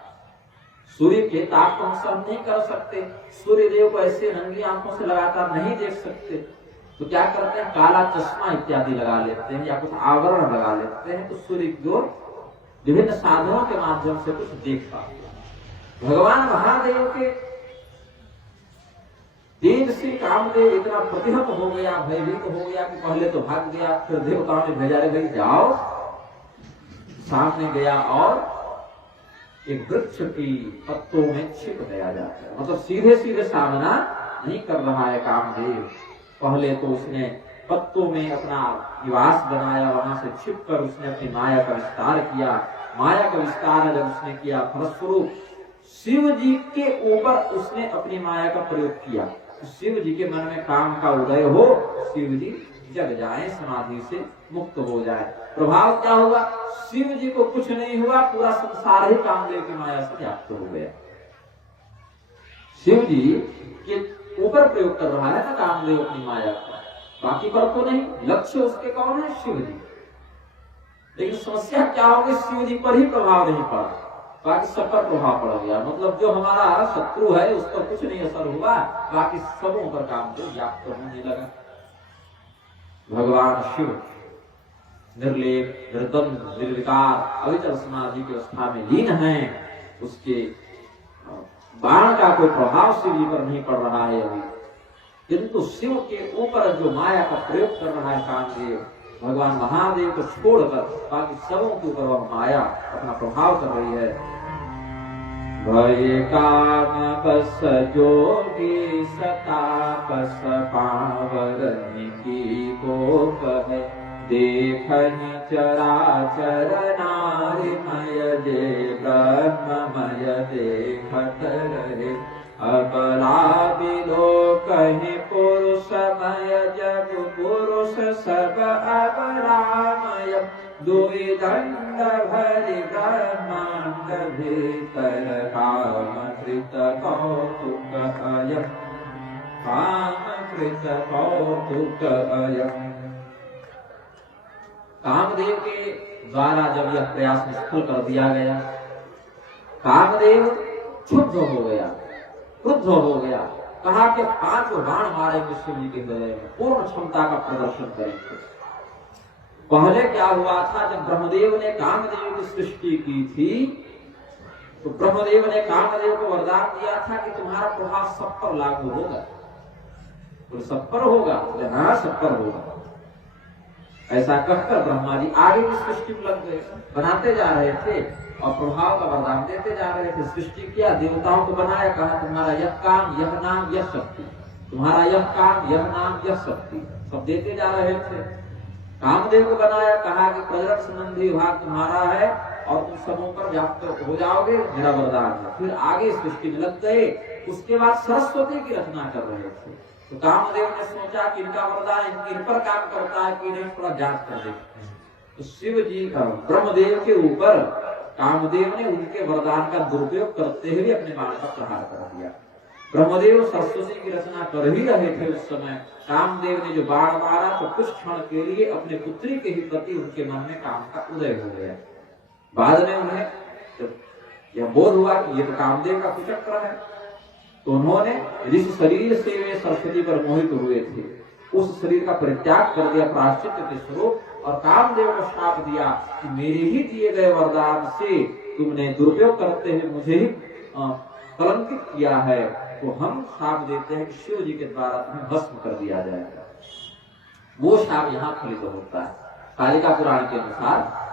सूर्य के ताप को हम सहन नहीं कर सकते, सूर्य देव को ऐसे रंगी आंखों से लगातार नहीं देख सकते, तो क्या करते हैं, काला चश्मा इत्यादि लगा लेते हैं या कुछ आवरण लगा लेते हैं, तो सूर्य की ओर विभिन्न साधनों के माध्यम से कुछ देख पाते हैं। भगवान महादेव के तेज से कामदेव इतना प्रतिहत हो गया, भयभीत हो गया कि पहले तो भाग गया, फिर देवताओं ने भेजा, रे भाई जाओ। सामने गया और एक वृक्ष की पत्तों में छिप गया जाता है, मतलब सीधे सीधे सामना नहीं कर रहा है कामदेव। पहले तो उसने पत्तों में अपना निवास बनाया, वहां से छिपकर उसने अपनी माया का विस्तार किया। माया का विस्तार जब उसने किया, फलस्वरूप शिव जी के ऊपर उसने अपनी माया का प्रयोग किया। शिव जी के मन में काम का उदय हो, शिव जी जग जाए, समाधि से मुक्त हो जाए। प्रभाव क्या होगा, शिव जी को कुछ नहीं हुआ, पूरा संसार ही कामदेव की माया से व्याप्त हो गया। शिव जी के ऊपर प्रयोग कर रहा है ना कामदेव अपनी माया का, बाकी पर तो नहीं। लक्ष्य उसके कौन है, शिव जी। लेकिन समस्या क्या होगी, शिव जी पर ही प्रभाव नहीं पड़ा, बाकी सब पर प्रभाव पड़ गया। मतलब जो हमारा शत्रु है उस पर कुछ नहीं असर हुआ, बाकी सबों पर कामदेव व्याप्त होने लगा। भगवान शिव निर्लेप, निर्द्वंद, निर्विकार, अविचल समाधि की अवस्था में लीन है। उसके बाण का कोई प्रभाव शिव जी पर नहीं पड़ रहा है अभी, किंतु शिव के ऊपर जो माया का प्रयोग कर रहा है कामदेव, भगवान महादेव को छोड़कर बाकी सबों के ऊपर वह माया अपना प्रभाव कर रही है। भय काम बस जोगी सतापस पावरन की को कहे, देखहि चराचर नारिमय जे ब्रह्ममय देखत रहे, अबला विलोकहि पुरुषमय जग पुरुष सब अबलामय, दुई दंड भरि ब्रह्मांड भीतर कामकृत कौतुक अयम्, कामकृत कौतुक अयम्। कामदेव के द्वारा जब यह प्रयास निष्फल कर दिया गया, कामदेव क्षुब्ध हो गया, क्रुद्ध हो गया, कहा कि 5 बाण मारेंगे शिव जी के हृदय में, पूर्ण क्षमता का प्रदर्शन करेंगे। पहले क्या हुआ था, जब ब्रह्मदेव ने कामदेव की सृष्टि की थी तो ब्रह्मदेव ने कामदेव को वरदान दिया था कि तुम्हारा प्रभाव सब पर लागू होगा, तो सब पर होगा, हाँ सब पर होगा। ऐसा कहकर ब्रह्मा जी आगे की सृष्टि में लग गए, बनाते जा रहे थे और प्रभाव का वरदान देते जा रहे थे। सृष्टि किया, देवताओं को बनाया, कहा तुम्हारा यह काम, यह नाम, यह शक्ति, तुम्हारा यह काम, यह नाम, यह शक्ति, सब देते जा रहे थे। कामदेव को बनाया, कहा कि प्रजनन संबंधी विभाग तुम्हारा है और तुम सबों पर व्याप्त हो जाओगे, मेरा वरदान है। फिर आगे सृष्टि में लग गए। उसके बाद सरस्वती की रचना कर रहे थे, तो कामदेव ने सोचा कि इनका वरदान इन पर काम करता है कि नहीं, थोड़ा जांच कर देखते हैं। तो शिव जी का ब्रह्मदेव के ऊपर कामदेव ने उनके वरदान का दुरुपयोग करते हुए अपने बाण का प्रहार कर दिया। ब्रह्मदेव सरस्वती की रचना कर ही रहे थे उस समय, कामदेव ने जो बाण मारा तो कुछ क्षण के लिए अपने पुत्री के ही प्रति उनके मन में काम का उदय हो गया। बाद में उन्हें यह बोध हुआ कि ये तो कामदेव का कुचक्र है, तो उन्होंने जिस शरीर से वे सरस्वती पर मोहित हुए थे उस शरीर का परित्याग कर दिया प्रायश्चित के स्वरूप, और कामदेव को श्राप दिया कि मेरे ही दिए गए वरदान से तुमने दुरुपयोग करते हुए मुझे ही कलंकित किया है, तो हम श्राप देते हैं कि शिव जी के द्वारा तुम्हें भस्म कर दिया जाएगा। वो श्राप यहाँ फलित होता है। कालिका पुराण के अनुसार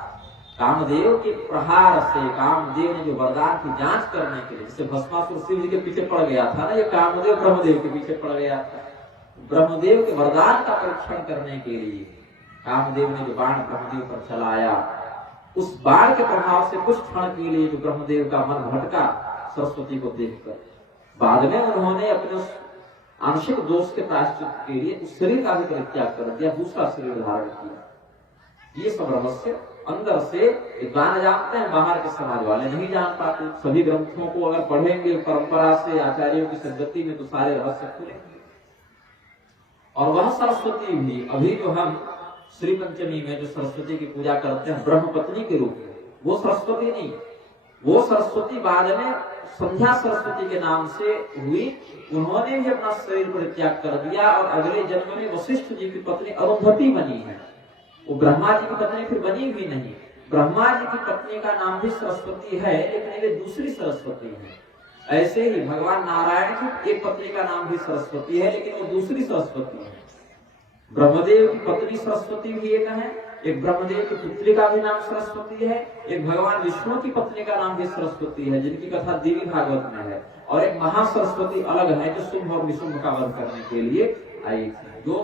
कामदेव के प्रहार से, कामदेव ने जो वरदान की जांच करने के लिए, जैसे भस्मासुर शिव जी के पीछे पड़ गया था ना, ये कामदेव ब्रह्मदेव के पीछे पड़ गया था। ब्रह्मदेव के वरदान का परीक्षण करने के लिए कामदेव ने जो बाण ब्रह्मदेव पर चलाया, उस बाण के प्रभाव से कुछ क्षण के लिए जो ब्रह्मदेव का मन भटका सरस्वती को देखकर, बाद में उन्होंने अपने उस आंशिक दोष के प्रायश्चित के लिए उस शरीर का भी परित्याग कर दिया, दूसरा शरीर धारण किया। ये सब रहस्य अंदर से विद्वान जानते हैं, बाहर के समाज वाले नहीं जान पाते। सभी ग्रंथों को अगर पढ़ेंगे परंपरा से, आचार्यों की संगति में, तो सारे रहस्य खुलेंगे। और वह सरस्वती भी अभी जो हम श्री पंचमी में जो सरस्वती की पूजा करते हैं ब्रह्म पत्नी के रूप में, वो सरस्वती नहीं, वो सरस्वती बाद में संध्या सरस्वती के नाम से हुई। उन्होंने भी अपना शरीर परित्याग कर दिया और अगले जन्म में वशिष्ठ जी की पत्नी अरुंधति बनी है। वो ब्रह्मा जी की पत्नी फिर बनी भी नहीं। ब्रह्मा जी की पत्नी का नाम भी सरस्वती है, लेकिन वे दूसरी सरस्वती है। ऐसे ही भगवान नारायण की एक पत्नी का नाम भी सरस्वती है, लेकिन वो दूसरी सरस्वती है। ब्रह्मदेव की पत्नी सरस्वती भी एक है, एक ब्रह्मदेव की पुत्री का भी नाम सरस्वती है, एक भगवान विष्णु की पत्नी का नाम भी सरस्वती है, जिनकी कथा देवी भागवत में है, और एक महासरस्वती अलग है जो शुंभ और निशुंभ का वध करने के लिए आई थी। जो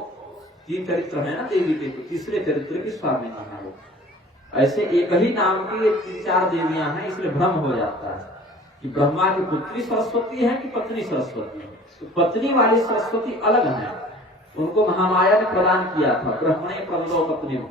3 चरित्र है ना देवी के, तो तीसरे चरित्र की स्वामिनी है वो। ऐसे एक ही नाम की 3-4 देवियां हैं, इसलिए भ्रम हो जाता है कि ब्रह्मा की पुत्री सरस्वती है कि पत्नी सरस्वती है। तो पत्नी वाली सरस्वती अलग है, उनको महामाया ने प्रदान किया था। ब्रह्मणे प्रदो पत्नियों,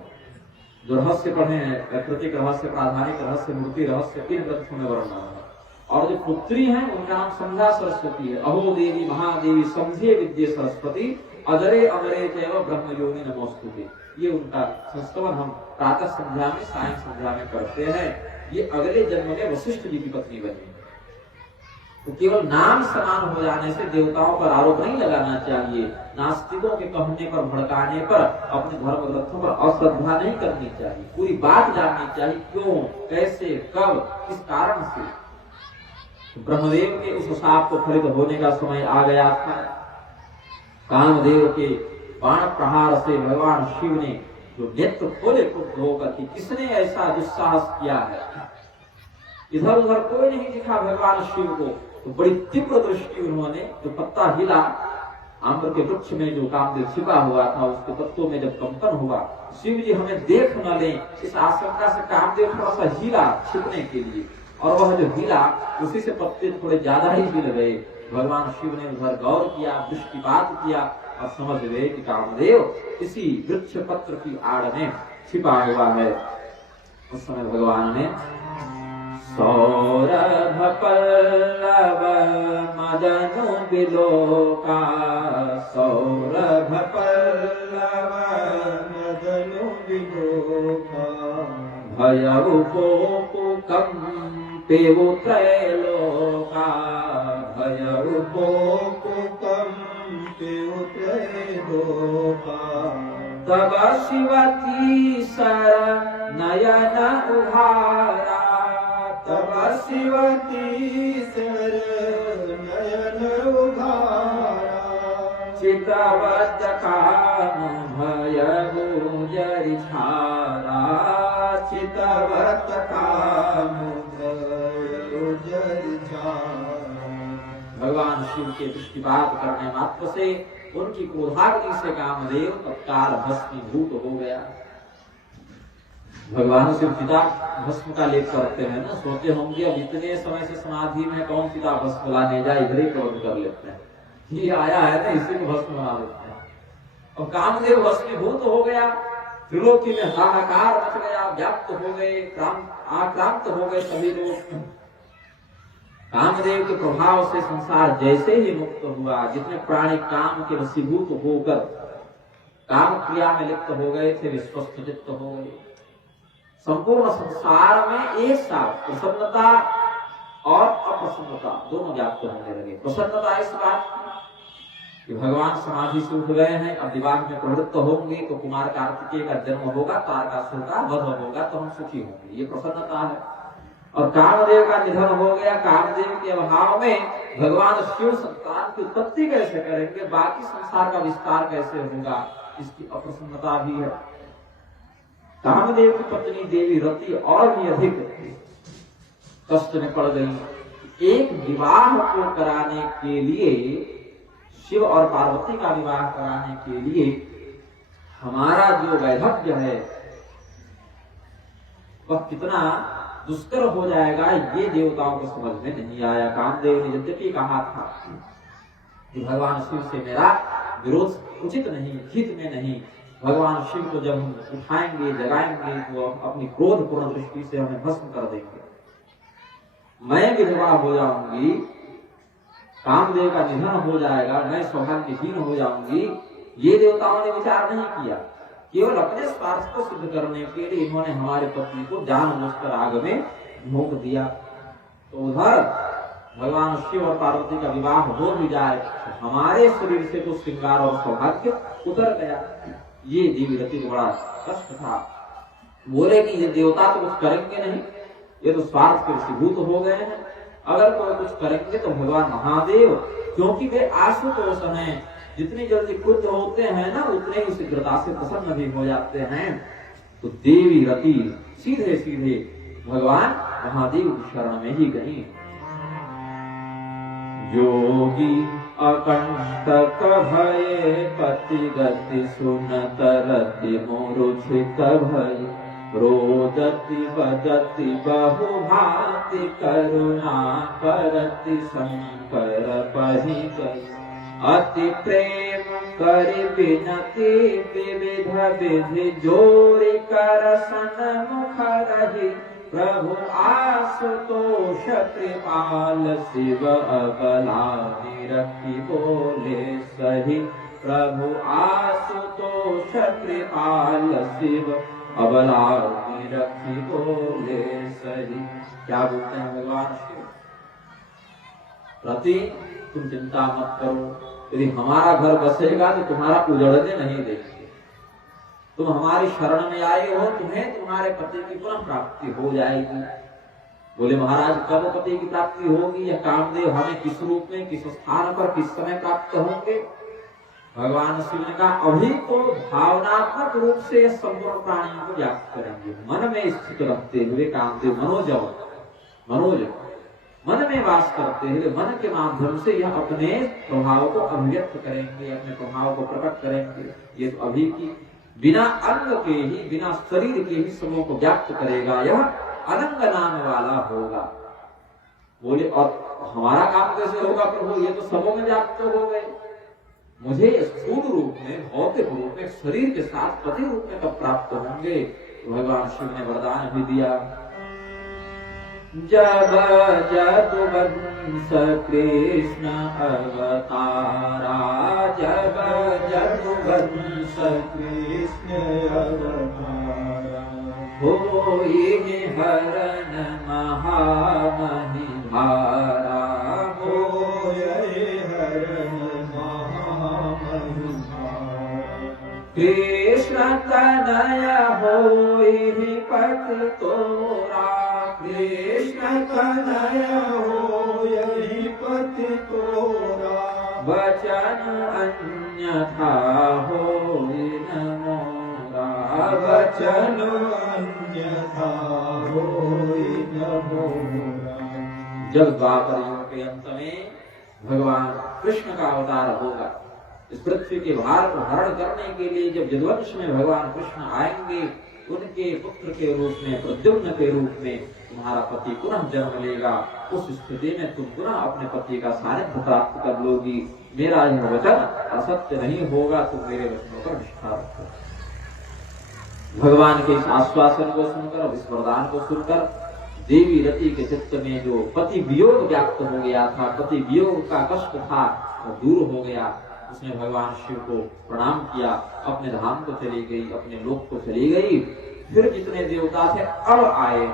जो रहस्य पढ़े हैं, प्रतीक रहस्य, प्राधानिक रहस्य, मूर्ति रहस्य, 3 ग्रंथों में वर्णन है। और जो पुत्री हैं उनका नाम संध्या सरस्वती है। अहो देवी महादेवी समझे विद्ये सरस्वती, अदरे अमरे चैव ब्रह्म योनि नमोस्तुते। ये उनका संस्मरण हम प्रातः संध्या में, सायं संध्या में करते हैं। ये अगले जन्म में वशिष्ठ जी की पत्नी बनी। तो केवल नाम समान हो जाने से देवताओं पर आरोप नहीं लगाना चाहिए, नास्तिकों के कहने पर भड़काने पर अपने धर्म ग्रंथों पर अश्रद्धा नहीं करनी चाहिए, पूरी बात जाननी चाहिए, क्यों, कैसे, कब, किस कारण से। ब्रह्मदेव के उस शाप को फलित होने का समय आ गया था। कामदेव के बाण प्रहार से भगवान शिव ने जो नेत्र खोले क्रुद्ध होकर कि किसने ऐसा दुस्साहस किया है, इधर उधर कोई नहीं दिखा भगवान शिव को, तो बड़ी तीव्र दृष्टि उन्होंने, जो पत्ता हिला आम्र के वृक्ष में जो कामदेव छिपा हुआ था, उसके पत्तों में जब कंपन हुआ, शिव जी हमें देख न लें, इस आशंका से कामदेव थोड़ा सा हिला छिपने के लिए, और वह जो हिला उसी से पत्ते थोड़े ज्यादा ही हिल गए। भगवान शिव ने उधर गौर किया, दृष्टिपात किया और समझ गए कि कामदेव इसी वृक्ष पत्र की आड़ में छिपा हुआ है। उस समय भगवान ने सौरभ पल्लव मदनु बिलोका, सौरभ पल्लव मदनु बिलोका, भयउ कोपु कंपेउ त्रैलोका, भयउ कोपु कंपेउ त्रैलोका, तब शिवती सर नयन उधारा, तब शिवती सर नयन उधारा, चितवत काम भयउ जरि छारा, चितवत काम भयउ जरि छारा। भगवान शिव के दृष्टिपात करने मात्र से उनकी क्रोधाग्नि से कामदेव तत्काल भस्मीभूत हो गया। भगवान शिव पिता भस्म का लेप करते हैं ना, सोचे होंगे अब इतने समय से समाधि में कौन पिता भस्म लाने जाए, इधर ही क्रोध कर लेते हैं, ये आया है ना इसी को भस्म बना लेते हैं। और कामदेव भस्मीभूत हो गया, त्रिलोकी में हाहाकार मच गया, व्याप्त हो गए, आक्रांत हो गए सभी लोग। कामदेव के प्रभाव से संसार जैसे ही मुक्त हुआ, जितने प्राणी काम के वशीभूत होकर काम क्रिया में लिप्त हो गए थे, वे स्वस्थ चित्त हो गए। संपूर्ण संसार में एक साथ प्रसन्नता और अप्रसन्नता दोनों व्याप्त होने लगे। प्रसन्नता इस बात कि भगवान समाधि से उठ गए हैं, अब विवाह में प्रवृत्त होंगे तो कुमार कार्तिकेय का जन्म होगा, तारकासुर का वध होगा, तो हम सुखी होंगे, ये प्रसन्नता है। और कामदेव का निधन हो गया, कामदेव के अभाव में भगवान शिव संतान की उत्पत्ति कैसे करेंगे, बाकी संसार का विस्तार कैसे होगा, इसकी अप्रसन्नता भी है। कामदेव की पत्नी देवी रति और भी अधिक कष्ट में पड़ गई। एक विवाह को कराने के लिए, शिव और पार्वती का विवाह कराने के लिए हमारा जो वैधव्य है वह कितना दुष्कर हो जाएगा, ये देवताओं को समझ में नहीं आया। कामदेव ने यद्यपि कहा था कि भगवान शिव से मेरा विरोध उचित नहीं, हित में नहीं, भगवान शिव को जब हम उठाएंगे, जगाएंगे तो अपनी क्रोध पूर्ण दृष्टि से हमें भस्म कर देंगे, मैं विधवा हो जाऊंगी, कामदेव का निधन हो जाएगा, मैं सौभाग्यहीन हो जाऊंगी, ये देवताओं ने विचार नहीं किया। केवल अपने स्वार्थ को सिद्ध करने के लिए इन्होंने हमारे पति को जानबूझकर आग में झोंक दिया। तो उधर भगवान शिव और पार्वती का विवाह हो भी जाए तो हमारे शरीर से तो श्रृंगार और सौभाग्य उतर गया। ये देवी रति को बड़ा कष्ट था। बोले कि ये देवता तो कुछ करेंगे नहीं, ये तो स्वार्थ के वशीभूत हो गए हैं, अगर कोई कुछ करेंगे तो भगवान महादेव, क्योंकि वे आशुतोष हैं, जितनी जल्दी क्रुद्ध होते हैं ना उतने ही शीघ्रता से प्रसन्न भी हो जाते हैं। तो देवी रति सीधे सीधे भगवान महादेव की शरण में ही गई। योगी अकंटक भये पति गति सुनत रति मूर्छित भय, रोदति बदति बहुभाति करुणा करति शंकर पहि गई, अति प्रेम करि विनति विविध विधि जोरि कर सन्मुख रहि, प्रभु आशुतोष कृपाल शिव अबला निरखि बोले सही, प्रभु आशुतोष कृपाल शिव अबला निरखि बोले सही। क्या बोलते हैं भगवान शिव? प्रति तुम चिंता मत करो, यदि हमारा घर बसेगा तो तुम्हारा उजड़ने नहीं देंगे। तुम हमारी शरण में आए हो, तुम्हें तुम्हारे पति की पुनः प्राप्ति हो जाएगी। बोले महाराज कब पति की प्राप्ति होगी? यह कामदेव हमें किस रूप में, किस स्थान पर, किस समय प्राप्त होंगे? भगवान शिव ने कहा अभी तो भावनात्मक रूप से संपूर्ण प्राणियों को व्याप्त करेंगे, मन में स्थित रहते हुए कामदेव मनोज मन में वास करते हुए मन के माध्यम से यह अपने प्रभाव को अभिव्यक्त करेंगे, अपने प्रभाव को प्रकट करेंगे। ये तो अभी की बिना अंग के ही, बिना शरीर के ही सबों को व्याप्त करेगा, यह अनंग नाम वाला होगा। बोले और हमारा काम कैसे होगा प्रभु? ये तो सबों में व्याप्त हो गए, मुझे स्थूल रूप में, भौतिक रूप में, शरीर के साथ पति रूप में कब प्राप्त होंगे? तो भगवान शिव ने वरदान भी दिया। जब जदुवंश कृष्ण अवतारा, जब जदुवंश कृष्ण अवतारा, होई हरण महामहि भारा, होय हरण महामहि भारा, कृष्ण तनय होई पति तोरा, कृष्ण तनय होय पति तोरा, वचन अन्यथा होई न मोरा, वचन अन्यथा होय न मोरा। जब द्वापर युग के अंत में भगवान कृष्ण का अवतार होगा, इस पृथ्वी के भार को हरण करने के लिए जब यदुवंश में भगवान कृष्ण आएंगे, उनके पुत्र के रूप में, प्रद्युम्न के रूप में तुम्हारा पति पुनः जन्म लेगा। उस स्थिति में तुम पुनः अपने पति का सानिध्य प्राप्त कर लोगी। मेरा यह वचन असत्य नहीं होगा, तुम मेरे वचनों पर निष्ठा रखो। भगवान के इस आश्वासन को सुनकर, इस वरदान को सुनकर देवी रति के चित्त में जो पति वियोग व्याप्त हो गया था, पति वियोग का कष्ट था, वो दूर हो गया। उसने भगवान शिव को प्रणाम किया, अपने धाम को चली गई, अपने लोक को चली गई। फिर जितने देवता थे अब आए,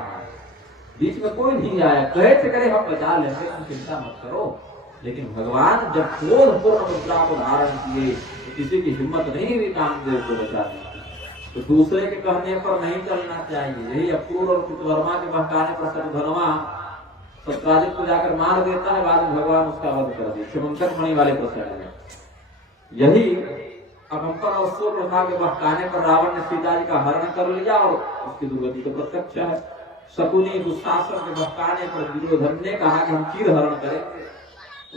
बीच में कोई नहीं आया। कहे थे करे हम बचा लेंगे, तुम चिंता मत करो। लेकिन भगवान जब क्रोध पूर्ण मुद्रा को धारण किए तो किसी की हिम्मत नहीं हुई कामदेव को बचाने की। तो दूसरे के कहने पर नहीं चलना चाहिए। यही अक्रूर और कृतवर्मा के बहकाने पर शत्रुघ्नवा सत्राजित को जाकर मार देता है, बाद में भगवान उसका वध कर दिया शिवंकर मणि वाले प्रसंग में। यही अकंपर और सूर्यप्रभा के बहकाने पर रावण ने सीता जी का हरण कर लिया और उसकी दुर्गति तो प्रत्यक्ष है। शकुनी दुशासन के बहकाने पर दुर्योधन ने कहा कि हम चीर हरण करेंगे,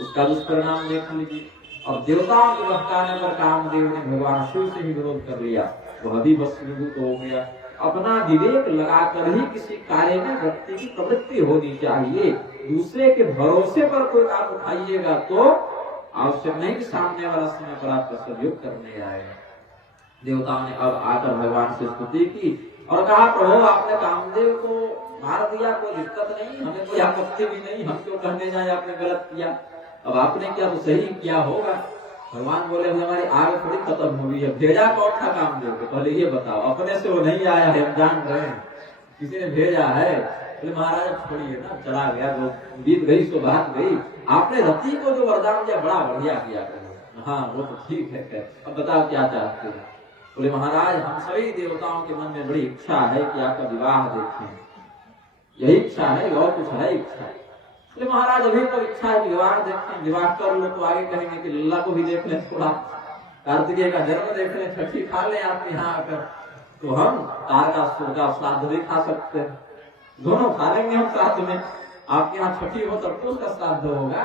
उसका दुष्परिणाम देख लीजिए। और देवताओं के बहकाने पर कामदेव ने भगवान शिव से ही विरोध कर लिया, वह भी भस्मीभूत हो गया। अपना विवेक लगाकर ही किसी कार्य में व्यक्ति की प्रवृत्ति होनी चाहिए। दूसरे के भरोसे पर कोई काम उठाइएगा तो आवश्यक नहीं कि सामने वाला समय पर आपका सहयोग करने आएगा। देवताओं ने अब आकर भगवान से स्तुति की और कहा प्रभु आपने कामदेव को मार दिया, कोई दिक्कत नहीं, हमें कोई आपत्ति भी नहीं, हम क्यों कहने जाए आपने गलत किया। अब आपने किया तो सही किया होगा। भगवान बोले हमारी आग थोड़ी खत्म हुई है, भेजा कौन था कामदेव को, पहले ये बताओ। अपने से वो नहीं आया है, हम जान रहे हैं किसी ने भेजा है। बोले महाराज छोड़िए ना, चला गया जो बीत गई सो बात गई। आपने रति को जो वरदान दिया बड़ा बढ़िया किया। हाँ वो तो ठीक है, अब बताओ क्या चाहते हैं। बोले महाराज हम सभी देवताओं के मन में बड़ी इच्छा है कि आपका विवाह देखें, यही इच्छा है और कुछ है इच्छा। बोले महाराज अभी तो इच्छा है विवाह देखें, विवाह कर लो तो आगे कहेंगे कि लल्ला को भी देख लें, थोड़ा कार्तिकेय का जन्म देख लें, छठी खा लें आप यहाँ आकर, तो हम तारकासुर का श्राद्ध भी खा सकते हैं, दोनों खा लेंगे हम साथ में। आपके यहाँ छठी हो तब तो उसका श्राद्ध होगा।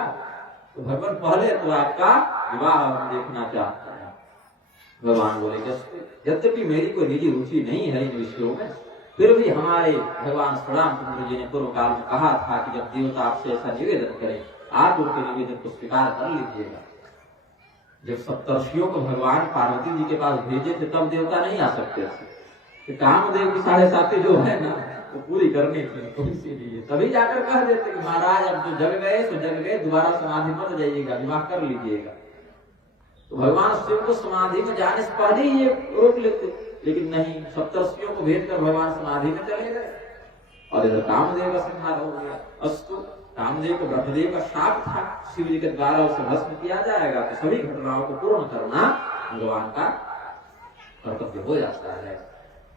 तो भगवान पहले तो आपका विवाह हम देखना चाहते हैं। भगवान बोले यद्यपि मेरी कोई निजी रुचि नहीं है इन विषयों में, फिर भी हमारे भगवान श्री रामचंद्र जी ने पूर्व काल में कहा था कि जब देवता आपसे ऐसा निवेदन करें आप उनके निवेदन को स्वीकार कर लीजिएगा। जब सप्तर्षियों को भगवान पार्वती जी के पास भेजे थे तब देवता नहीं आ सकते थे। कामदेव की 7.5 जो है ना वो पूरी करनी थी, तो इसीलिए तभी जाकर कह देते कि महाराज अब जो जग गए सो जग गए, दोबारा समाधि मत जाइएगा, विवाह कर लीजिएगा। तो भगवान शिव को समाधि में जाने से पहले ही ये रोक लेते, लेकिन नहीं, सप्तर्षियों को भेजकर भगवान समाधि में चले गए और इधर कामदेव का संहार हो गया। अस्तु कामदेव को ब्रह्मदेव का शाप था, शिव जी के द्वारा उसे भस्म किया जाएगा तो सभी घटनाओं को पूर्ण करना भगवान का कर्तव्य हो जाता है।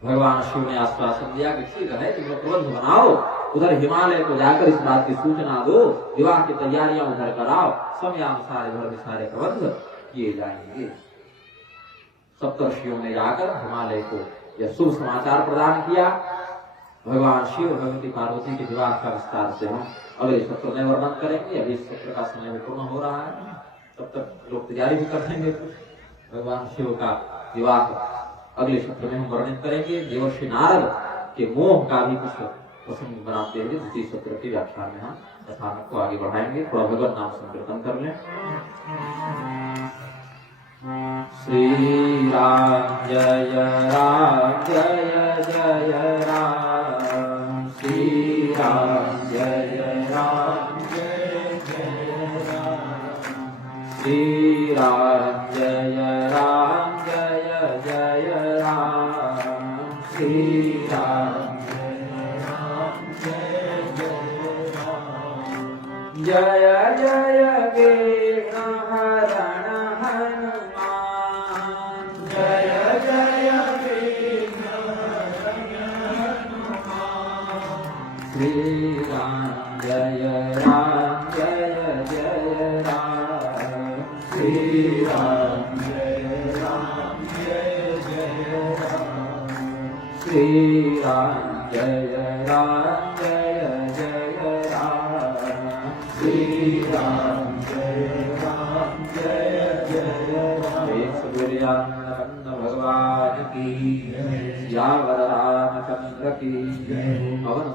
भगवान शिव ने आश्वासन दिया कि ठीक है, तुम लोग प्रबंध बनाओ, उधर हिमालय को जाकर इस बात की सूचना दो, विवाह की तैयारियां उधर कराओ, समयानुसार इधर सारे प्रबंध किए जाएंगे। सप्तर्षियों ने जाकर हिमालय को यह शुभ समाचार प्रदान किया। भगवान शिव और भगवती पार्वती के विवाह का विस्तार से हम अगले सत्र में वर्णन करेंगे। अभी इस सत्र का समय भी पूर्ण हो रहा है, तब तक लोग तैयारी भी कर लेंगे। भगवान शिव का विवाह अगले सत्र में हम वर्णन करेंगे। देवर्षि नारद के मोह का भी कुछ प्रसंग बनाते हुए द्वितीय सत्र के व्याख्यान में हम कथानक को आगे बढ़ाएंगे। थोड़ा भगवत नाम संकीर्तन कर लें। श्री राम जय राम जय जय राम, श्री राम जय राम जय जय राम, श्री राम जय राम जय जय राम, श्री राम जय राम जय जय राम। जय जय वीणा हरण श्री राम जय राम जय जय राम, श्री राम जय राम जय जय राम, श्री राम जय राम जय जय राम, श्री राम जय राम जय जय राम। भगवान की, सियावर रामचंद्र की, पवन